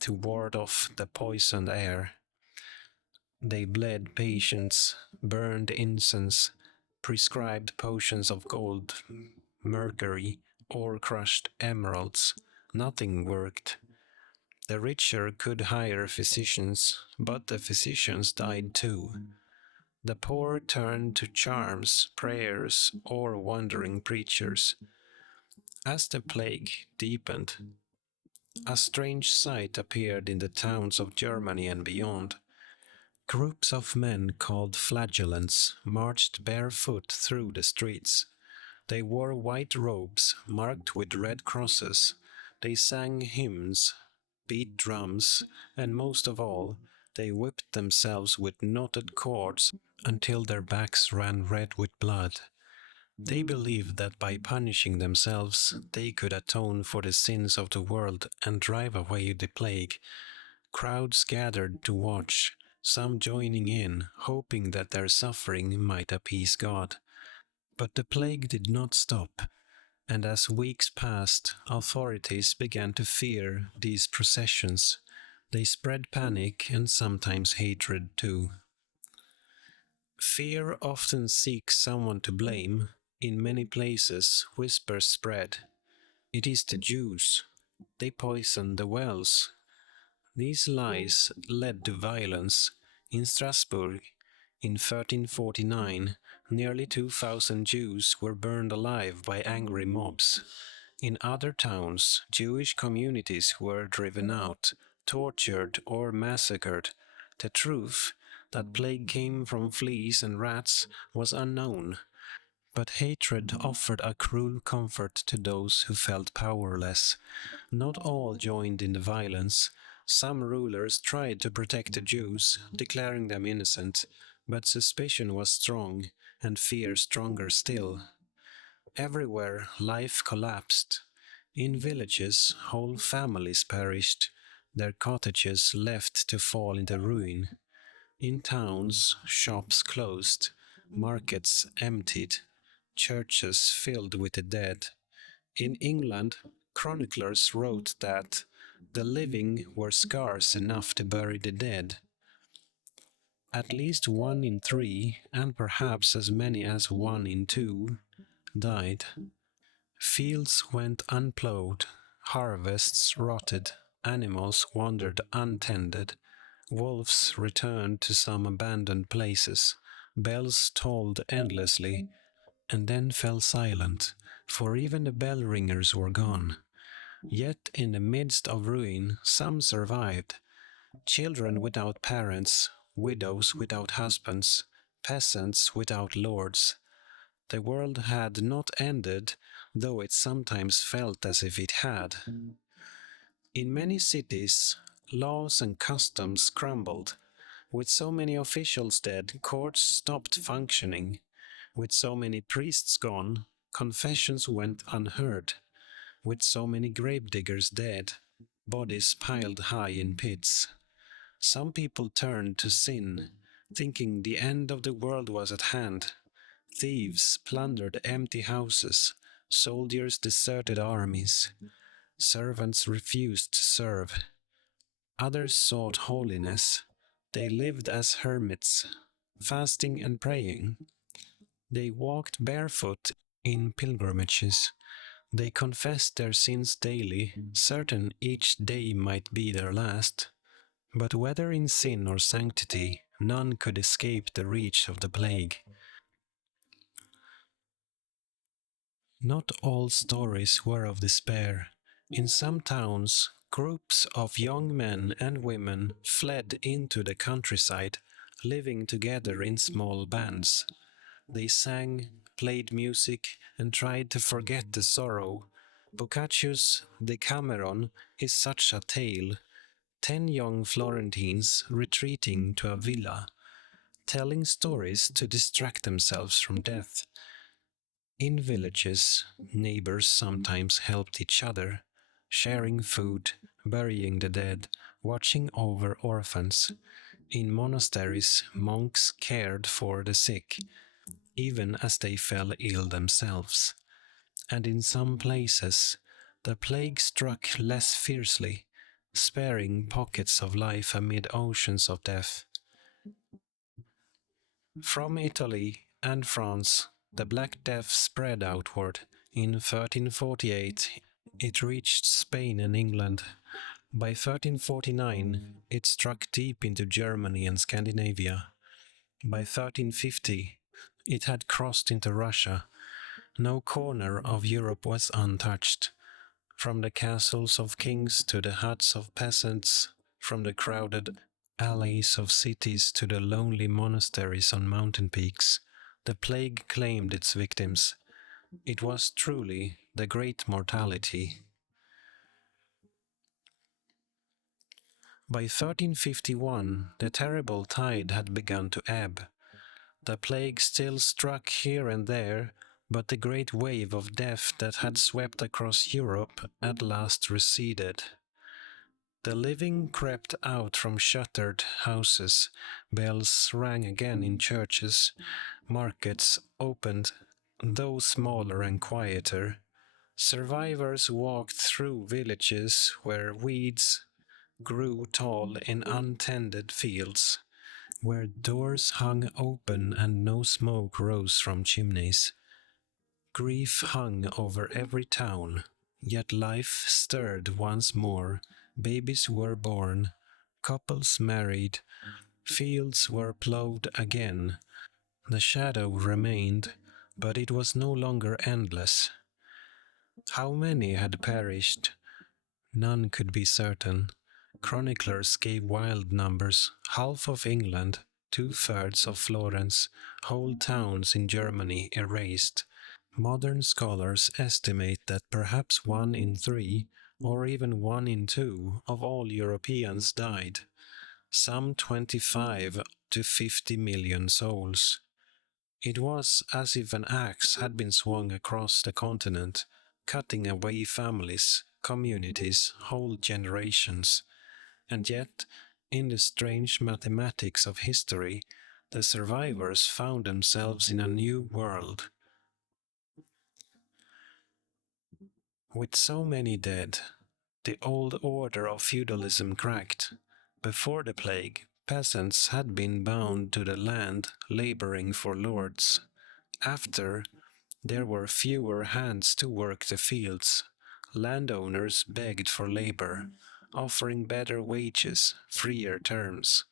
to ward off the poisoned air. They bled patients, burned incense, prescribed potions of gold, mercury, or crushed emeralds. Nothing worked. The richer could hire physicians, but the physicians died too. The poor turned to charms, prayers, or wandering preachers. As the plague deepened, a strange sight appeared in the towns of Germany and beyond. Groups of men called flagellants marched barefoot through the streets. They wore white robes marked with red crosses. They sang hymns, beat drums, and most of all, they whipped themselves with knotted cords until their backs ran red with blood. They believed that by punishing themselves, they could atone for the sins of the world and drive away the plague. Crowds gathered to watch, some joining in, hoping that their suffering might appease God. But the plague did not stop, and as weeks passed, authorities began to fear these processions. They spread panic and sometimes hatred too. Fear often seeks someone to blame. In many places, whispers spread. It is the Jews. They poisoned the wells. These lies led to violence. In Strasbourg, in 1349, nearly 2,000 Jews were burned alive by angry mobs. In other towns, Jewish communities were driven out, tortured, or massacred. The truth, that plague came from fleas and rats, was unknown. But hatred offered a cruel comfort to those who felt powerless. Not all joined in the violence. Some rulers tried to protect the Jews, declaring them innocent, but suspicion was strong, and fear stronger still. Everywhere life collapsed. In villages, whole families perished, their cottages left to fall into ruin. In towns, shops closed, markets emptied, churches filled with the dead. In England, chroniclers wrote that The living were scarce enough to bury the dead. At least 1 in 3, and perhaps as many as 1 in 2, died. Fields went unplowed, harvests rotted, animals wandered untended, wolves returned to some abandoned places, bells tolled endlessly, and then fell silent, for even the bell ringers were gone. Yet in the midst of ruin some survived, children without parents, widows without husbands, peasants without lords. The world had not ended, though it sometimes felt as if it had. In many cities, laws and customs crumbled. With so many officials dead, courts stopped functioning. With so many priests gone, confessions went unheard. With so many gravediggers dead, bodies piled high in pits. Some people turned to sin, thinking the end of the world was at hand. Thieves plundered empty houses, soldiers deserted armies, servants refused to serve. Others sought holiness. They lived as hermits, fasting and praying. They walked barefoot in pilgrimages. They confessed their sins daily, certain each day might be their last. But whether in sin or sanctity, none could escape the reach of the plague. Not all stories were of despair. In some towns, groups of young men and women fled into the countryside, living together in small bands. They sang, played music, and tried to forget the sorrow. Boccaccio's Decameron is such a tale. 10 young Florentines retreating to a villa, telling stories to distract themselves from death. In villages, neighbors sometimes helped each other, sharing food, burying the dead, watching over orphans. In monasteries, monks cared for the sick, even as they fell ill themselves. And in some places, the plague struck less fiercely, sparing pockets of life amid oceans of death. From Italy and France, the Black Death spread outward. In 1348, it reached Spain and England. By 1349, it struck deep into Germany and Scandinavia. By 1350, it had crossed into Russia. No corner of Europe was untouched. From the castles of kings to the huts of peasants, from the crowded alleys of cities to the lonely monasteries on mountain peaks, the plague claimed its victims. It was truly the great mortality. By 1351, the terrible tide had begun to ebb. The plague still struck here and there, but the great wave of death that had swept across Europe at last receded. The living crept out from shuttered houses, bells rang again in churches, markets opened, though smaller and quieter. Survivors walked through villages where weeds grew tall in untended fields, where doors hung open and no smoke rose from chimneys. Grief hung over every town, yet life stirred once more. Babies were born, couples married, fields were plowed again. The shadow remained, but it was no longer endless. How many had perished? None could be certain. Chroniclers gave wild numbers: half of England, 2/3 of Florence, whole towns in Germany erased. Modern scholars estimate that perhaps 1 in 3, or even 1 in 2, of all Europeans died. Some 25 to 50 million souls. It was as if an axe had been swung across the continent, cutting away families, communities, whole generations. And yet, in the strange mathematics of history, the survivors found themselves in a new world. With so many dead, The old order of feudalism cracked. Before the plague, peasants had been bound to the land, laboring for lords. After, there were fewer hands to work the fields. Landowners begged for labor, offering better wages, freer terms.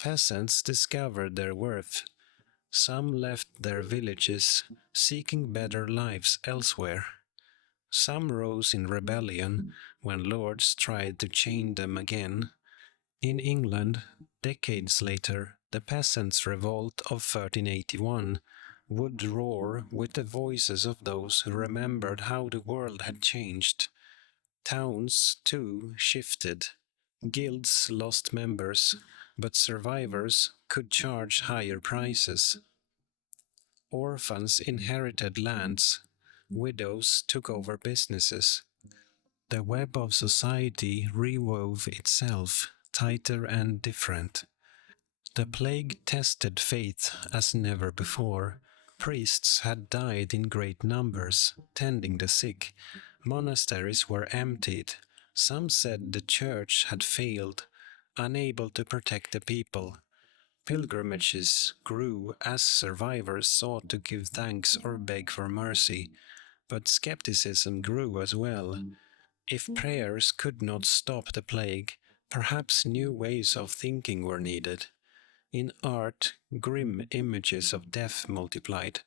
Peasants discovered their worth. Some left their villages, seeking better lives elsewhere. Some rose in rebellion when lords tried to chain them again. In England, decades later, the Peasants' Revolt of 1381 would roar with the voices of those who remembered how the world had changed. Towns, too, shifted. Guilds lost members, but survivors could charge higher prices. Orphans inherited lands. Widows took over businesses. The web of society rewove itself, tighter and different. The plague tested faith as never before. Priests had died in great numbers, tending the sick. Monasteries were emptied. Some said the church had failed, unable to protect the people. Pilgrimages grew as survivors sought to give thanks or beg for mercy, but skepticism grew as well. If prayers could not stop the plague, perhaps new ways of thinking were needed. In art, grim images of death multiplied.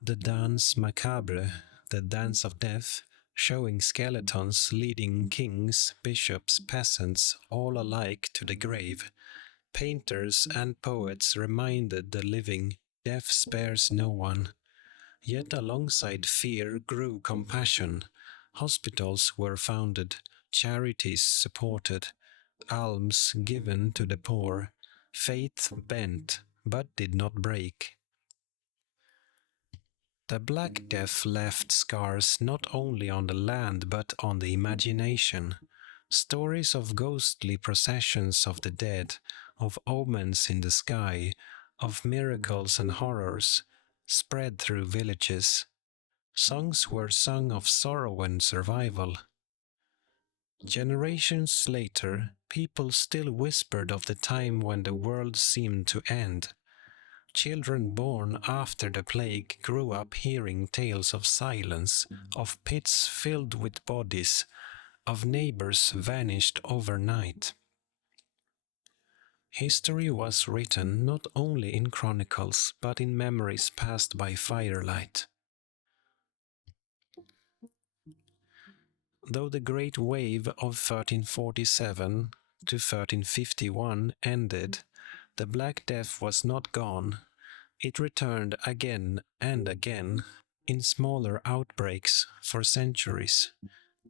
The Danse Macabre, the Dance of Death, showing skeletons leading kings, bishops, peasants, all alike to the grave. Painters and poets reminded the living, death spares no one. Yet alongside fear grew compassion. Hospitals were founded, charities supported, alms given to the poor. Faith bent, but did not break. The Black Death left scars not only on the land but on the imagination. Stories of ghostly processions of the dead, of omens in the sky, of miracles and horrors, spread through villages. Songs were sung of sorrow and survival. Generations later, people still whispered of the time when the world seemed to end. Children born after the plague grew up hearing tales of silence, of pits filled with bodies, of neighbors vanished overnight. History was written not only in chronicles but in memories passed by firelight. Though the Great Wave of 1347 to 1351 ended, the Black Death was not gone. It returned again and again, in smaller outbreaks, for centuries.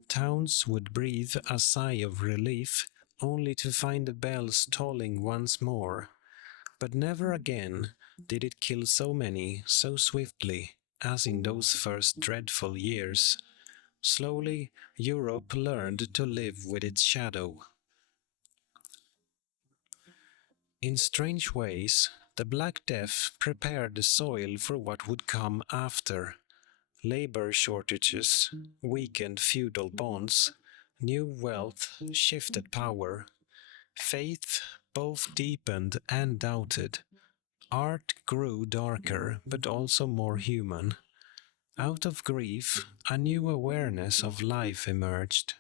Towns would breathe a sigh of relief, only to find the bells tolling once more. But never again did it kill so many so swiftly as in those first dreadful years. Slowly, Europe learned to live with its shadow. In strange ways, the Black Death prepared the soil for what would come after. Labor shortages weakened feudal bonds, new wealth shifted power, faith both deepened and doubted. Art grew darker but also more human. Out of grief, a new awareness of life emerged.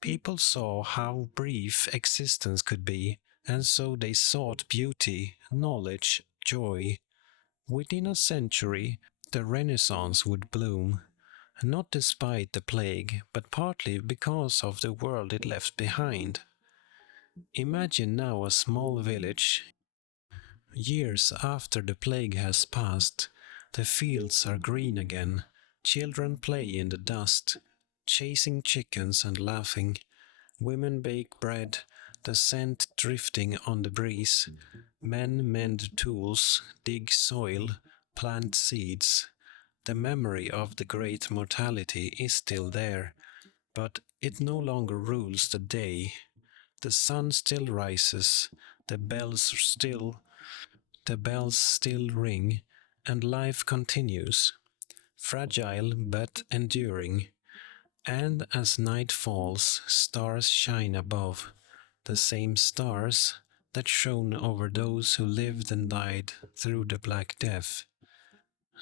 People saw how brief existence could be, and so they sought beauty, knowledge, joy. Within a century, the Renaissance would bloom, not despite the plague, but partly because of the world it left behind. Imagine now a small village. Years after the plague has passed, the fields are green again, children play in the dust, chasing chickens and laughing. Women bake bread, the scent drifting on the breeze. Men mend tools, dig soil, plant seeds. The memory of the great mortality is still there, but it no longer rules the day. The sun still rises, the bells still the bells still ring, and life continues, fragile but enduring. And as night falls, stars shine above, the same stars that shone over those who lived and died through the Black Death.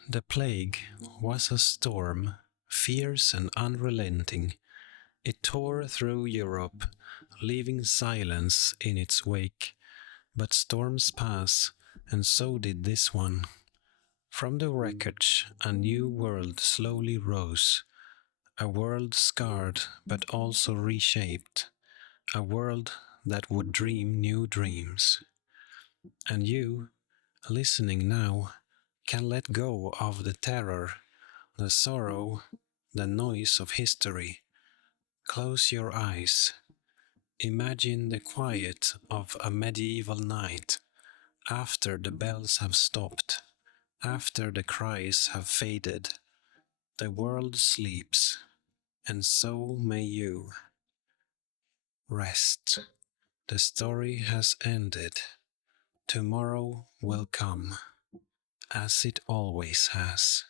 The plague was a storm, fierce and unrelenting. It tore through Europe, leaving silence in its wake. But storms pass, and so did this one. From the wreckage, a new world slowly rose, a world scarred but also reshaped, a world that would dream new dreams. And you, listening now, can let go of the terror, the sorrow, the noise of history. Close your eyes. Imagine the quiet of a medieval night, after the bells have stopped, after the cries have faded. The world sleeps, and so may you. Rest. The story has ended. Tomorrow will come, as it always has.